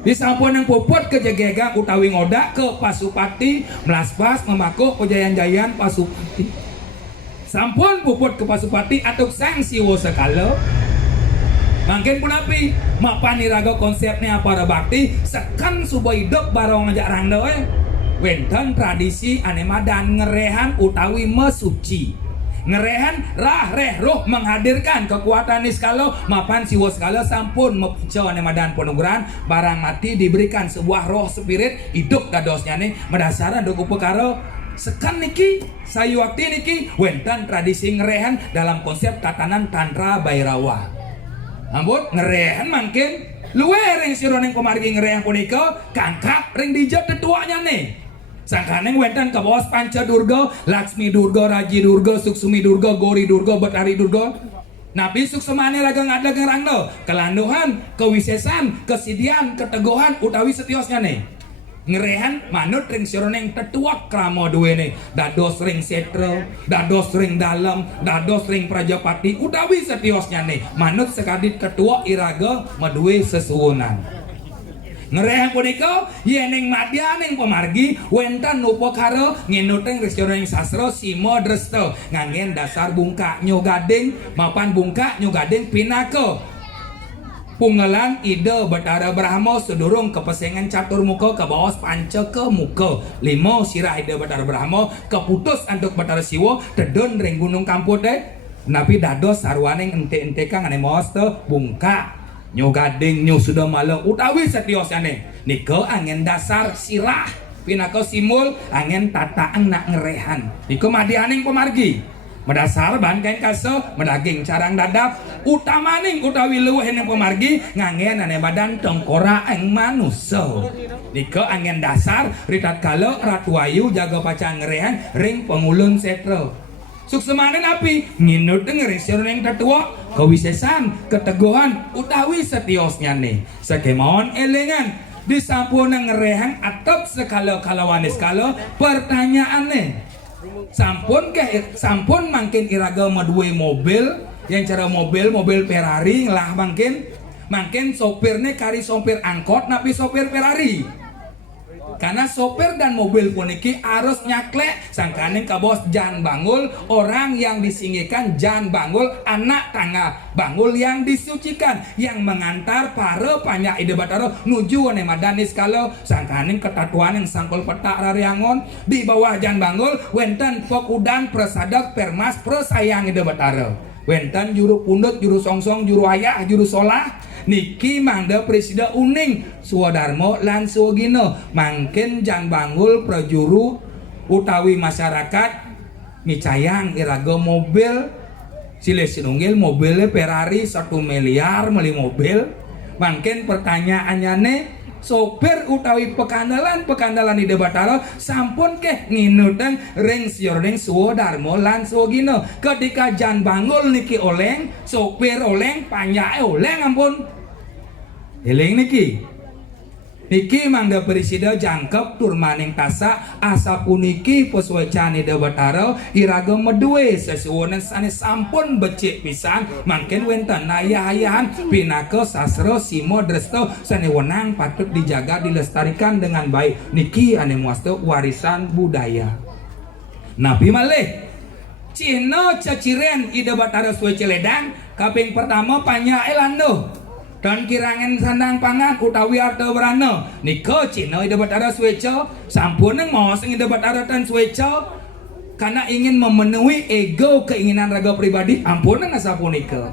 disampun yang puput kejegekan utawi ngoda ke Pasupati melaspas memakuk pejayan-jayan Pasupati sampun puput ke Pasupati atau sang Siwo sekalo mungkin pun api mapan iraga konsepnya para bakti sekan subuh hidup Barong ngajak Rangno wenten tradisi anemadan ngerehan utawi mesuci ngerehan rah reh roh menghadirkan kekuatan iskalo mapan siwo skala sampun mepico anemadan penuguran barang mati diberikan sebuah roh spirit hidup dadosnya nih mendasaran doku pekaro sekan niki sayu waktu niki wenten tradisi ngerehan dalam konsep tatanan tantra Bairawa. Ampun ngerehan mangkin luwe ring sira ning pamargi ngerehan punika kangkap ring dijat tetuanya nih. Sangkaneng wenten kabawas Panca Durga, Laksmi Durga, Raji Durga, Suksumi Durga, Gori Durga, Betari Durga. Nabi suksemane laga ngadeg ngerangno, kelanduhan, kewisesan, kesidian, keteguhan utawi setiosnya nih. Ngerehan manut ring sira ning tetuak krama duwene, dados ring setra, dados ring dalem, dados ring prajapati utawi setiosnya nih. Manut sekadit ketua iraga maduwe sesuwunan. Ngerehan punika yeneng madya ning pamargi wenten upakara nginuteng restoran sastra sima dresta nganggen dasar bungka nyogading mapan bungka nyogading pinaka pungelan ide Bathara Brahma sedurung kepesengan catur muka ke bawah panca ke muka limo sirah ide Bathara Brahma keputus anduk Bathara Siwa tedon ring gunung kamput napi dados sarwaning ente-ente kang ane maos teh bungka nyogading nyo sudah malam utawi setiosane niko angin dasar sirah pinaka simul angin tataang nak ngerehan niko madianing pemargi medasar bahan kain kaso medaging carang dadap utamaning utawi luwih ning pemargi ngangen ane badan tengkora ing manusia niko angin dasar ritat kala Ratu Ayu jaga pacan ngerehan ring pengulun setra suksemane napi nginut dengerin sira ning tetua kewisesan keteguhan utawi setiosnya nih sakemawon elengan disampun ngerehan atap sekala kalawane skala pertanyaane sampun mangkin iraga maduwe mobil yang cara mobil Ferrari lah mangkin sopirnya kari sopir angkot napi sopir Ferrari karena sopir dan mobil puniki harus nyaklek sangkaning ka bos Jan Bangul orang yang disinggikan Jan Bangul anak tangga Bangul yang disucikan yang mengantar para panyak ide Bathara nuju ane madanis kalau sangkaning ketatuan yang sangkul petak rariangon di bawah Jan Bangul wenten pekudan prasadak permas prasayang ide Bathara wenten juru pundut juru songsong juru ayah juru solah niki mangda presida uning Suwadarmo lan Suwagina mangkin Jan Bangul prajuru utawi masyarakat ngicayang iraga mobil silih sinunggil mobilnya Ferrari 1 miliar meli mobil mangkin pertanyaannya nih sopir utawi pekandalan ide Bathara sampun keh nginuteng ring sira Suwadarmo lan Suwagina ketika Jan Bangul niki oleng sopir oleng panyake oleng ampun eling niki mangda presida jangkep turmaning tasa asa puniki pesuecan ide Bathara iraga meduwe sesuwunan sanes sampun becik pisan mangken wenten ayah-ayahan pinaka sastra simo dresta sanewenang patut dijaga dilestarikan dengan baik niki ane muasto warisan budaya napi malih Cina ceciren ide Bathara suwe celedang kaping pertama panyae lando dan kirangan sandang pangan utawi arta berana nika Cina ide Bathara suweca sampun maos ide Bathara tan suweca karena ingin memenuhi ego keinginan raga pribadi ampun ngasapunika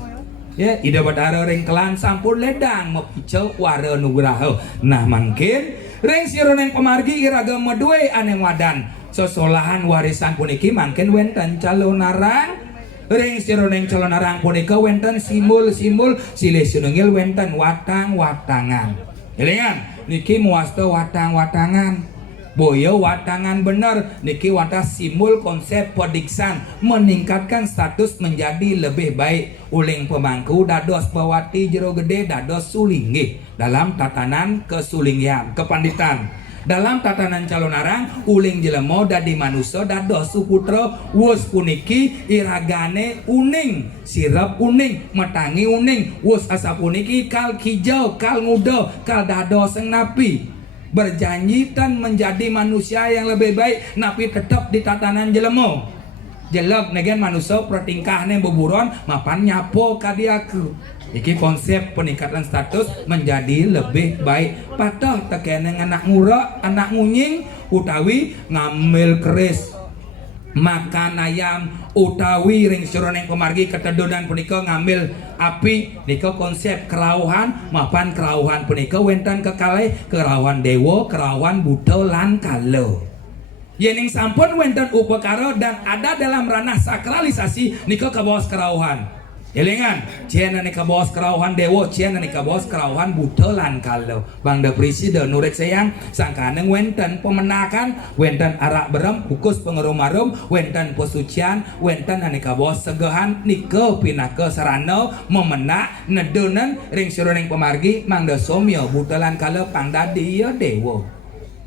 ya ide Bathara ring kelan sampun ledang mepice wara nugraha nah mangkin ring sira ning pamargi iraga meduwe ane wadan sesolahan warisan puniki mangkin wenten calonarang ring sira ning calonarang punika wenten simbol-simbol silih sinunggil wenten watang-watangan elingan niki muasta watang-watangan boyo watangan bener niki watas simbol konsep pediksan meningkatkan status menjadi lebih baik uling pemangku dados bawati jero gede dados sulinggih dalam tatanan kesulinggian kepanditan dalam tatanan calonarang uling jelema dadi manusia dados suputra wus puniki iragane uning sirep uning metangi uning wus asa puniki kal kijau kal nguda kal dados sing napi berjanji dan menjadi manusia yang lebih baik napi tetap di tatanan jelema jelek negen manusia pertingkahne beburon mapan nyapo kadiaku iki konsep peningkatan status menjadi lebih baik patah tekeneng anak ngura anak ngunying utawi ngambil keris makan ayam utawi ring sira ning pamargi ketedodan punika ngambil api nika konsep kerawuhan mapan kerawuhan punika wenten kekalih kerawuhan dewa kerawuhan buta lan kala yening sampun wenten upakara dan ada dalam ranah sakralisasi nika kabawas kerawuhan Elingan, cian ane kabos kerauhan dewo, cian ane kabos kerauhan butelan kalau bang de presiden nurek sayang sangkaneng wenten pemenakan, wenten arak berem, kukus pengerum-arum, wenten pesucian, wenten ane kabos segahan nike pinake sarana memenak nedeunen ring suruning pemargi mang de somyo butelan kalau pangdadi ya dewo.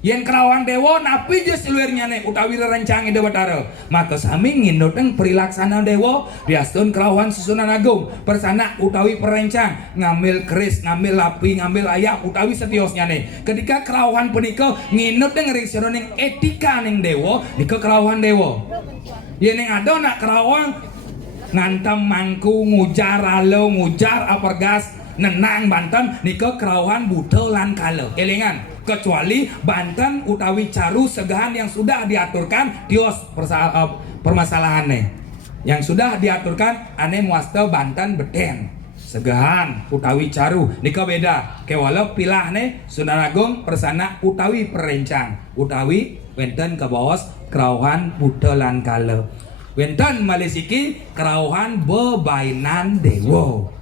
Yen kerawan dewa napi je seluirnya nih utawi rerencangi dewa taro maka sami nginuteng perilaksana dewa biasun kerawan susunan agung persana utawi perencang ngambil keris ngambil lapi ngambil ayak utawi setiosnya nih ketika kerawan punika nginuteng ring seroning etika ning dewa nika kerawan dewa yen yang ada nak kerawan ngantem mangku ngujar alo ngujar apergas nenang Banten nika kerawan butelan kalau elingan kecuali Banten utawi caru segahan yang sudah diaturkan tios permasalahannya yang sudah diaturkan ane muasta Banten beten segahan utawi caru nika beda kewalau pilah nih Sunan Agung persana utawi perencang utawi wenten kebawas kerauhan butelan kalau wenten malisiki kerauhan bebainan dewo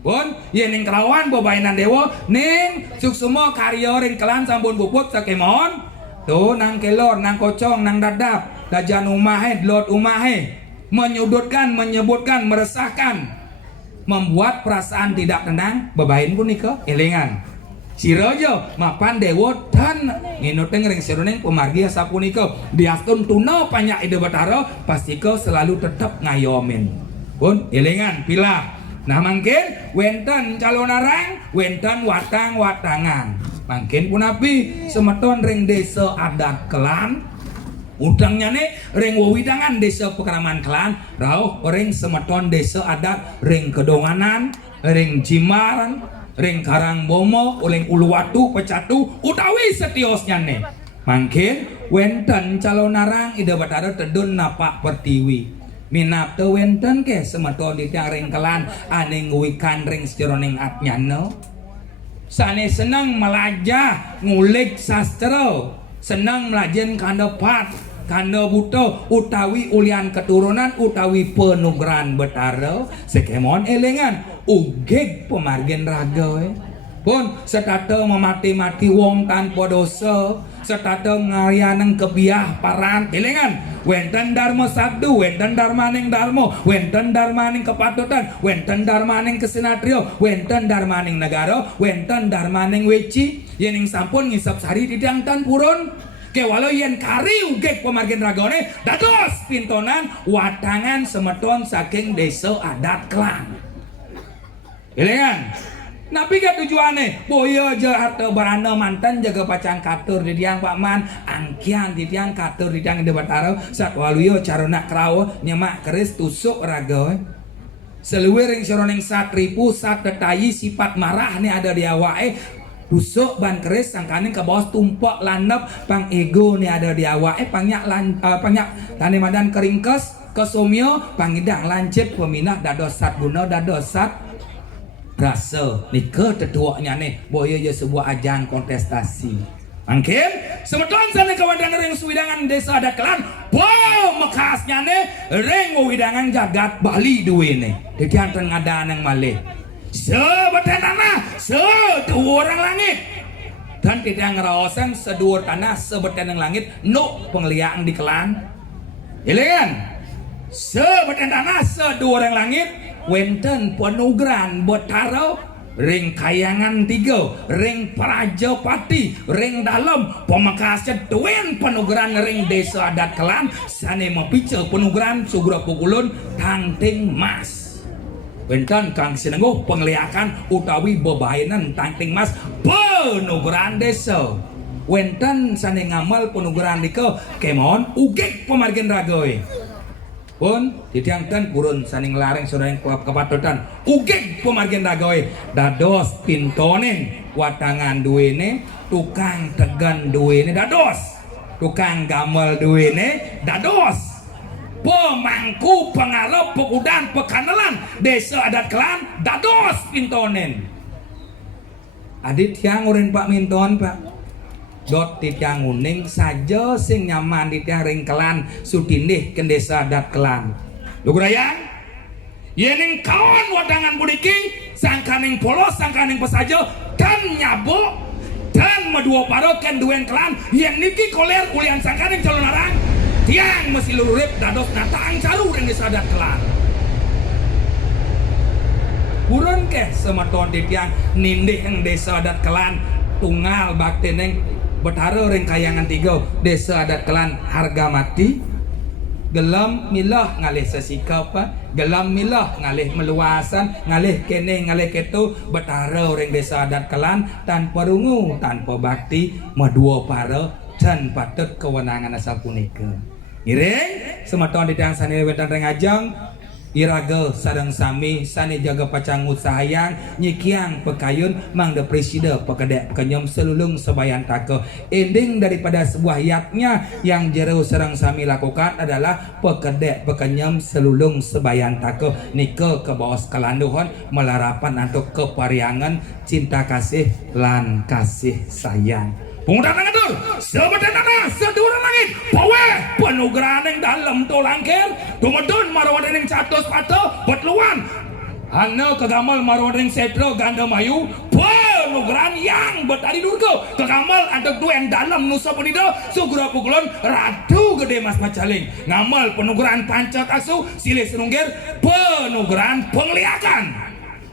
pun yen ning kerawan bebainan dewa ning suksuma karya ring kelan sampun puput sakemon tuh nang kelor nang kocong nang dadap dajan umahe dlot umahe menyudutkan menyebutkan meresahkan membuat perasaan tidak tenang bebain punika elingan sirojo mapan dewa dan nginuteng ring siruning pemargi sapunika diastun tuna panyak ide batara pastiko selalu tetap ngayomin pun elingan pilah. Nah mungkin wenten calon arang, wenten watang-watangan. Mungkin pun api semeton ring desa adat kelan. Udangnya nih ring wewidangan desa pekraman kelan. Rauh ring semeton desa adat ring kedonganan, ring jimaran, ring karangbomo, ring uluwatu, pecatu, utawi setiosnya nih. Mungkin wenten calon arang ida batara tedun napak pertiwi. Minap teu wenten ke semeton di tiang ring kelan ane nguikan ring sejeroning atnyano sane senang melajah ngulik sastra senang melajen kanda pat kanda buto utawi ulian keturunan utawi penugran betara sekemon elengan ugeg pemargen raga pun setata memati-mati wong tanpa dosa setata ngarianeng kebiah paran elengan wenten dharma sabdu wenten dharmaning dharma wenten dharmaning kepatutan wenten dharmaning kesinatrio wenten dharmaning negara wenten dharmaning weci yening sampun ngisap sari di tiang tan purun kewalau yen kari ugek pemargen ragone dados pintonan watangan semeton saking desa adat klan elengan napi gak tujuannya boyo aja harta barana mantan jaga pacang katur di tiang Pak Man angkian di tiang katur di tiang debat taro saat waluyo carona krawo nyemak keris tusuk raga seluwir ring soroning satripu sat tetayi sifat marah nih ada di awake tusuk ban keris sangkaning ke bawah tumpok landep pang ego nih ada di awake pangyak pangyak tani madan keringkes kesomyo pangidang lancip peminah dadosat guna dadosat rasa nika tetuaknya nih boyo je sebuah ajang kontestasi mungkin semeton sana kawadan ring suwidangan desa adat kelan wow mekasnya nih ring widangan jagat Bali duwe nih dikiantan ngadaan yang malih sebeten tanah sedua orang langit dan tidak ngerawasan sedua tanah sebeten yang langit nuk pengliang di kelan ilegan sebeten tanah sedua orang langit wenten penugran betara ring kayangan tiga ring prajapati ring dalam pemekasnya tuen penugran ring desa adat kelan sane mepice penugran sugro pukulun tangting mas wenten kang sinengguh pengliakan utawi bebainan tangting mas penugran desa wenten sane ngamal penugran dika kemon ugek pemargen ragoe pun ditiangkan purun saning lareng saudara kepatutan ugeg pemargen ragawe dados pintonen watangan duwene tukang tegan duwene dados tukang gamel duwene dados pemangku pengarep pekudan pekanelan desa adat kelan dados pintonen adit yang urin Pak Minton Pak dot di tiang uning saja sing nyaman di tiang ring kelan sutindih ke desa adat kelan lu kurayang Yening kawan wadangan budiki sangkaning polos sangkaning pesajo dan nyabo dan medua paro ken duen kelan yang niki koler ulian sangkaning calon arang tiang mesti lururip dados natang caru yang disadat kelan burun ke sematon di tiang nindih yang desa adat kelan tunggal bakti neng betara ring kayangan tiga desa adat kelan harga mati gelam milah ngalih sesikap gelam milah ngalih meluasan ngalih kene ngalih ketu betara orang desa adat kelan tanpa rungu tanpa bakti madua para dan patut kewenangan asal punika ngiring semeton di tiang sani wetan reng ajang iraga sareng sami sani jaga pacangut sahayang nyikiang pekayun mangda presida pekedek kenyom selulung sebayan take ending daripada sebuah yatnya yang jero sareng sami lakukan adalah pekedek pekenyom selulung sebayan take nike ke bawah kelanduhan melarapan untuk kepariangan cinta kasih lan kasih sayang Pungudang ngatur, sebetanana sedulur langit, pawe penugrahan yang dalam tolangker, tumedun marwadan yang catos pato, betluan, ana kegamal marwadan yang setro ganda mayu, penugrahan yang betari durga, kegamal antuk dua yang dalam nusa penido, sugura pukulon ratu gede mas macaling, ngamal penugrahan panca kasu, silih senunggir, penugrahan pengliakan.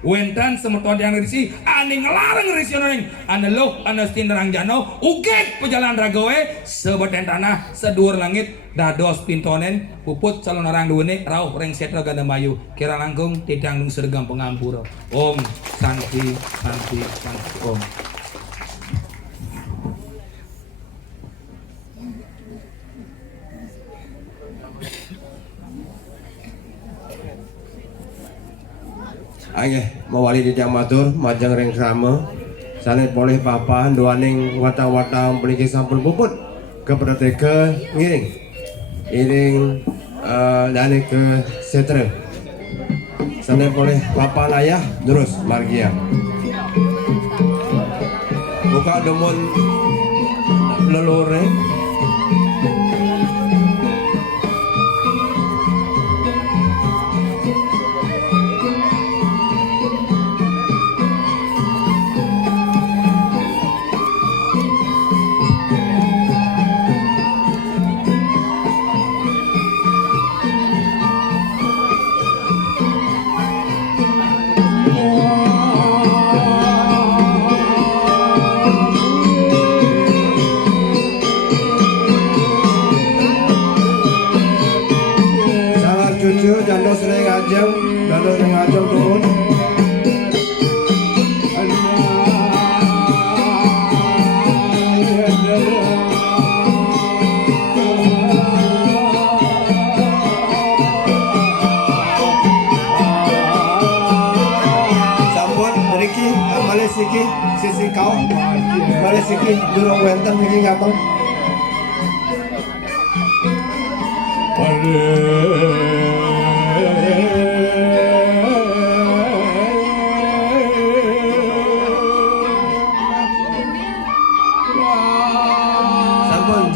Wentan semertuan yang risi ani ngelarang risi neng anda loh anda stinderang jano uget pejalan ragawe sebeten tanah sedur langit dados pintonen puput calon orang duene rauh reng setra ganda mayu kira langkung tidang sergam pengampura om santi santi santi om Ayo, mawali di tiang matur, majang ring krama, salit boleh papan, duaning watang-watang peniki sampun puput kepada teka ngiring, iring dani ke setre, salit boleh papan ayah, terus margia, buka demun lelore. Dandos ring ajeng turun. Sampun Riki, malih siki sisi kau, malih siki durung wenten iki ngaton.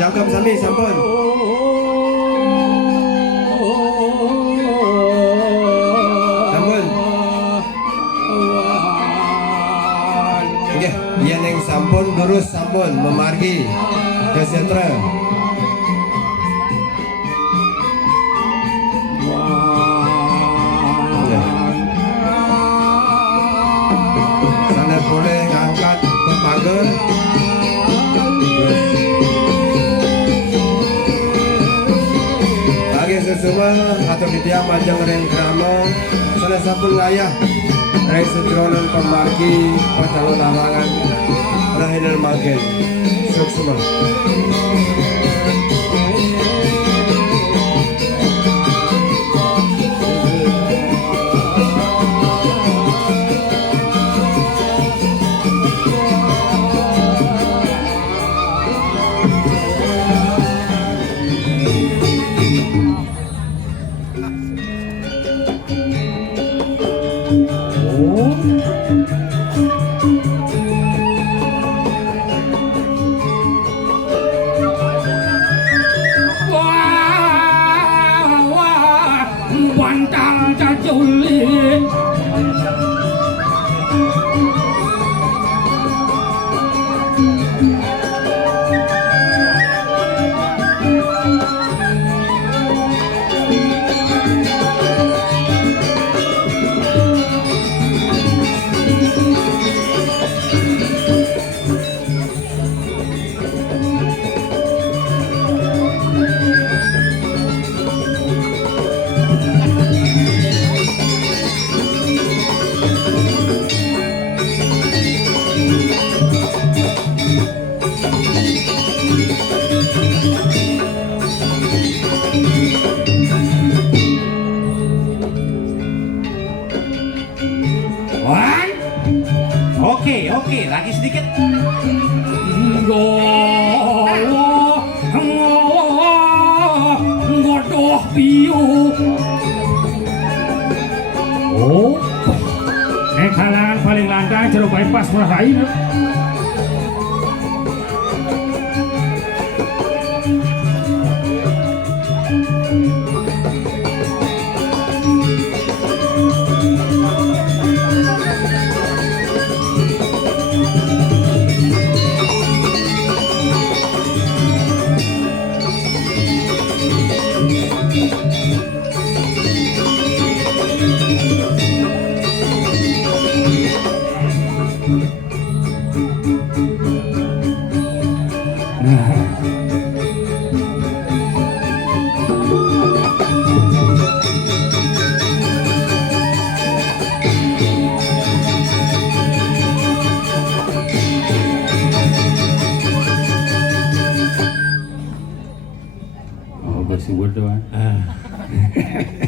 Jagam sami sampun. Sampun. Nggih, yen ing sampun lurus sampun memargi ke sentra. Sana boleh ngangkat ke pagar. Semua atau di tiang majang reng krama salah sampun layah reng sedronan pemargi pacalon larangan rahinal magen suksma. Pantang caculi Oke, lagi sedikit. Ngodoh piu. Oh, kalangan paling lancar jeruk bypass merasain.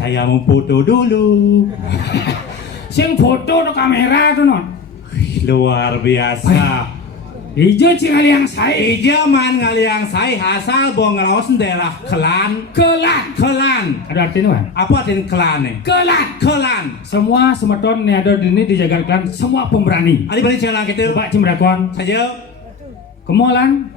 Saya mau foto dulu. Sing foto no kamera tuh non. Luar biasa. Ijo cingaliang saya. Ija man ngaliang saya asal bong ngelawas daerah Kelan. Kelan. Ada artinya apa? Apa artinya Kelan nih? Kelan. Semua semeton yang ada di ini dijagarkan semua pemberani. Adi balik jalan gitu. Coba cimrakon. Saja. Kemolan.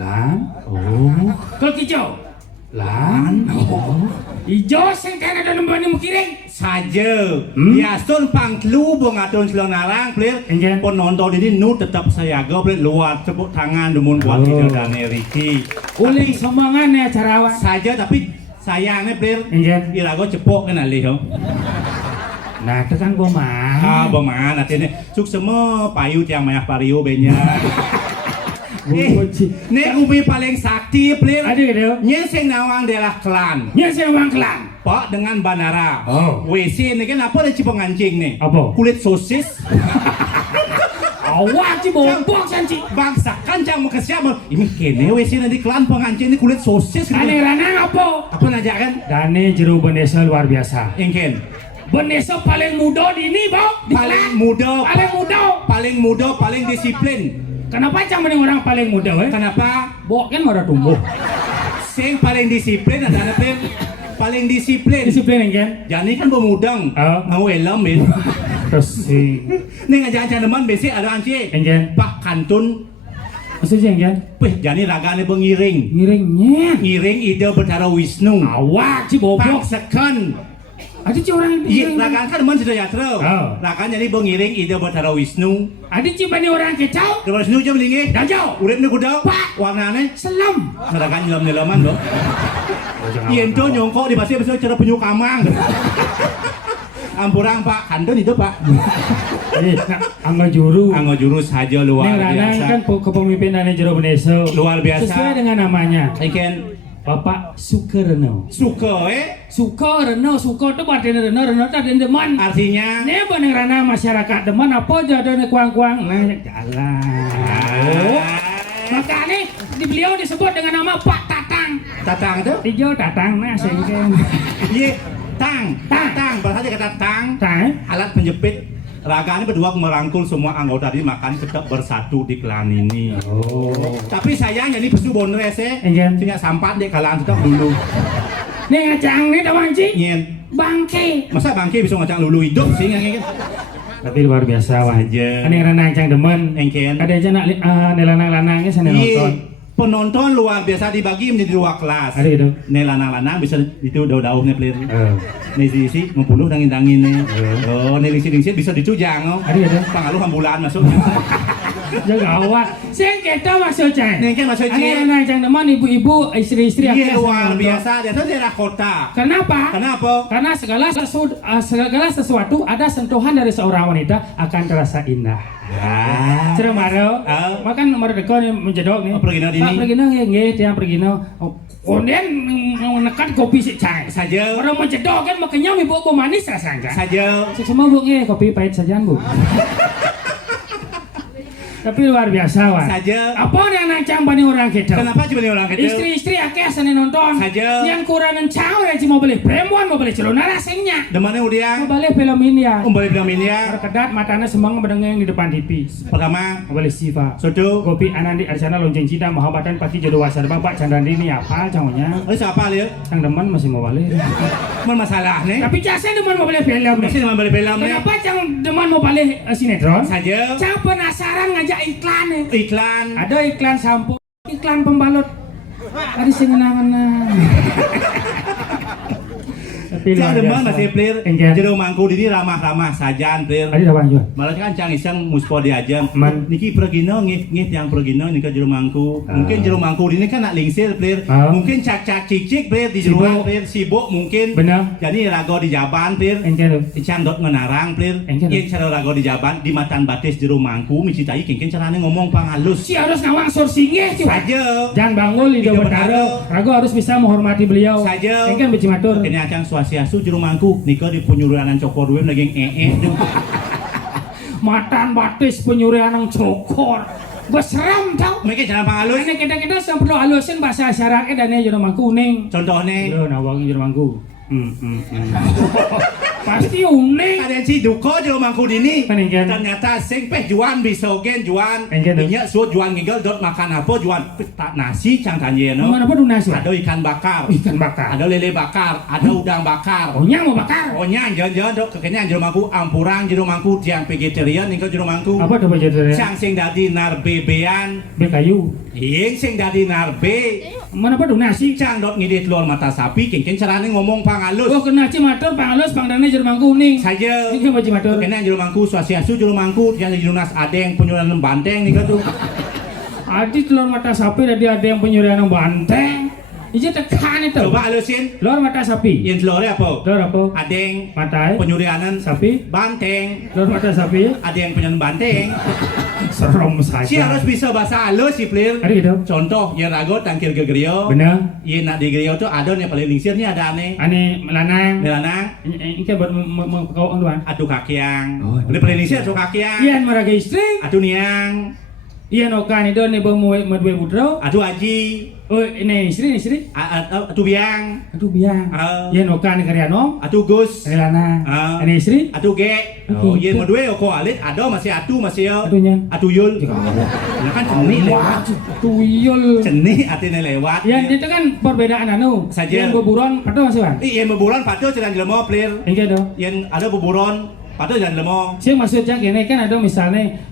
Lan. Oh. Kalau kicau. Lan. Oh. Ijo sing kena ada nembani mukiring. Saja. Ya sun pangklu bong atun selonarang plir. Enggak. Penonton ini nu tetap saya go plir luar tepuk tangan demun buat video dan Ricky. Uling semangan ya carawan. Saja tapi sayangnya plir. Enggak. Irago cepok kan ali ho. Nah, itu kan gua mah. Bagaimana artinya suk semua payu tiang mayak pariu benya. Nek umi paling sakti plir. Ada gitu. Nyeseng nawang daerah Kelan. Nyeseng wang Kelan. Pak dengan bandara. Oh. WC ini kan apa ada cipong anjing nih? Apa? Kulit sosis. Awak ci bombok sanci. Bangsa kancang mau ke siapa? Ini kene WC nanti Kelan pengancing ini kulit sosis. Kane ranang apa? Apa naja kan? Dane jero Benesa luar biasa. Ingken. Benesa paling muda di ini, Bok. Paling muda, paling disiplin. Kenapa cang orang paling muda, weh? Kenapa? Bok kan udah tumbuh. Sing paling disiplin ada plir. Paling disiplin. Disiplin kan? Jadi kan pemudang. Mau elemen. Terus si. Nih ngajak teman besi ada anci. Engen. Pak Kantun. Maksudnya engen? Wih, jadi ragane pengiring. Ngiringnya. Ngiring ide Betara Wisnu. Awak ci bombok. Pak Sekon. Ada ci orang Iya, ragan kan teman sudah yatra. Ragan jadi pengiring ide Betara Wisnu. Ada ci bani orang kecau. Betara Wisnu jam lingi. Dajau. Urip ni kuda. Pak. Warnane Selam. ragan nyelam-nyelaman loh. Yento nyongkok di pasir besok cara penyu kamang. Ampurang Pak Kantun itu Pak. Angga juru saja luar biasa. Kan kepemimpinan jero Benesa. Luar biasa. Sesuai dengan namanya. Ikan Bapak Sukarno. Suka Sukarno itu artinya Reno itu ada deman. Artinya? Ini bener rana masyarakat deman apa aja ada kuang-kuang. Nah, jalan. Makanya di beliau disebut dengan nama Pak Tatang. Tatang itu? Tijo Tatang, nah sehingga. Iya, Tang. Berarti kata Tang. Alat penjepit. Raga ini berdua merangkul semua anggota di makan tetap bersatu di klan ini. Tapi sayangnya ini pesu bonres ya. Sehingga sampat deh kalangan tetap dulu. Nih ngacang nih tawang cik. Nyen. Bangke. Masa bangke bisa ngacang lulu hidup sih nggak? Tapi luar biasa aja. Kan yang ranang cang demen. Engken. Ada aja nak nelanang-lanangnya sana nonton. Penonton luar biasa dibagi menjadi dua kelas. Ada gitu. Nih lanang-lanang bisa itu daun-daun nih pelir. Nih si membunuh dangin-dangin nih. Oh, nih lingsi-lingsi bisa dicujang. Oh. Ada gitu. Pengaruh ambulan masuk. Jaga awak. Sing kita masuk cang. Nih kan masuk cang. Ranang cang demen ibu-ibu istri-istri. Iya luar biasa. Dia tuh daerah kota. Kenapa? Karena segala sesuatu ada sentuhan dari seorang wanita akan terasa indah. Cerah maro, makan nomor dekor menjedok nih. Pergi no dini. Pergi no nggih, dia pergi no. Kemudian menekan kopi si cai saja. Orang menjedok kan makanya mi bu manis rasanya. Saja. Semua bu nggih kopi pahit saja bu. Tapi luar biasa, Wan. Saja. Apa nih anak campani orang gitu? Kenapa cuma nih orang kecil? Istri-istri akeh asane nonton. Saja. Yang kurangan cawar aja mau beli perempuan, mau beli celana rasanya. Demane udiang. Mau beli film India. Balik bilang ini ya. Kedat matanya semang berdengeng di depan TV. Pertama, Mau beli Siva. Sodo. Kopi Anandi Arsana Lonceng Cinta Mahabatan Pati Jodoh Wasar Bang Pak Chandandini apa cowoknya? Oh siapa lihat? Yang demen masih mau balik. Mana masalah nih? Tapi casnya demen mau beli film. Masih cuma balik film nih. Kenapa yang demen mau balik sinetron? Saja. Cang penasaran ngajak iklan nih. Iklan. Ada iklan sampo, iklan pembalut. Tadi sing ngena-ngena. Tapi Cang demen masih player. Engke. Jero mangku ini ramah-ramah sajan player. Tadi apa juga? Malah kan cang iseng muspo diajeng. Man. Niki pergino ngit yang pergino nika jero mangku. Mungkin jero mangku ini kan nak lingsir player. Ah. Mungkin cak-cak cik-cik player di jeruan player sibuk mungkin. Benar. Jadi rago di jaban player. Engke tuh. Cang dot ngenarang player. Engke. Yang cara rago di jaban di matan batis jero mangku mincitai kengken carane ngomong pangalus. Si harus ngawang sursinge cuy. Saja. Jangan bangun lidah Lidah bertaro. bertaro. Ragu harus bisa menghormati beliau. Saja. Engke beci matur. Kini acang swasiasu jero mangku. Nika di penyuruhanan cokor duwe lagi Matan batis penyurian yang cokor. Gue seram tau. Mereka jangan pangalus. Ini kita yang perlu halusin bahasa syaratnya dan ini jodoh kuning. Contohnya. Yo, nawang jodoh mangku. Pasti unik. Ada yang si duko jero mangku dini. Peningkan. Ternyata sing peh juan bisa gen juan. Peningkan. Minyak suat juan genggal dot makan apa juan. Tak nasi cang tanya no. Mana apa tuh nasi? Ada ikan bakar. Ikan bakar. Ada lele bakar. Ada udang bakar. Oh nyang mau bakar. Oh nyang jangan dok kekenya jero mangku ampurang jero mangku tiang vegetarian ningko jero mangku. Apa tuh baju itu? Cang sing dadi narbebean. Bekayu. Ing sing dadi narbe. Mana apa tuh nasi? Cang dot ngidit telur mata sapi kengken carane ngomong pangalus. Oh kena cimatur pangalus pangdane jodoh kuning. Saja. Ini baju matur. Kena jero mangku swasiasu jero mangku yang di lunas adeng penyuruhan banteng nih tuh. Adi telur mata sapi tadi ada yang penyurian yang banteng. Ije tekan itu. Coba alusin. Telur mata sapi. Yang telurnya apa? Telur apa? Adeng Matai. penyurianan Sapi. banteng. Telur mata sapi. Ada yang penyuruhan banteng. Serem saja. Si harus bisa bahasa halus si player. Ada gitu. Contoh yang rago tangkir gegrio. Benar. Iya nak di gegrio tuh ada yang paling lingsirnya ada aneh. Ane melanang. Melanang. Ini kan buat kau tuan. Aduh kakiang. Lebih paling lingsir aduh kakiang. Ian maraga istri. Aduh niang. Ian okan itu nih bawa madwe putro. Aduh aji. Oh ini istri. Aduh biang. Aduh biang. Ian okan karyano. Aduh gus. Relana. Ah. Ini istri. Aduh ge. Oh iya madue oko alit. Ada masih masih ya. Aduhnya. Aduh yul. Ya kan ceni lewat. Tuyul. Ceni artinya lewat. Yang itu kan perbedaan anu. Saja. Yang beburon pada masih wan. Iya beburon patuh jalan jelemo player. Ini ada. Yang ada beburon patuh jalan jelemo. Sih maksudnya gini kan ada misalnya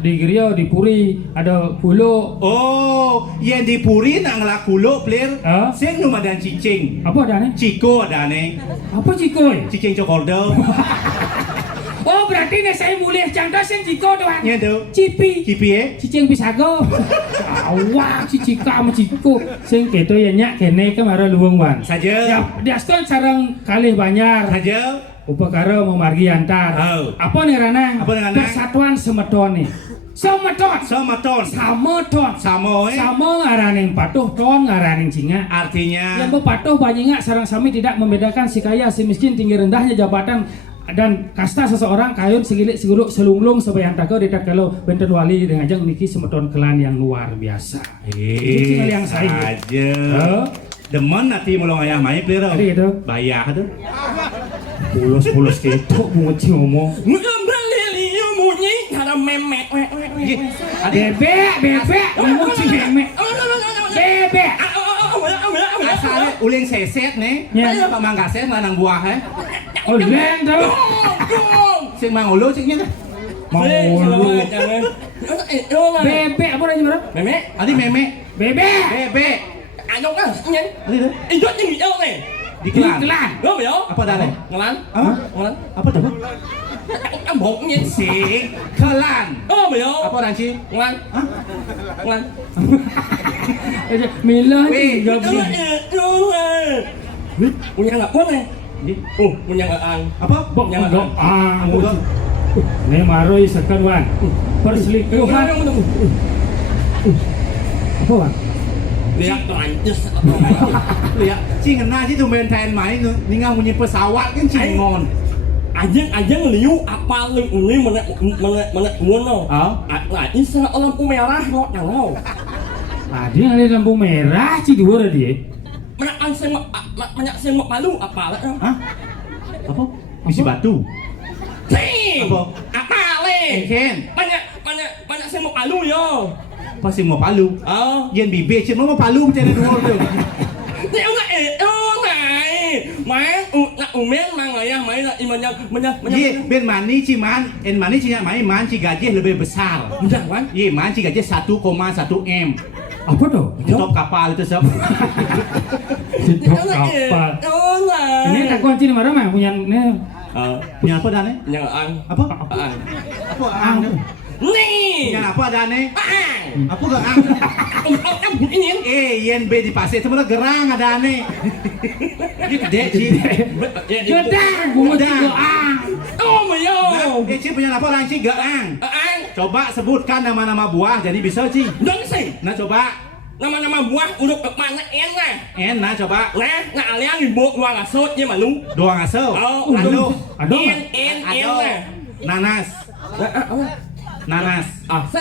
di Grio, di Puri ada pulau. Oh, yang di Puri nak ngelakulo player. Ah. Sing nu madan cicing. Apa ada nih? Ciko ada nih. Apa cikoy? Cicing cokordo. Oh berarti nih saya mulai contoh sing ciko doang. Nya tuh. Cipi. Kipi ya. Cicing pisago. Awak cicika sama ciko. Sing keto ya nyak kene kemara luwung wan. Saja. Ya diaskon sarang kalih banyar. Saja. Upakara memargi antar. Oh. Apa nih Ranang? Apa nih, Ranang? Persatuan semeton nih. Semeton. Samaton. Sameton. Samoe. Sama ngaraning patuh ton ngaraning singa. Artinya. Yang berpatuh banyak sarang sami tidak membedakan si kaya si miskin tinggi rendahnya jabatan dan kasta seseorang kayun segilik seguruk selunglung supaya antako dekat kalau benten wali dengan ajang niki semeton kelan yang luar biasa. Itu yang saya. Aja. Oh. Demen nanti mulai ayam main player. Ada gitu. Bayar tuh. Pulos gitu bunyi ngomong. Bebek, ngomong si bebek. Bebek. Asalnya uling seset nih. Ya. Pak Manggaset lanang buah ya. Oh leng tuh. Sing mangulu singnya. Mau bebek apa lagi bro? Adi meme. Bebek. Bebek. Adi tuh. Di kelan. Kelan. Apa dah? Apa? Apa tuh? Si kelan. Apa nanti? Mila Wih. juga Apa? Bok enggak Ini maroi sekan wan. Perselingkuhan. Apa wan? Lihat, cing kena sih tuh main main nih nggak punya pesawat kan cing ngon. Ajeng liu apa leng ini mana ngono. Nah, ini lampu merah kok nangau. Ah, dia ada lampu merah ci dua dia. Mana sing malu apa lah? Hah? Apa? Misi batu. Sing. Apa? Apa le? Ken. Banyak sing malu yo. Pasti mau palu. Oh. Yen bibe cik mau palu macam dua tu. Dia nak mai nak umen mang ayah mai nak imannya Ye, ben mani ciman, en mani cinya mai man ci gaji lebih besar. Jangan. Ye, man ci gaji 1,1 M. Apa tuh? Top kapal itu sob. Top kapal. Ini tak kunci ni mana mah punya ni. Punya apa dan Yang ang. Apa? Ang. Apa ang? Nih. Yang apa dan Ang. Apa ke ang? Ini. Yen be di pasir itu mana gerang ada ane. Ini gede ci. Gedang, gedang. Oh mayo. Ci punya apa lang ci geang. Ang. Coba sebutkan nama-nama buah jadi bisa ci. Dong sih. Nah coba. Nama-nama buah urut mana enak. Nah coba. Nah aliang ibu dua ngasut je malu. Dua ngaso. Oh, Lalu. en Nanas. Nanas. Se.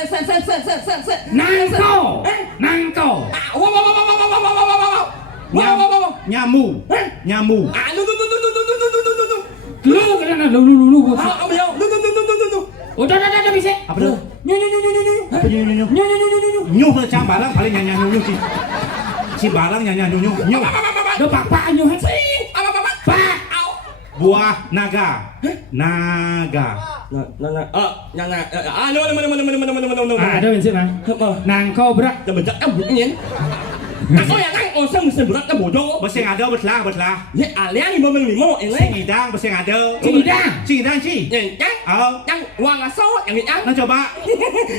Nangko. Nyamu. Nyamu. Lu kena lu. Udah bisa. Apa tuh? Apa nyu. Nyu macam barang paling nyanyi ci. Ci barang nyanyi nyu. Do pak nyu. Pak. Buah naga. Naga. Mana. Ada bensin bang. Nangko berak. Bentak bunyi. Aku yang nang osang mesti berat ke bodoh. Besi ada betlah. Ni aliang ibu limo ini. Cingidang besi ada. Cingidang ci. Yang wang asal yang yang. Nah coba.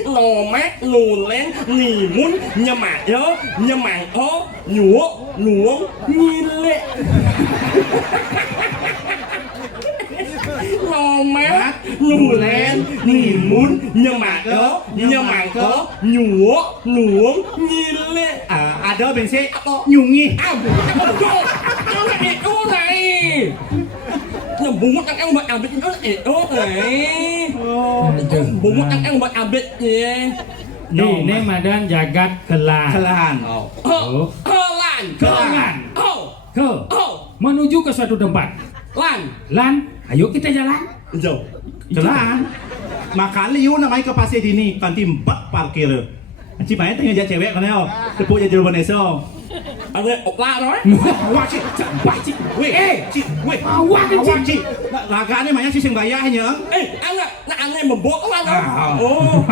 Lomek, lulen, nimun, nyemayo, nyemangko, nyuok, nuong, nyile. Lomek, lulen, nimun, nyemayo, nyemangko, nyuok, nuong, nyile. Ada bensin nyungi. Itu này. Bụng ăn bạch à bịch nó itu này. Bụng ăn bạch à bịch gì. Ini Madan Jagat Kelan. Kelan. Kelan. Menuju ke suatu tempat. Lan, ayo kita jalan. Jauh. Kelan. Makan liu namanya ke pasir dini kanti 4 parkir. Chị máy tanya aja cewek kan ya, tepuk aja jawaban eso. Ada opla rồi. Wah ci, weh, awak ci. Lagane maya sih sing bayar hanya. Anh membok kan? Oh.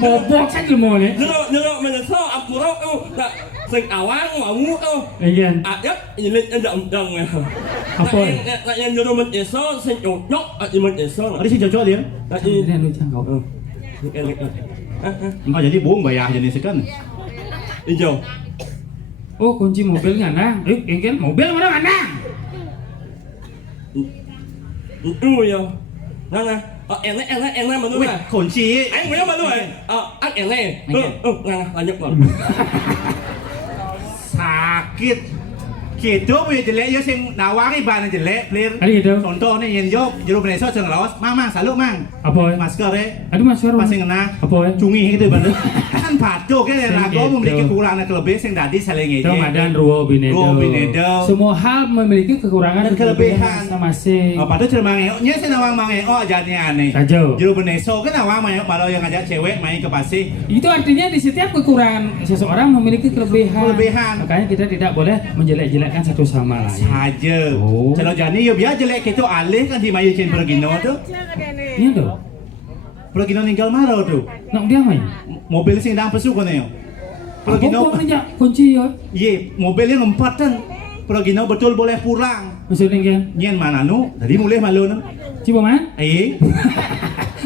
Bobok saja mau ni. Dulu menyesal apuro tu, tak sing awang mau tu. Iya. Ayat ini dang. Apa? Nak yang dulu menyesal sing nyok, menyesal. Ada sih cocok dia. Ini anu cangkau. Enggak jadi bohong bayar jenis sekan. Hijau. Oh kunci mobil ngandang. Engkel mobil mana ngandang? Itu ya. Nana. Enak mana Wih, kunci. Anh muốn mà rồi. Ăn enak. Lanjut lah. Sakit. Gitu punya jelek ya sing nawari bahan jelek, clear. Ada gitu. Contoh nih yang jawab jeruk beneso sing lawas, mang salut mang. Apa? Masker ya. Aduh masker. Pasing kena. Apa? Cungi gitu bener. Kan pacok ya lagu memiliki kekurangan kelebihan sing tadi saling Itu Madan Ruo Binedo. Semua hal memiliki kekurangan dan kelebihan masing-masing. Padahal cuma mangeoknya sih nawang mangeo jadi aneh. Saja. Jeruk beneso kan nawang mangeo malah yang ngajak cewek main ke pasir. Itu artinya di setiap kekurangan seseorang memiliki kelebihan. Makanya kita tidak boleh menjelek-jelekkan satu sama lain. Saja. Kalau jadi ya biar jelek itu alih kan di mayu cin Pergino tuh. Iya tuh. Pergino ninggal marau tuh. Nak dia main. Mobil sing dang pesu kono yo. Pergino kunci ya. Iya, mobilnya ngempet kan. Pergino betul boleh pulang. Maksudnya kan? Nyen mana nu? Tadi mulai malu nu. Coba man?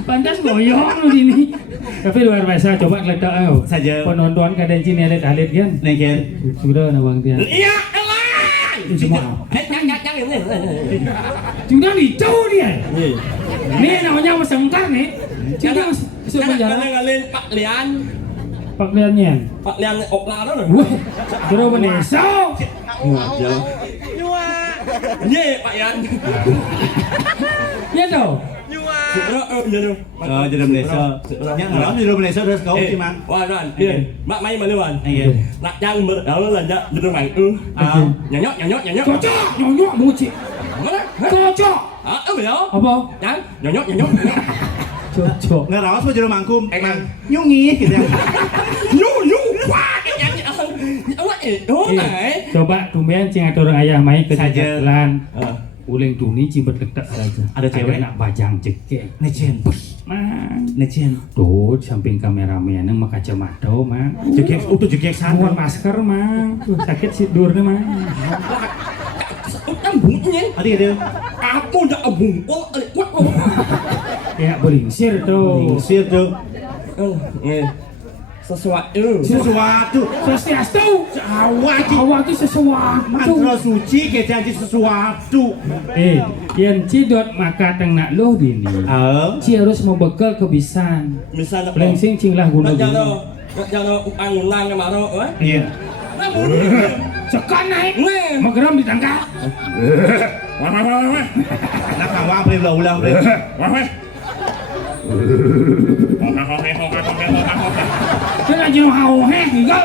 Pantas goyong lu sini. Tapi luar biasa, coba ngeledak ayo. Saja. Penonton kadang sini alit-alit kan? Nih kan. Sudah nawang dia. Iya, Semua. Jangan ini. Sudah dicu dia. Ini namanya mesengkar nih. Sudah masuk penjara. Ngalin Pak Lian. Pak Liannya. Pak Lian opla đó rồi. Wah, sudah meneso. Ye Pak Yan. Ya toh. Jadi Malaysia. Yang ngelam jadi Malaysia terus kau sih mang. Wah kan, iya. Mak main mana wan? Iya. Nak yang berdaul lah jak bener mang. Nyonyok. Cocok, nyonyok muci. Mana? Cocok. Ah, ya. Apa? Yang nyonyok. Cocok. Ngerawas mau jadi mangkum. Mang nyungi gitu ya. Yu. Wah, yang apa itu nih? Coba tumben cing atur ayah mai ke Saja. jalan. Uling tuni cibet letak saja. Ada cewek? nak bajang cekek. Necen. Mang. Necen. Tuh samping kameramen yang make kacamata mang. Jekek utuh jekek Buat sana. masker mang. Tuh, sakit sih durnya mang. Yang bunyi. Ada. Aku udah bungkul. Kuat. Ya beringsir tuh. Sir tuh. Sesuatu. Swastiastu. Awak Awak itu sesuatu. mantra suci kita jadi sesuatu. Yang cidot maka tengnak loh dini. Ci harus membekal kebisan. Misalnya Lengsing cinglah guna guna. Jangan angulan ke mana, Iya. Sekan naik. Mageram ditangkap. Nak kawang beli ulang beli. Kena jenuh hau tinggal.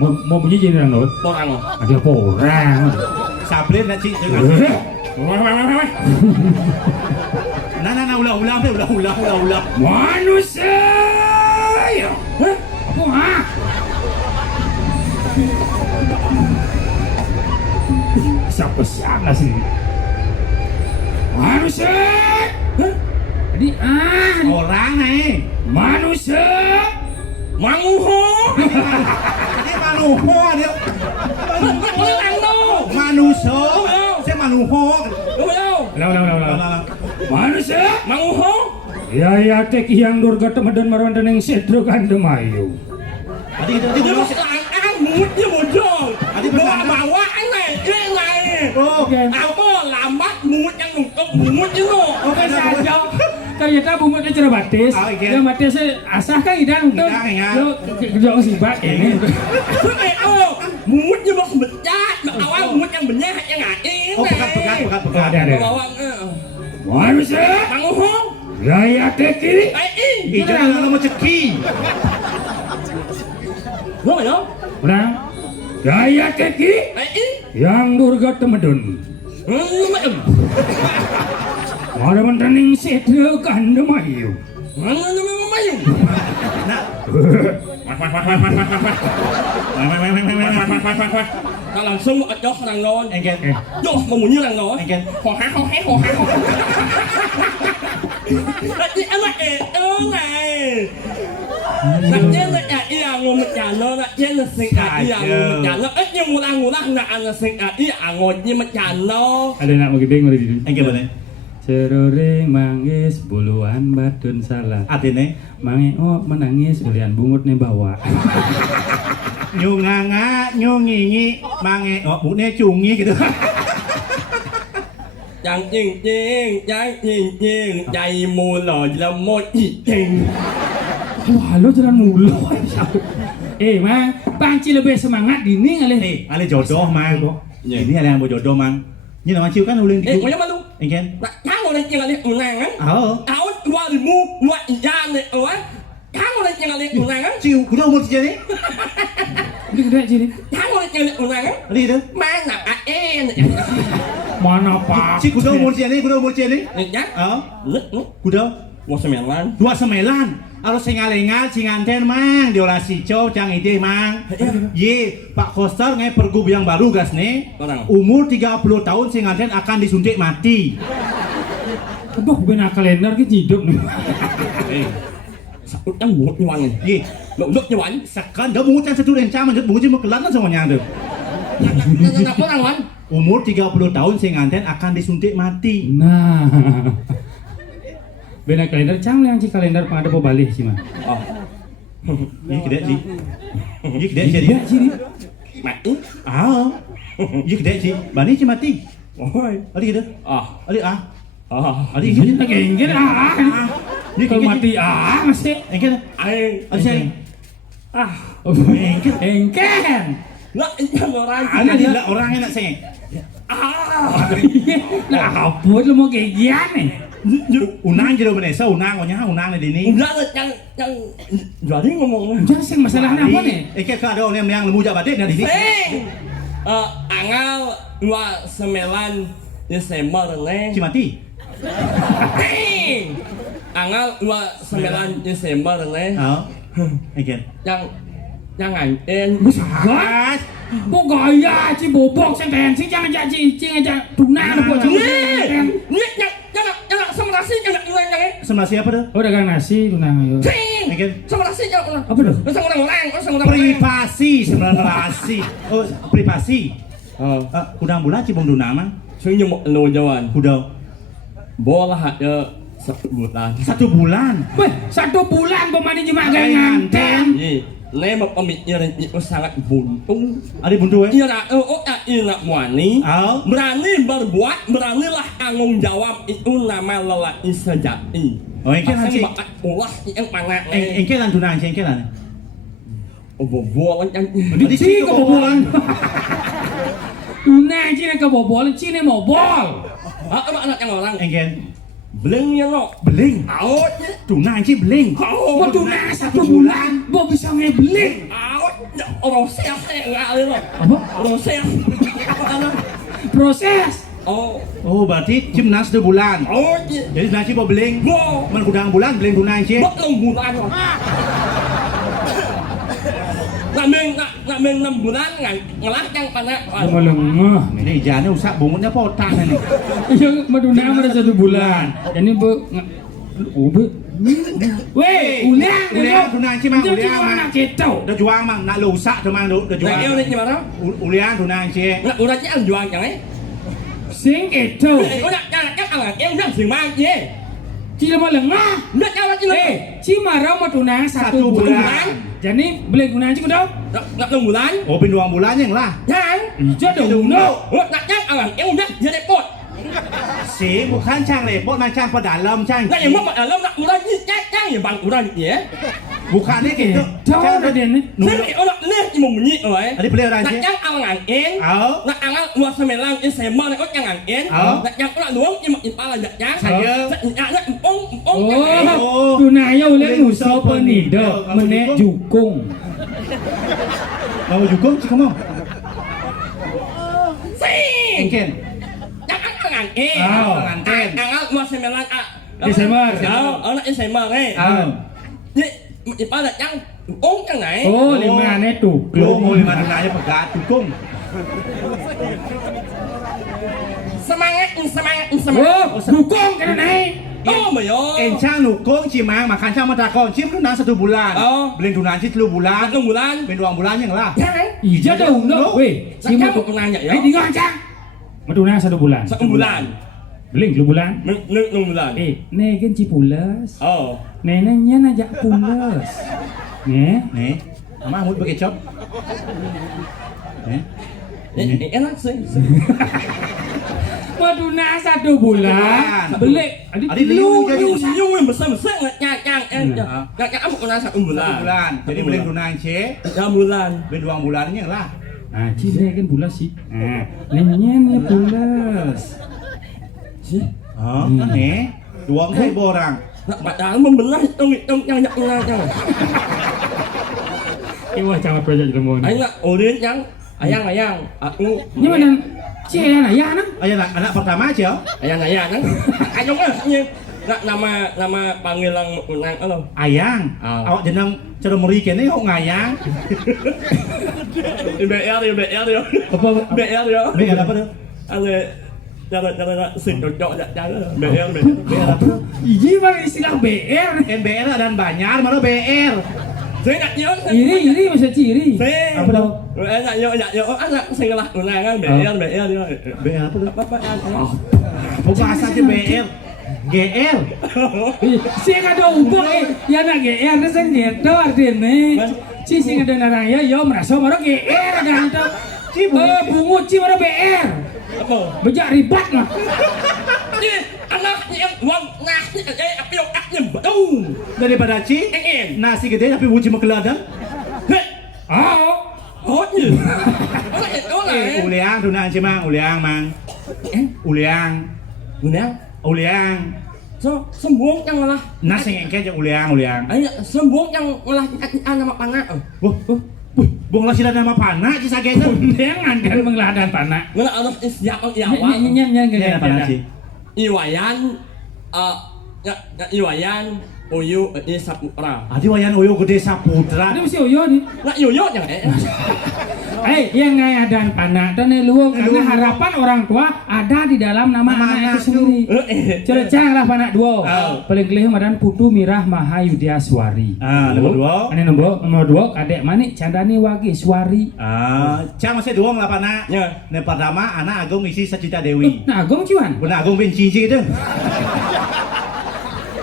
Mau bunyi jadi orang loh. orang. Ada apa orang? Sabrin nak cik. Nah ulang deh ulang. Manusia. Hah? Wah. Siapa sih? Manusia. Hah? Jadi Orang nih. manusia. Manguho. Ini manuho dia. Orang tuh. Manusia. Saya manuho. Ulang. Manusia. Manguho. Ya tek yang durga temedan marwan yang sedro kandemayu. Tadi Dia masih langkah mutnya muncul. Bawa ini. Oh, Apa lambat mut yang nungkep mut itu. Oke saja. Ternyata bungkutnya cerah batis. Ya batisnya asah kan idang tuh. Yo kerja sibak ini. Mutnya bos becat. Awal mut yang benyah yang ngain. oh pekat. Ada. Bawa Manusia. Manguho. Ya teki. Itu yang mau ceki. Lo ya? Ulang. Ya teki. Yang durga temedun. Ada mentening sedro kandemayu. Nah, Ta langsung joh orang non. engken. Joh membunyi orang non. Engken. Hoha. Tapi anak này. Nak jenak iya ngomong jano, nak jenak sing iya ngomong jano. Yang ngulang nak anak sing iya ngomong jano. Ada nak magibing udah di. Engken mana? Seroring mangis buluan batun salah. Artinya Mangeok menangis belian bungut nih bawa. nyunganga, nyungingi, mange, oh buknya cungi gitu. Chẳng ching, chạy mù lò là một ít ching. Wah, lo jalan mulu. Mang, Panci lebih semangat ini kali. Ale jodoh mang. Ini ada yang mau jodoh mang. Như là mang chiêu kan ulin Mau gitu. apa lu? Engken. Kamu lagi yang lihat unangan? Kau dua ribu dua ijan nih, kamu lagi yang lihat unangan? Chiêu, kuda umur sejak ni? Ini gede sini. Kamu lagi yang lihat unangan? Ada itu? Mana AN? Mana pak? Si kuda umur sejak ni? Ya? Kuda. Mau sembilan. 29. Harus singalengal singanten mang diolasi cow cang ide mang. Ye, Pak Koster ngai pergub yang baru gas nih. Umur 30 tahun singanten akan disuntik mati. Aduh, benar kalender kita hidup nih. Yang buat nyuan nih. Ye, Untuk nyuan. sekan dah bungut yang satu rencana menjadi bungut cuma kelan semuanya tuh. Nak orang wan? Umur 30 tahun singanten akan disuntik mati. Nah. Benar kalender cang yang ci kalender pengadap balik sih mah. Oh. Ini gede sih. Ini gede jadi. Jadi mati. Ah. Iya gede sih. Bani sih mati. Ôi. Ada gitu. Ada Ada Ini kengken Ini kalau mati masih Engken. Ai. Ada sih. engken. Lah yang orang. Ada orang enak sih. Nah, apa lu mau kayak gini? Unang jadi Indonesia, unang này di ini. Udah yang jadi ngomong. Jangan sih masalahnya apa nih? Kayak ada orang yang lemu jabat di sini. Angal 29 Desember nih. Cimati. Angal 29 Desember nih. Engken. Yang nganten. Gas. Kok gaya ci bobok sen sih jangan jadi aja tunang lu buat Nih, jangan sama nasi jangan. Sama siapa tuh? Oh dagang nasi tunang ayo. Engken. Sama nasi jangan. Apa tuh? Sama orang. Privasi sebenarnya Oh, privasi. Udang bulan cibung dunang mah. Sing nyemok lo jawan. Udah. Bola ya 1 bulan. 1 bulan. Weh, 1 bulan pemani cuma gaya nganten. Ini pemikiran itu sangat buntung. Ada buntu ya? Ina wani. Berani berbuat, beranilah tanggung jawab itu nama lelaki sejati. Oh, engken Pasang sih. bakat ulah yang mana? Engken lan dunang engken lan. Bobol kan. Di sini kebobolan. Tunang cina kebobolan, cina mau bol. Anak yang orang. Engken. Beling ya lo. Beling. Out. Tunang sih beling. Mau tunang 1 bulan, mau bisa ngebeling. Out. Orang sehat enggak lo. Apa? Orang sehat. Proses. Oh, berarti cimnas 1 bulan. Oh, Jadi nasi mau beling. Bo. Men kudang bulan beling tunang sih. Belum bulan. Nak 6 bulan ngelah yang pada. Melengah. Ini jane usak bungutnya potang nih. Iya, maduna ada 1 bulan. Ini bu, weh, uliang, tunang sih mah uliang mah. Anak kita. Udah juang mah nak lu usak tu mah udah Nah, juang. ini gimana? Uliang tunang sih. Nak urutnya ang juang jangan. Sing itu. Udah jangan kan ang em dah sing mang ye. Cila melengah. Udah jangan lagi lo. Cimarau maduna 1 bulan. Jadi beli gunaan cik udah. Nak 6 bulan. Oh, bin 2 bulan yang lah. Jangan. Iya dong. Nak jangan ang em udah jadi pot. Si bukan cang repot macam pedalam cang. Nak yang mau dalam nak urat ni jangan ya bang urat ya. Bukannya gitu. Tahu ada dia ni. Sini orang leh cuma bunyi oi. Ada beli orang Nak sih. jangan ang em. Nak angal 29 Desember nak jangan em. Nak jangan orang luang cuma ipala jangan. Saya. Nak empong Oh, tunaya uliang nusa penido menek jukung. Mau jukung sih kamu. Sing. Engken. Jangan ang em. Pengantin. Angal 29 Desember. Nak Desember eh. Jadi ipala jangan empong jangan. Oh, 5 ne tuh. Lu mau 5 tunanya pegat jukung. Semangat. Oh, jukung kan naik. Oh, mayo. Encang nukung cimang makan cang matakon cim lu nang 1 bulan. Beli tunang sih 3 bulan. 6 bulan. Bin 2 bulan yang lah. Jangan. Iya dong, weh. Si mau nanya ya. Tinggal cang. Maduna 1 bulan. 1 bulan. Beling 2 bulan. 6 bulan. Negen cipulas. Oh. Neneknya najak pulas. Nih. Mama mau pakai cop. Enak sih. Maduna 1 bulan. Beli. Adik lu Yung yang besar-besar nyakang nyakang apa kena 1 bulan. 1 bulan. Jadi beli tunang sih. 3 bulan. Bin 2 bulannya lah. Ah, cina kan bulas sih. Nah, neneknya pulas. Sih. Nih. Duang saya borang. Nak padahal membelah hitung yang nyakang. Wah, jangan projek lemon. Ayo nak ulin yang ayang aku. Ini mana? Si ayah nang? Ayah anak pertama aja. Ayang nang. Ayo nak nama panggilan unang lo. Ayang. Awak jeneng cara meri kene kok ngayang. BR ya. Apa? BR ya. BR apa tuh? Ada jangan sing cocok jangan. BR. Iji bang istilah BR. NBR dan Banyar mana BR. Saya nak yo. Iri masa ciri. Saya. Apa tau? Nak yo anak sing lah unangan BR ya. BR apa tuh? Apa. Bukan asal aja BR. GR. Si ada umpuk ya nak GR sen gitu artinya. Ci sing ngedengarang ya yo merasa maro GR kan itu. Ci bungut ci maro BR. Apa? Bejak ribat mah. Ini anaknya yang uang nasi api yang aknya betul. Daripada Ci, nasi gede tapi buci mekeladan. Oh iya. Uliang tunaan Ci mang, uliang mang. Uliang. Uliang. So, sembung yang malah. Nasi ngengke aja uliang. Ayo, sembung yang malah nama panah. Bung lah sila nama panah Ci sagena. Yang andan mengeladan panah. Mana anak isyakan iawang. Nyen panah Ci. Iwayan, Iwayan, Uyu, Saputra. Adi wayan uyo gede Saputra. Ini mesti Oyo nih. Nak yoyo yang Yang ngayadan panah dan luwung karena harapan orang tua ada di dalam nama anak itu sendiri. Cerecang lah panah dua. Paling kelih madan Putu Mirah Mahayudiaswari. Nomor 2. Ini nomor 2 kadek manik Candani Wagiswari. Cang masih dua lah panah. Yang pertama anak Agung isi Sacita Dewi. Nah Agung cuan. Benar Agung bin cici itu.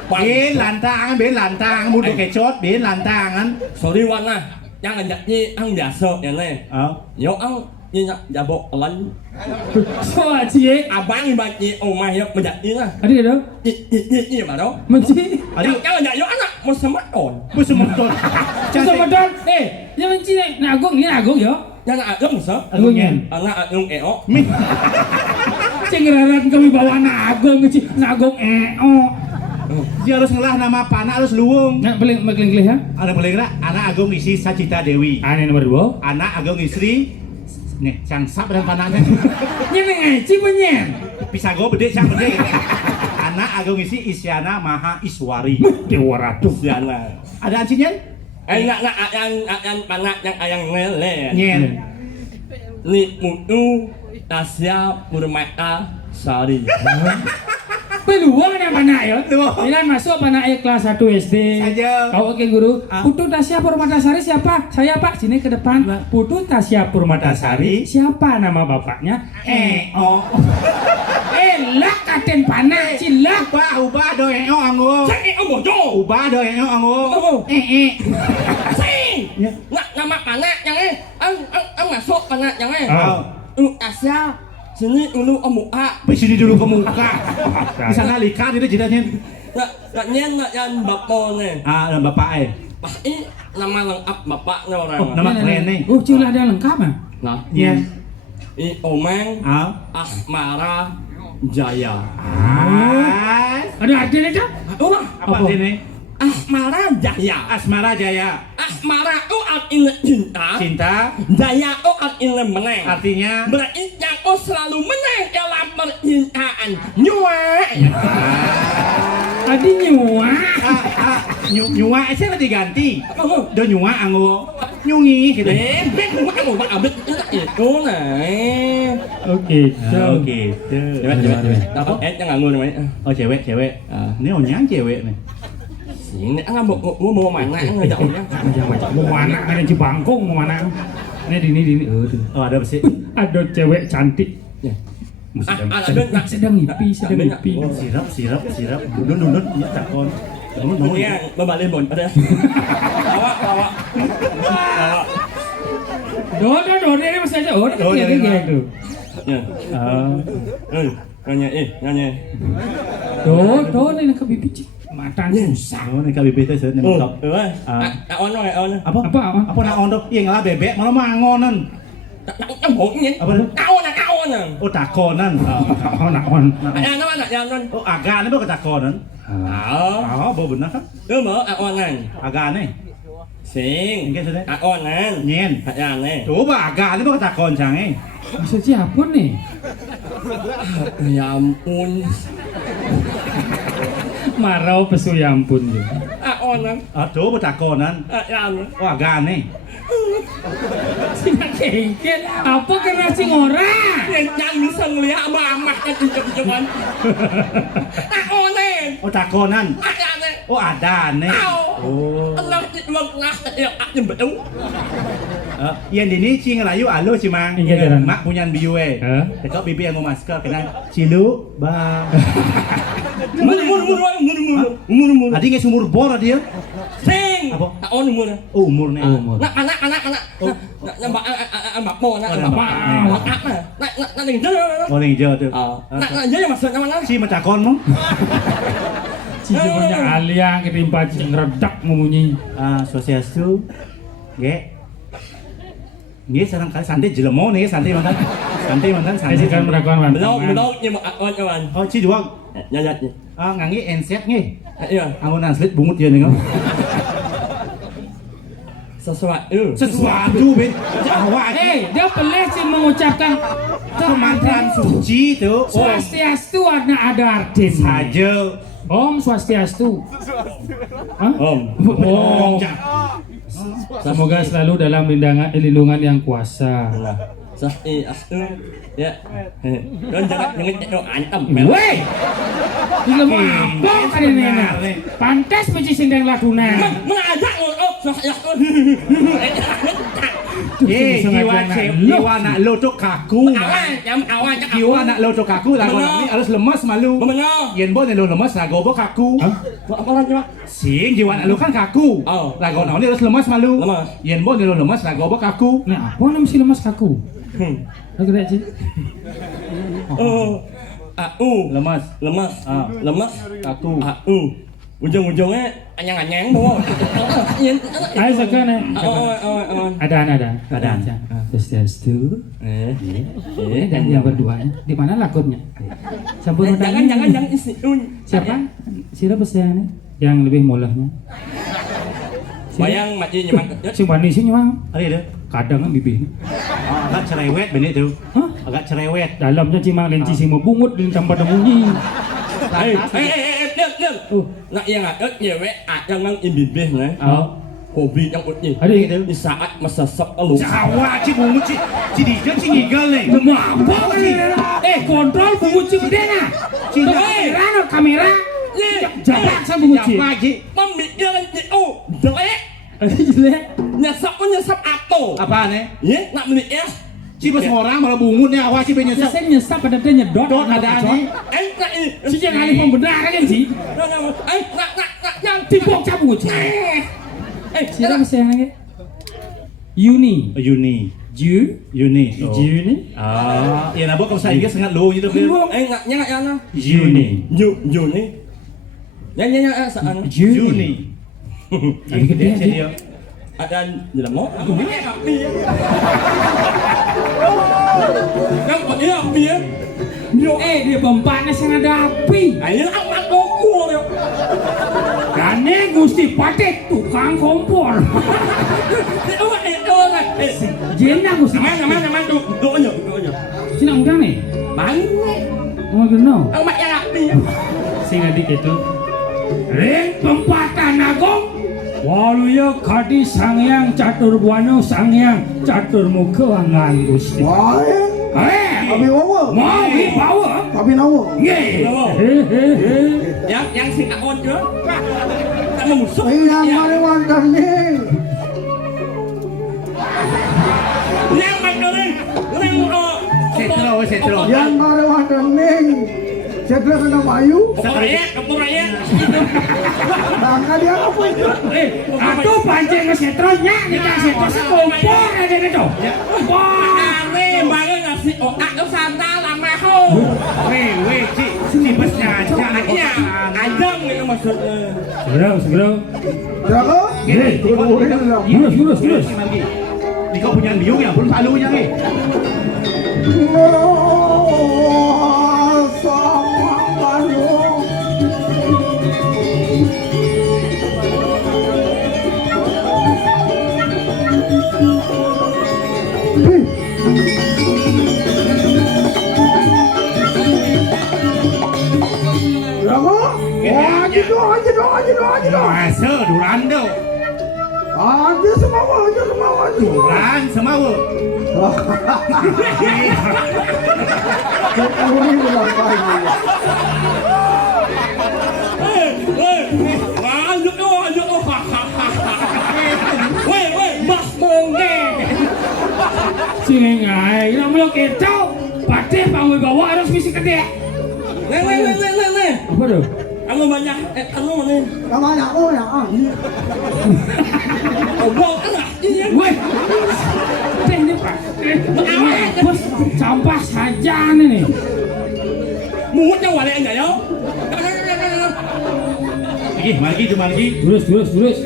Bin lantang, mudah kecot, bin lantangan. Sorry Wan lah, yang ngajaknya ang biasa yang lain. Yo ang nyak jabok lan. So aci Abang ibaci omah yo menjadi lah. Adi ada? Iya mana? Menci. Yang ngajak yo anak mau semeton. Semeton. Yang menci nah Agung ini Agung yo. Yang Agung sa? Agung nyen. Anak Agung eo. Cengeraran kami bawa anak Agung kecil, anak Agung Dia harus ngelah nama panah harus luwung. Nggak paling kelih ya? Ada paling lah anak Agung isi Sacita Dewi. Ini nomor 2. Anak Agung istri nih cang sap dan panahnya. Nyen ngaci menyen. Pisago bede cang bede. Anak Agung isi Isyana Maha Iswari. Dewa Ratu. Isyana. Ada ancinya? Nak yang panah yang ayang ngele. Nyen. Li Mutu Tasya Purmata Sari. Peluang yang mana ya? Bila masuk mana kelas 1 SD. Saja. Kau oke guru. Putu Tasya Purmatasari siapa? Saya Pak. Sini ke depan. Putu Tasya Purmatasari. Siapa nama bapaknya? Lah katen panah cilak. Ubah do anggo. Bodoh. Ubah do anggo. Sing. Nak nama panah yang ang masuk panah yang Tasya. Sini dulu muka. Sini dulu ke muka. Di sana likat itu jadinya. Nak nyen nak yang bapak nih. Dan bapak Pasti nama lengkap bapaknya orang. Nama keren nih. Oh, cila ada lengkap ah? Nah, Iya. Omeng Asmara Jaya. Ada artinya kan? Apa ini? Asmara Jaya. Asmara Jaya. Asmara itu artinya cinta. Cinta. Jaya itu artinya menang. Artinya berarti yang selalu menang dalam percintaan. Nyua. Tadi nyua. Nyua saya diganti. Do nyua anggo. Nyungi gitu. Ben aku abet itu nah. Oke. Coba. Dapat yang nganggur namanya. Oh cewek. Ini onyang cewek nih. Ini mau mana ngajak orang. Mau mana ada Cibangkong mau mana? Ini. Oh ada sih. Ada cewek cantik. Sedang ngipi. Sirap. Dudun ya takon. Iya, berbalik bon. Ada. Bawa. Dor ini masih aja. Ini gitu. Ya. Nanya. Dor ini ke bibit. Matanya susah. Oh, ini KBB itu saya nyemplok. On. Apa nak on tuh? Iya ngalah bebek malah mangonan. Apa? Kaon. Oh takonan. On. Yang Oh agak ini bukan takonan. Bawa benar kan? Aonan. Agak aneh. Sing. Enggak sudah. Aonan. Nyen. Yang Coba agak ini bukan takon canggih. Maksud siapa nih? Ya ampun. Marau pesu ya ampun ya. Aonan. Coba takonan. Yang. Oh agak aneh. Sinang kengkel. Apa kena sing ora? Yang bisa ngelihat mama kan cucuk-cucukan. Aonan. Oh takonan. Yang. Oh ada aneh. Oh. Allah yang betul. Yang ini cing rayu alo cimang. Mak punya biue. Tekok bibi yang mau masker kena cilu bang. Mur. Adi nggak sumur bor dia. Sing. Apa? Oh umur. Umur nih. Nak anak. Nak mbak mo nak bapak. Nak ning jo. Oh ning jo tuh. Nak jo maksudnya mana? Si macakon mong. Si punya aliang ketimpa cing redak memunyi. Swastiastu. Nggih. Nggih sareng kali santai jelemo nih santai mantan. Santai mantan santai kan merakuan mantan. Belum nhưng mà kawan. Oh ci doang. Nyayat. Ngangge enset nggih. Iya. Amun anslet bungut ya nih. Sesuatu bet. Awak. Dia pelit sih mengucapkan mantra suci tuh. Swastiastu ada artin. Saja. Om Swastiastu. Om. Semoga selalu dalam lindungan yang kuasa. Swastiastu. Ya. Don jangan antem. Weh. Ini apa kan ini? Pantas benci sindang laguna. Mana ada Swastiastu. Jiwa nak lo tuh kaku. Jiwa nak lo tuh kaku. Lagu ini harus lemas malu. Yen bo lo lemas lagu bo kaku. Apa lagi Pak? Sing jiwa nak lo kan kaku. Lagu ini harus lemas malu. Yen bo lo lemas lagu bo kaku. Nah, apa namanya si lemas kaku? Lagi tak sih? Lemas, kaku. Ujung-ujungnya anyang-anyang bawa. Ayo sekarang. Ada. Swastiastu. Dan yang berduanya, di mana lakonnya? Jangan isi. Siapa? Siapa pesannya? Yang lebih molahnya? Bayang mati nyemak. Simpan di sini bang. Ada. Kadang kan bibir. Agak cerewet benih tuh. Hah? Agak cerewet. Dalamnya cimang lenci si mau bungut di tempat bunyi. Lihat. Nak yang ada cewek yang nang imbibih nih. Hobi yang utnya. Ada gitu. Di saat masa sep elu. Jawa ci bungut ci diga ci ngigal nih. Mabok kontrol bungut ci gede na. Kamera. Jabak sama bungut ci. Memikir jelek. Jelek. Nyesap ato. Apa nih? Iya, nak beli es. Ci pas orang malah bungutnya awak ci penyesap. Saya nyesap pada dia nyedot. Dot ada nih. Nak ini. Si jangan alih pembenaran kan sih. Nak Yang tibok cabut. Siapa sayangnya? Yuni. Yuni. Ya nabo kalau saya Inggris sangat low gitu kan. Ngaknya Yuni. Ya saan. Yuni. Jadi gede dia. Ada jelemo. Yang pakai api ya. Dia bempaknya sangat ada api. Ayo amat kompor ya. Karena Gusti Patek tukang kompor. Jenah Gusti. Nama tuh aja. Cina udang nih. Bang. Oh kenal. Amat yang api. Sing adik itu. Ring pempatan agung. Waluya kadi sangyang catur buana sangyang catur muka wangan Gusti. Abi wawa. Mau bawa. Abi nawa. Yang si kaon je. Tak memusuk. Yang mana wandarnya? Yang mana Setro. Yang mana wandarnya? Setro kena mayu. Kampung raya. Bangka dia apa itu? Atuh pancing ke setronya kita setro sekompor aja itu. Aneh banget ngasih otak ke sana lama ho. Weh, ci besnya aja. Iya, ajang gitu maksudnya. Segera. Jaga. Lurus. Ini kau punya biung ya, belum palunya nih. Aja. Masa duran dong. Aja semawa. Duran semawa. Mas monge. Sini ngai, namanya kecau. Pate pangwi bawa harus misi gede. Nih. Apa tuh? Anu banyak anu nih. Banyak oh ya. Obong anak ini. Woi. Ini Pak. Bos sampah saja nih. Muhut yang wale enggak ya? Lagi, cuma lagi. Terus.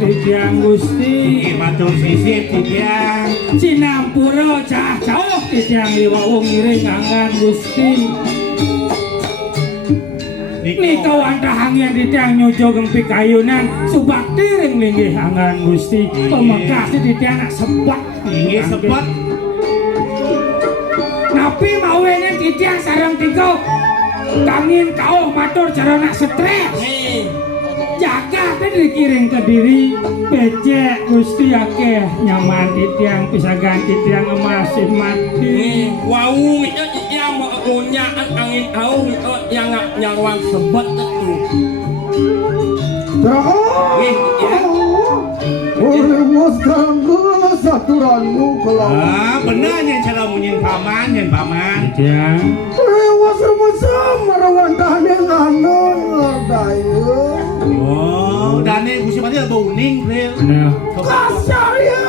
Titiang Gusti Matur sisip titiang Cinampura cah jauh titiang liwawung ngiring angan Gusti Nika wantahangian titiang nyojo gempik kayunan subakti ring linggih angan Gusti pemekasi titiang nak sebat Inggih sebat Napi mawenen titiang sarang tiga Kangin kau matur cara nak stres Jaga tadi dikiring ke diri becek Gusti akeh nyaman titiang pisagan titiang emasin mati Wau itu yang mau unyaan angin au itu yang nyawang sebat itu benernya cara munyin paman titiang Oh, dane Gusti Pati bau uning real. Kasar ya.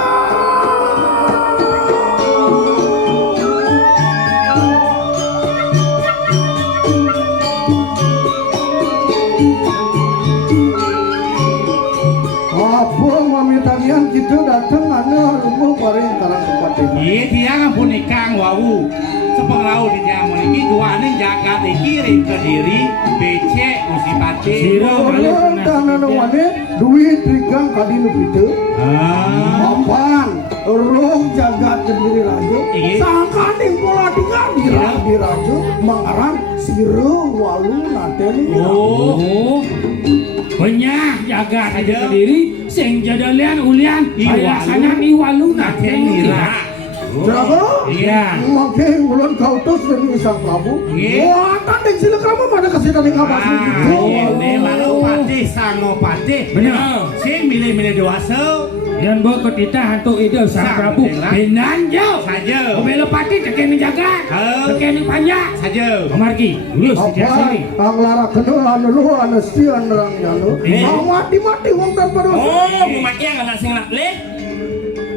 Apa mami tanian kita datang ana rumah paring tarang tempat ini. Iya dia ngampun ikang wau. Sepengrau di jam ini dua ning jaga dikirim ke diri becek Gusti Pati. Orang tanah wane duit rigang kadi nu pitu. Mapan rong jaga sendiri rajo. Sangka ning pola tiga di rajo mangaran sireu walu nateni. Oh. Banyak jaga aja ke diri sing jadalian ulian ayasanan iwaluna tenira. Berapa? Iya. Makai ulun kau tos dari Sang Prabu. Wah, tanding sila kamu mana kasih tanding apa sih? Ini malu pati sango pati. Benar. Sing milih-milih doasa. Yang bawa ketita hantu ide Sang Prabu. Benan jo. Saja. Obelo pati tekenin jaga. Tekenin panjang. Saja. Pemargi. Lulus di sini. Ang lara kenal lu anestian nerangnya lu. Mati wong tanpa dosa. Oh, mati yang anak sing lek.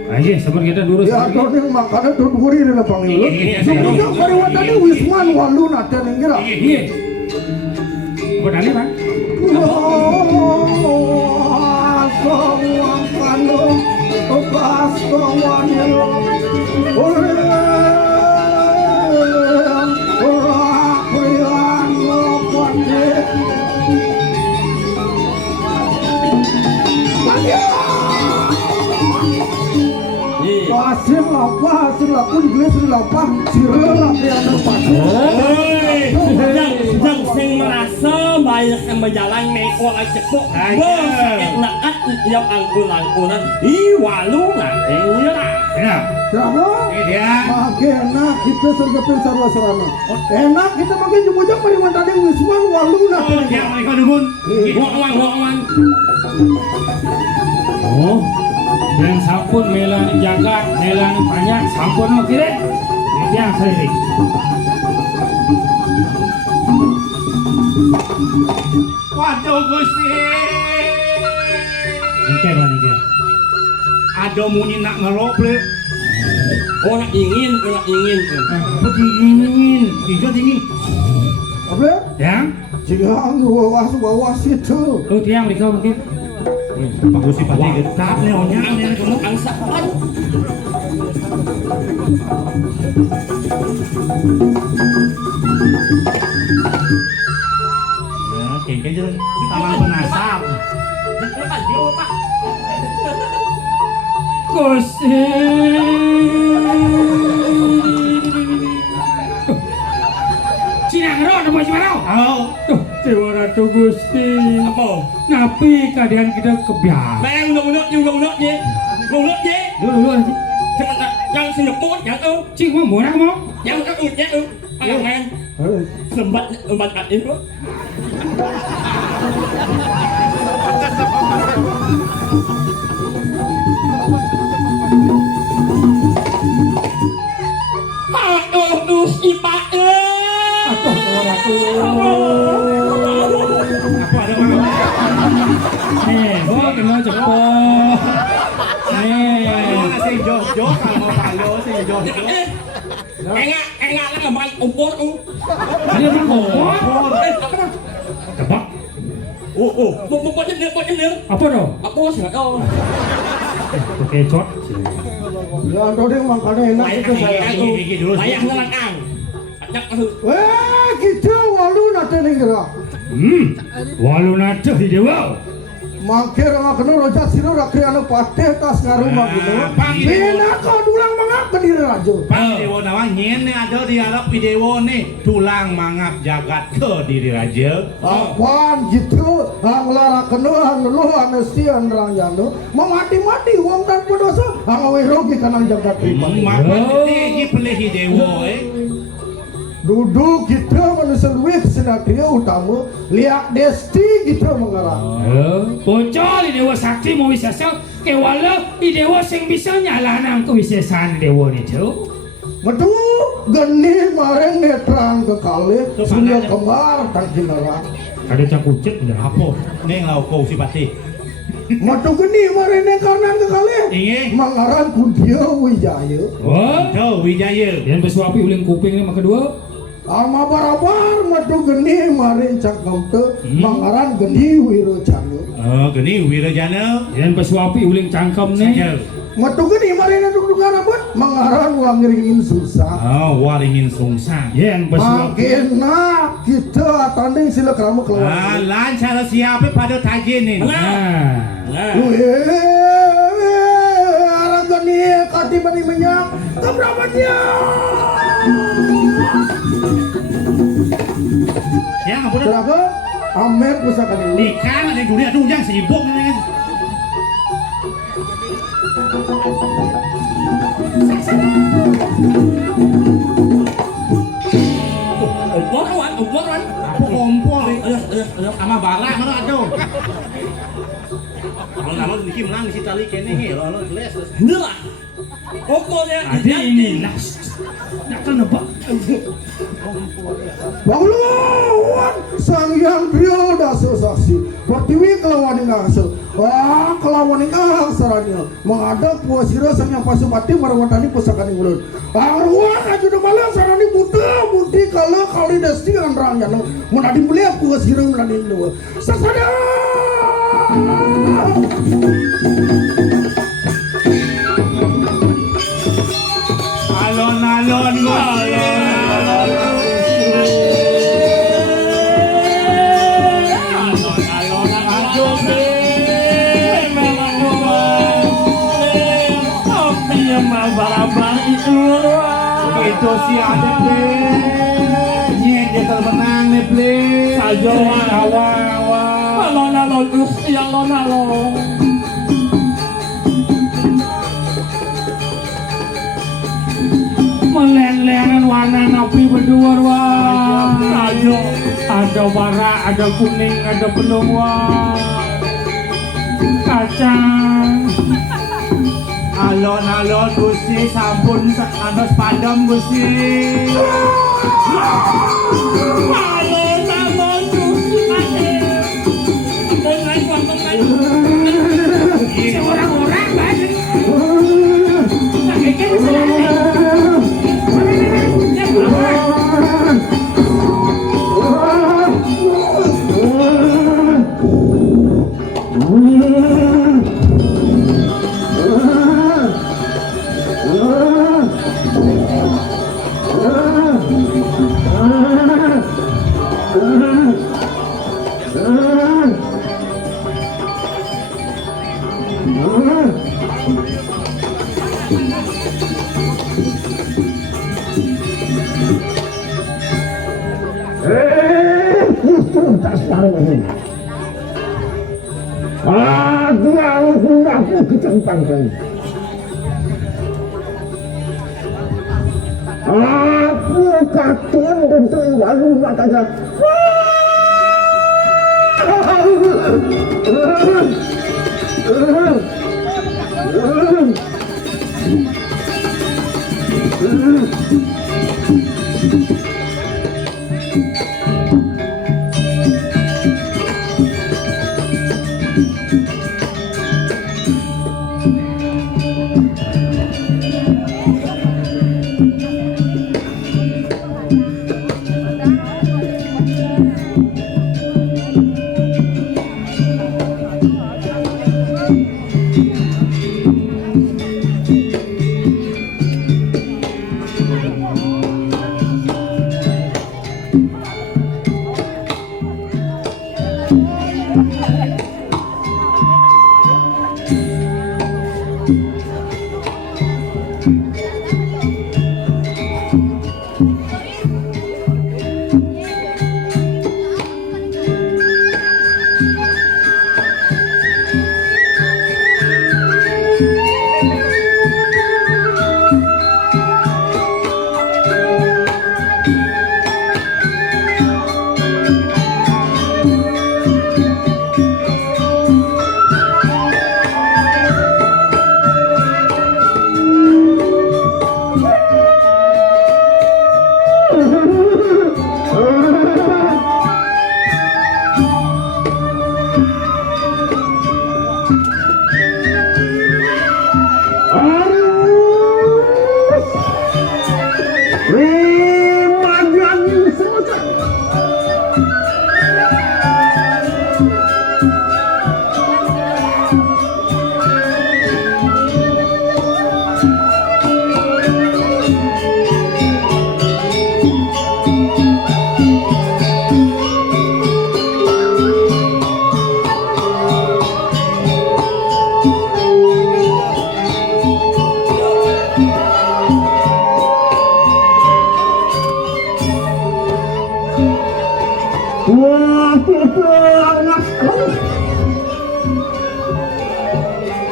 Aja, seperti kita lurus. Ya, doni makanya duduri di lapang itu. Sebenarnya kariwatani Wisman walu nate ninggira. Iya. Bodali bang. Semua kanu, pas kawannya. Hasil laku dibeli seri lapah sirel laki anak pasir. Sedang sing merasa banyak yang berjalan meko cepuk. Bos naat yang angkulan iwalungan nyerah. Ya. Siapa? Iya. Makin enak kita sergapin sarwa serana. Enak kita makin jumujang mariwan tadi Wisman waluna. Oh, yang mereka dukun. Ngomong. Oh. Dan sampun melan jagat, melan banyak sampun mau kirim. Yang sering. Waduh Gusti. Engke ba nike? Ada muni nak ngerok ple. Oh nak ingin. Apa dingin? Tiga dingin. Apa? Yang? Jangan bawas itu. Oh tiang di kau mungkin. Pak Gusti pati getap nih onya nih Kamu angsa pan. Ya, kayaknya aja di taman penasar. Pak Dio Pak. Gusti. Cinang ro nama Cimarau. Oh, Tuh, Dewa Ratu Gusti. Apa? Napi keadaan kita kebiar. Bayang undang-undang je. Undang je. Dulu aja. Cuma yang sinepot yang tu. Cing mau nak mau? Yang tak utnya tu. Pangan. Sembat empat itu. Aduh, si Pak. Atuh, Dewa Ratu. apa ada mang? Gua kena cepet. Si Jojo sama Palo si Jojo. Enggak lah ngebal umpur tu. Dia mau. Tebak. Buat jenil. Apa dong? Apa sih? Oh. Oke, cot. Ya tadi makanya enak itu saya. Bayang ngelakang. Ajak masuk. Kita walu nanti nih kira. Walu nada di dewa. Mangkir ngakenu rojak siro rakri anu pateh tas ngarumah gitu. Bina kau tulang mangap berdiri rajo. Pak Dewo nawang nyen nih ada di Arab video nih tulang mangap jagat ke diri raja. Apaan gitu? Hang lara kenu hang lu amesti anrang janu. Memati-mati uang dan pedosa hang awe rogi kanang jagat pribadi. Mati pilih Dewo Duduk kita manusia luwih senatria utama liak desti kita mengarang. Bocor di dewa sakti mau wisasa kewala di dewa sing bisa nyalanan kewisesan dewa itu. Metu geni mareng netran ke kali sunya kembar dan jinara. Ada cakucet dah. Apa? Neng lau kau si pati. Metu geni mareng netran ke kali. Ingin. Mengarang kundia wijaya. Oh, Tuh Wijaya. yang bersuapi uling kuping ini maka dua. Ama barabar metu geni mareng cakam te mengarang geni wiro canu. Oh, gini Wirajana. Yang bersuapi uling cangkem nih. Metu geni mareng duduk rambut mengarang wangringin susah. Oh, waringin sungsang. Yang bersuapi. Makin nak kita tanding sila kerama keluar. Lancar siapa pada tajin nih. Arang gani kati bani minyak keberapanya. Ya nggak boleh. Selaga amer pusaka ini. Ikan ada duri aduh yang sibuk nih. Umpur kan? Aku kompor. Sama bara mana aduh. Kalau nama Niki menang di tali kene lo jelas. Ini lah. Umpurnya. Ada ini lah. Nak kenapa? Banglawan sang yang Rio dasa saksi pertiwi kelawan ingasa kelawan ingasa saranya menghadap puasira sang yang pasupati marawatani pusaka ning ulun arwah ajuda malah sarani buta bunti kala kali desti anrang yang menadi mulia puasira menadi dua sasada Alon-alon itu si ada ple nyet dia termenang nih ple Saja alon-alon Gusti alon-alon. Melen-lenen warna napi berdua wah. Ada bara, ada kuning, ada belum wah. Kacang. alon-alon Gusti sampun anos padam Gusti Alon-alon Gusti Aku aku kecentang. Aku kakek dan terlalu matanya.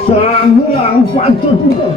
Sang patut itu.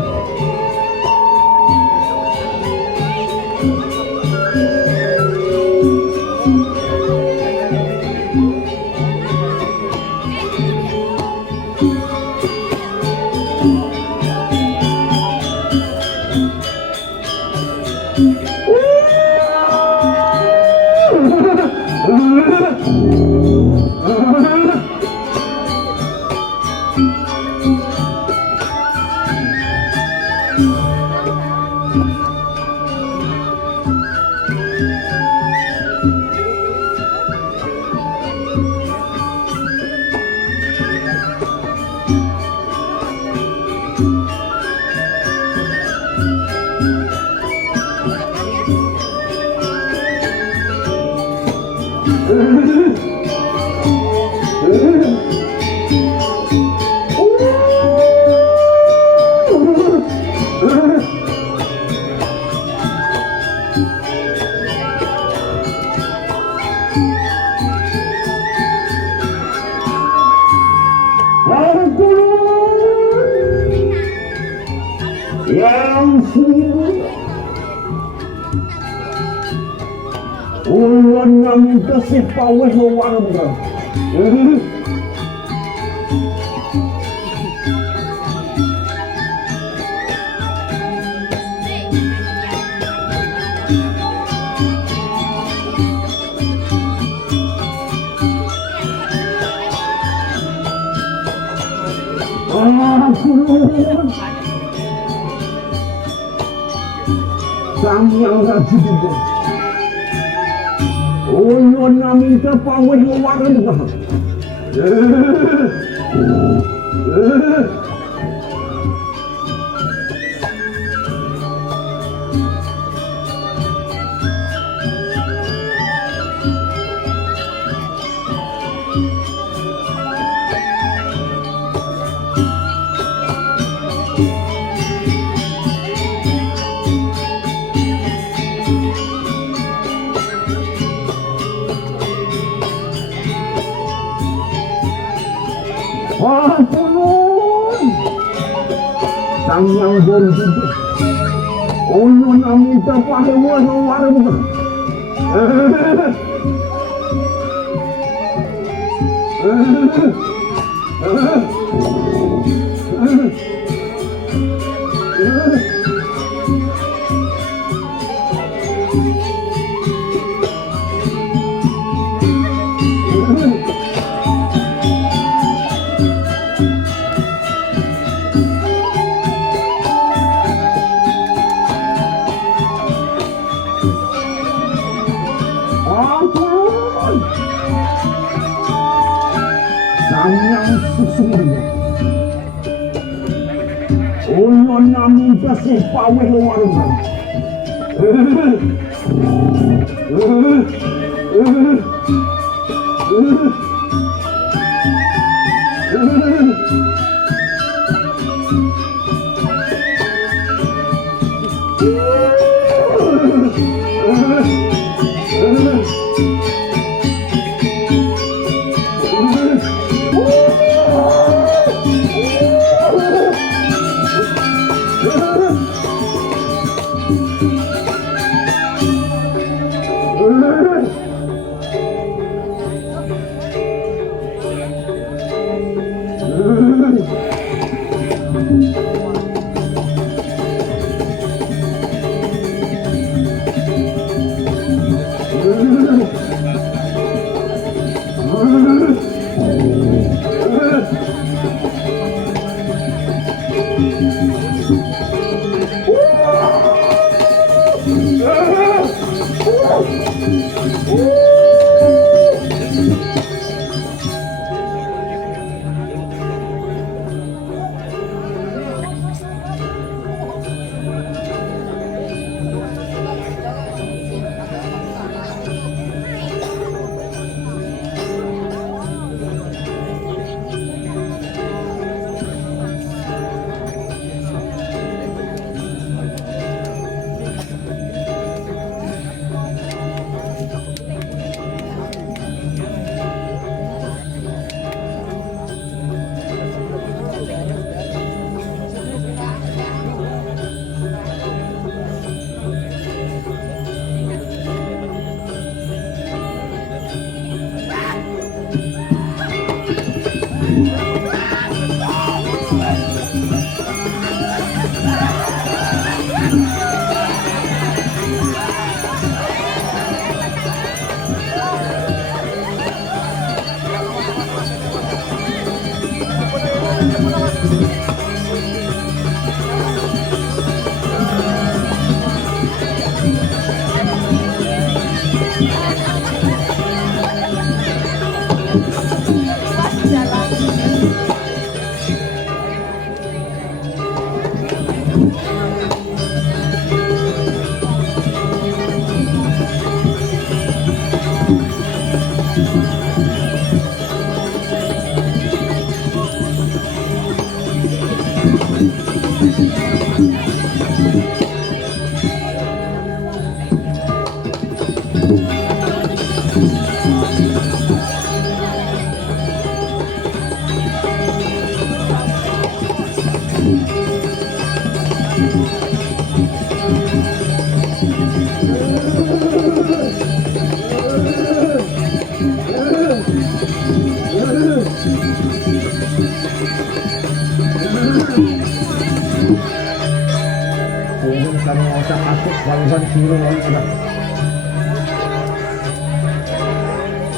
Yang sungguh ulun ngaminta si paweh warga. Sang Raju Digo ulun ngaminta paweh warga. Ampun. Sang yang berjudi. Ulun amita pahewa warung. Ampun. Sang yang sesungguhnya. Ulun amita si pahewa warung.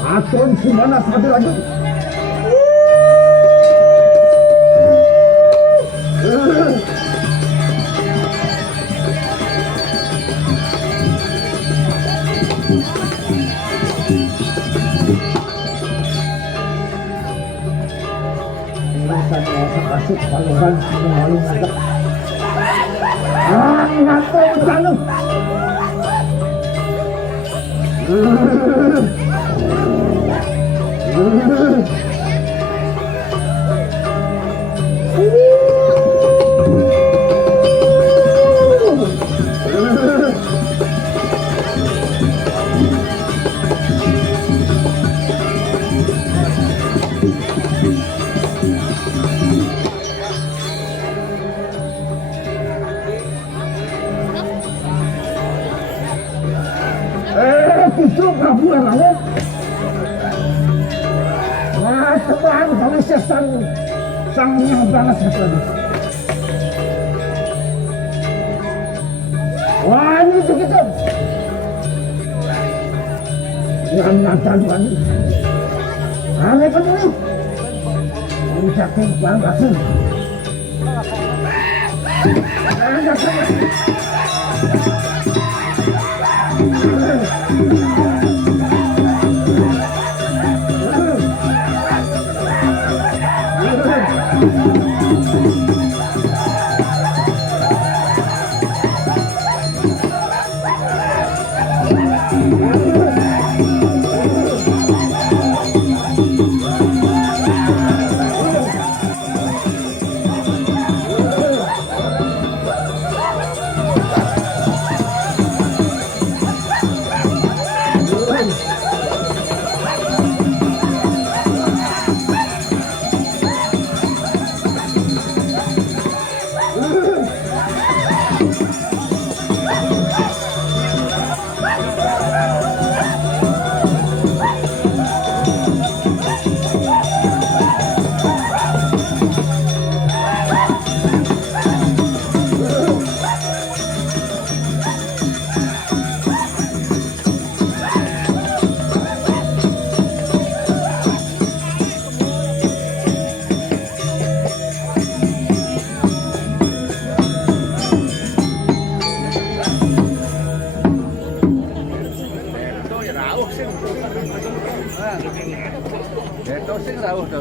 Atun gimana satu lagi? Asik paluhan malu agak. Ngapain kamu? Justru Prabu Rawuh. Wah, teman kami sesan sang yang banget sekali. Wah, ini begitu. Yang nonton ini. Aneh kan ini. Ini jatuh banget sih. Itu sing rawuh to.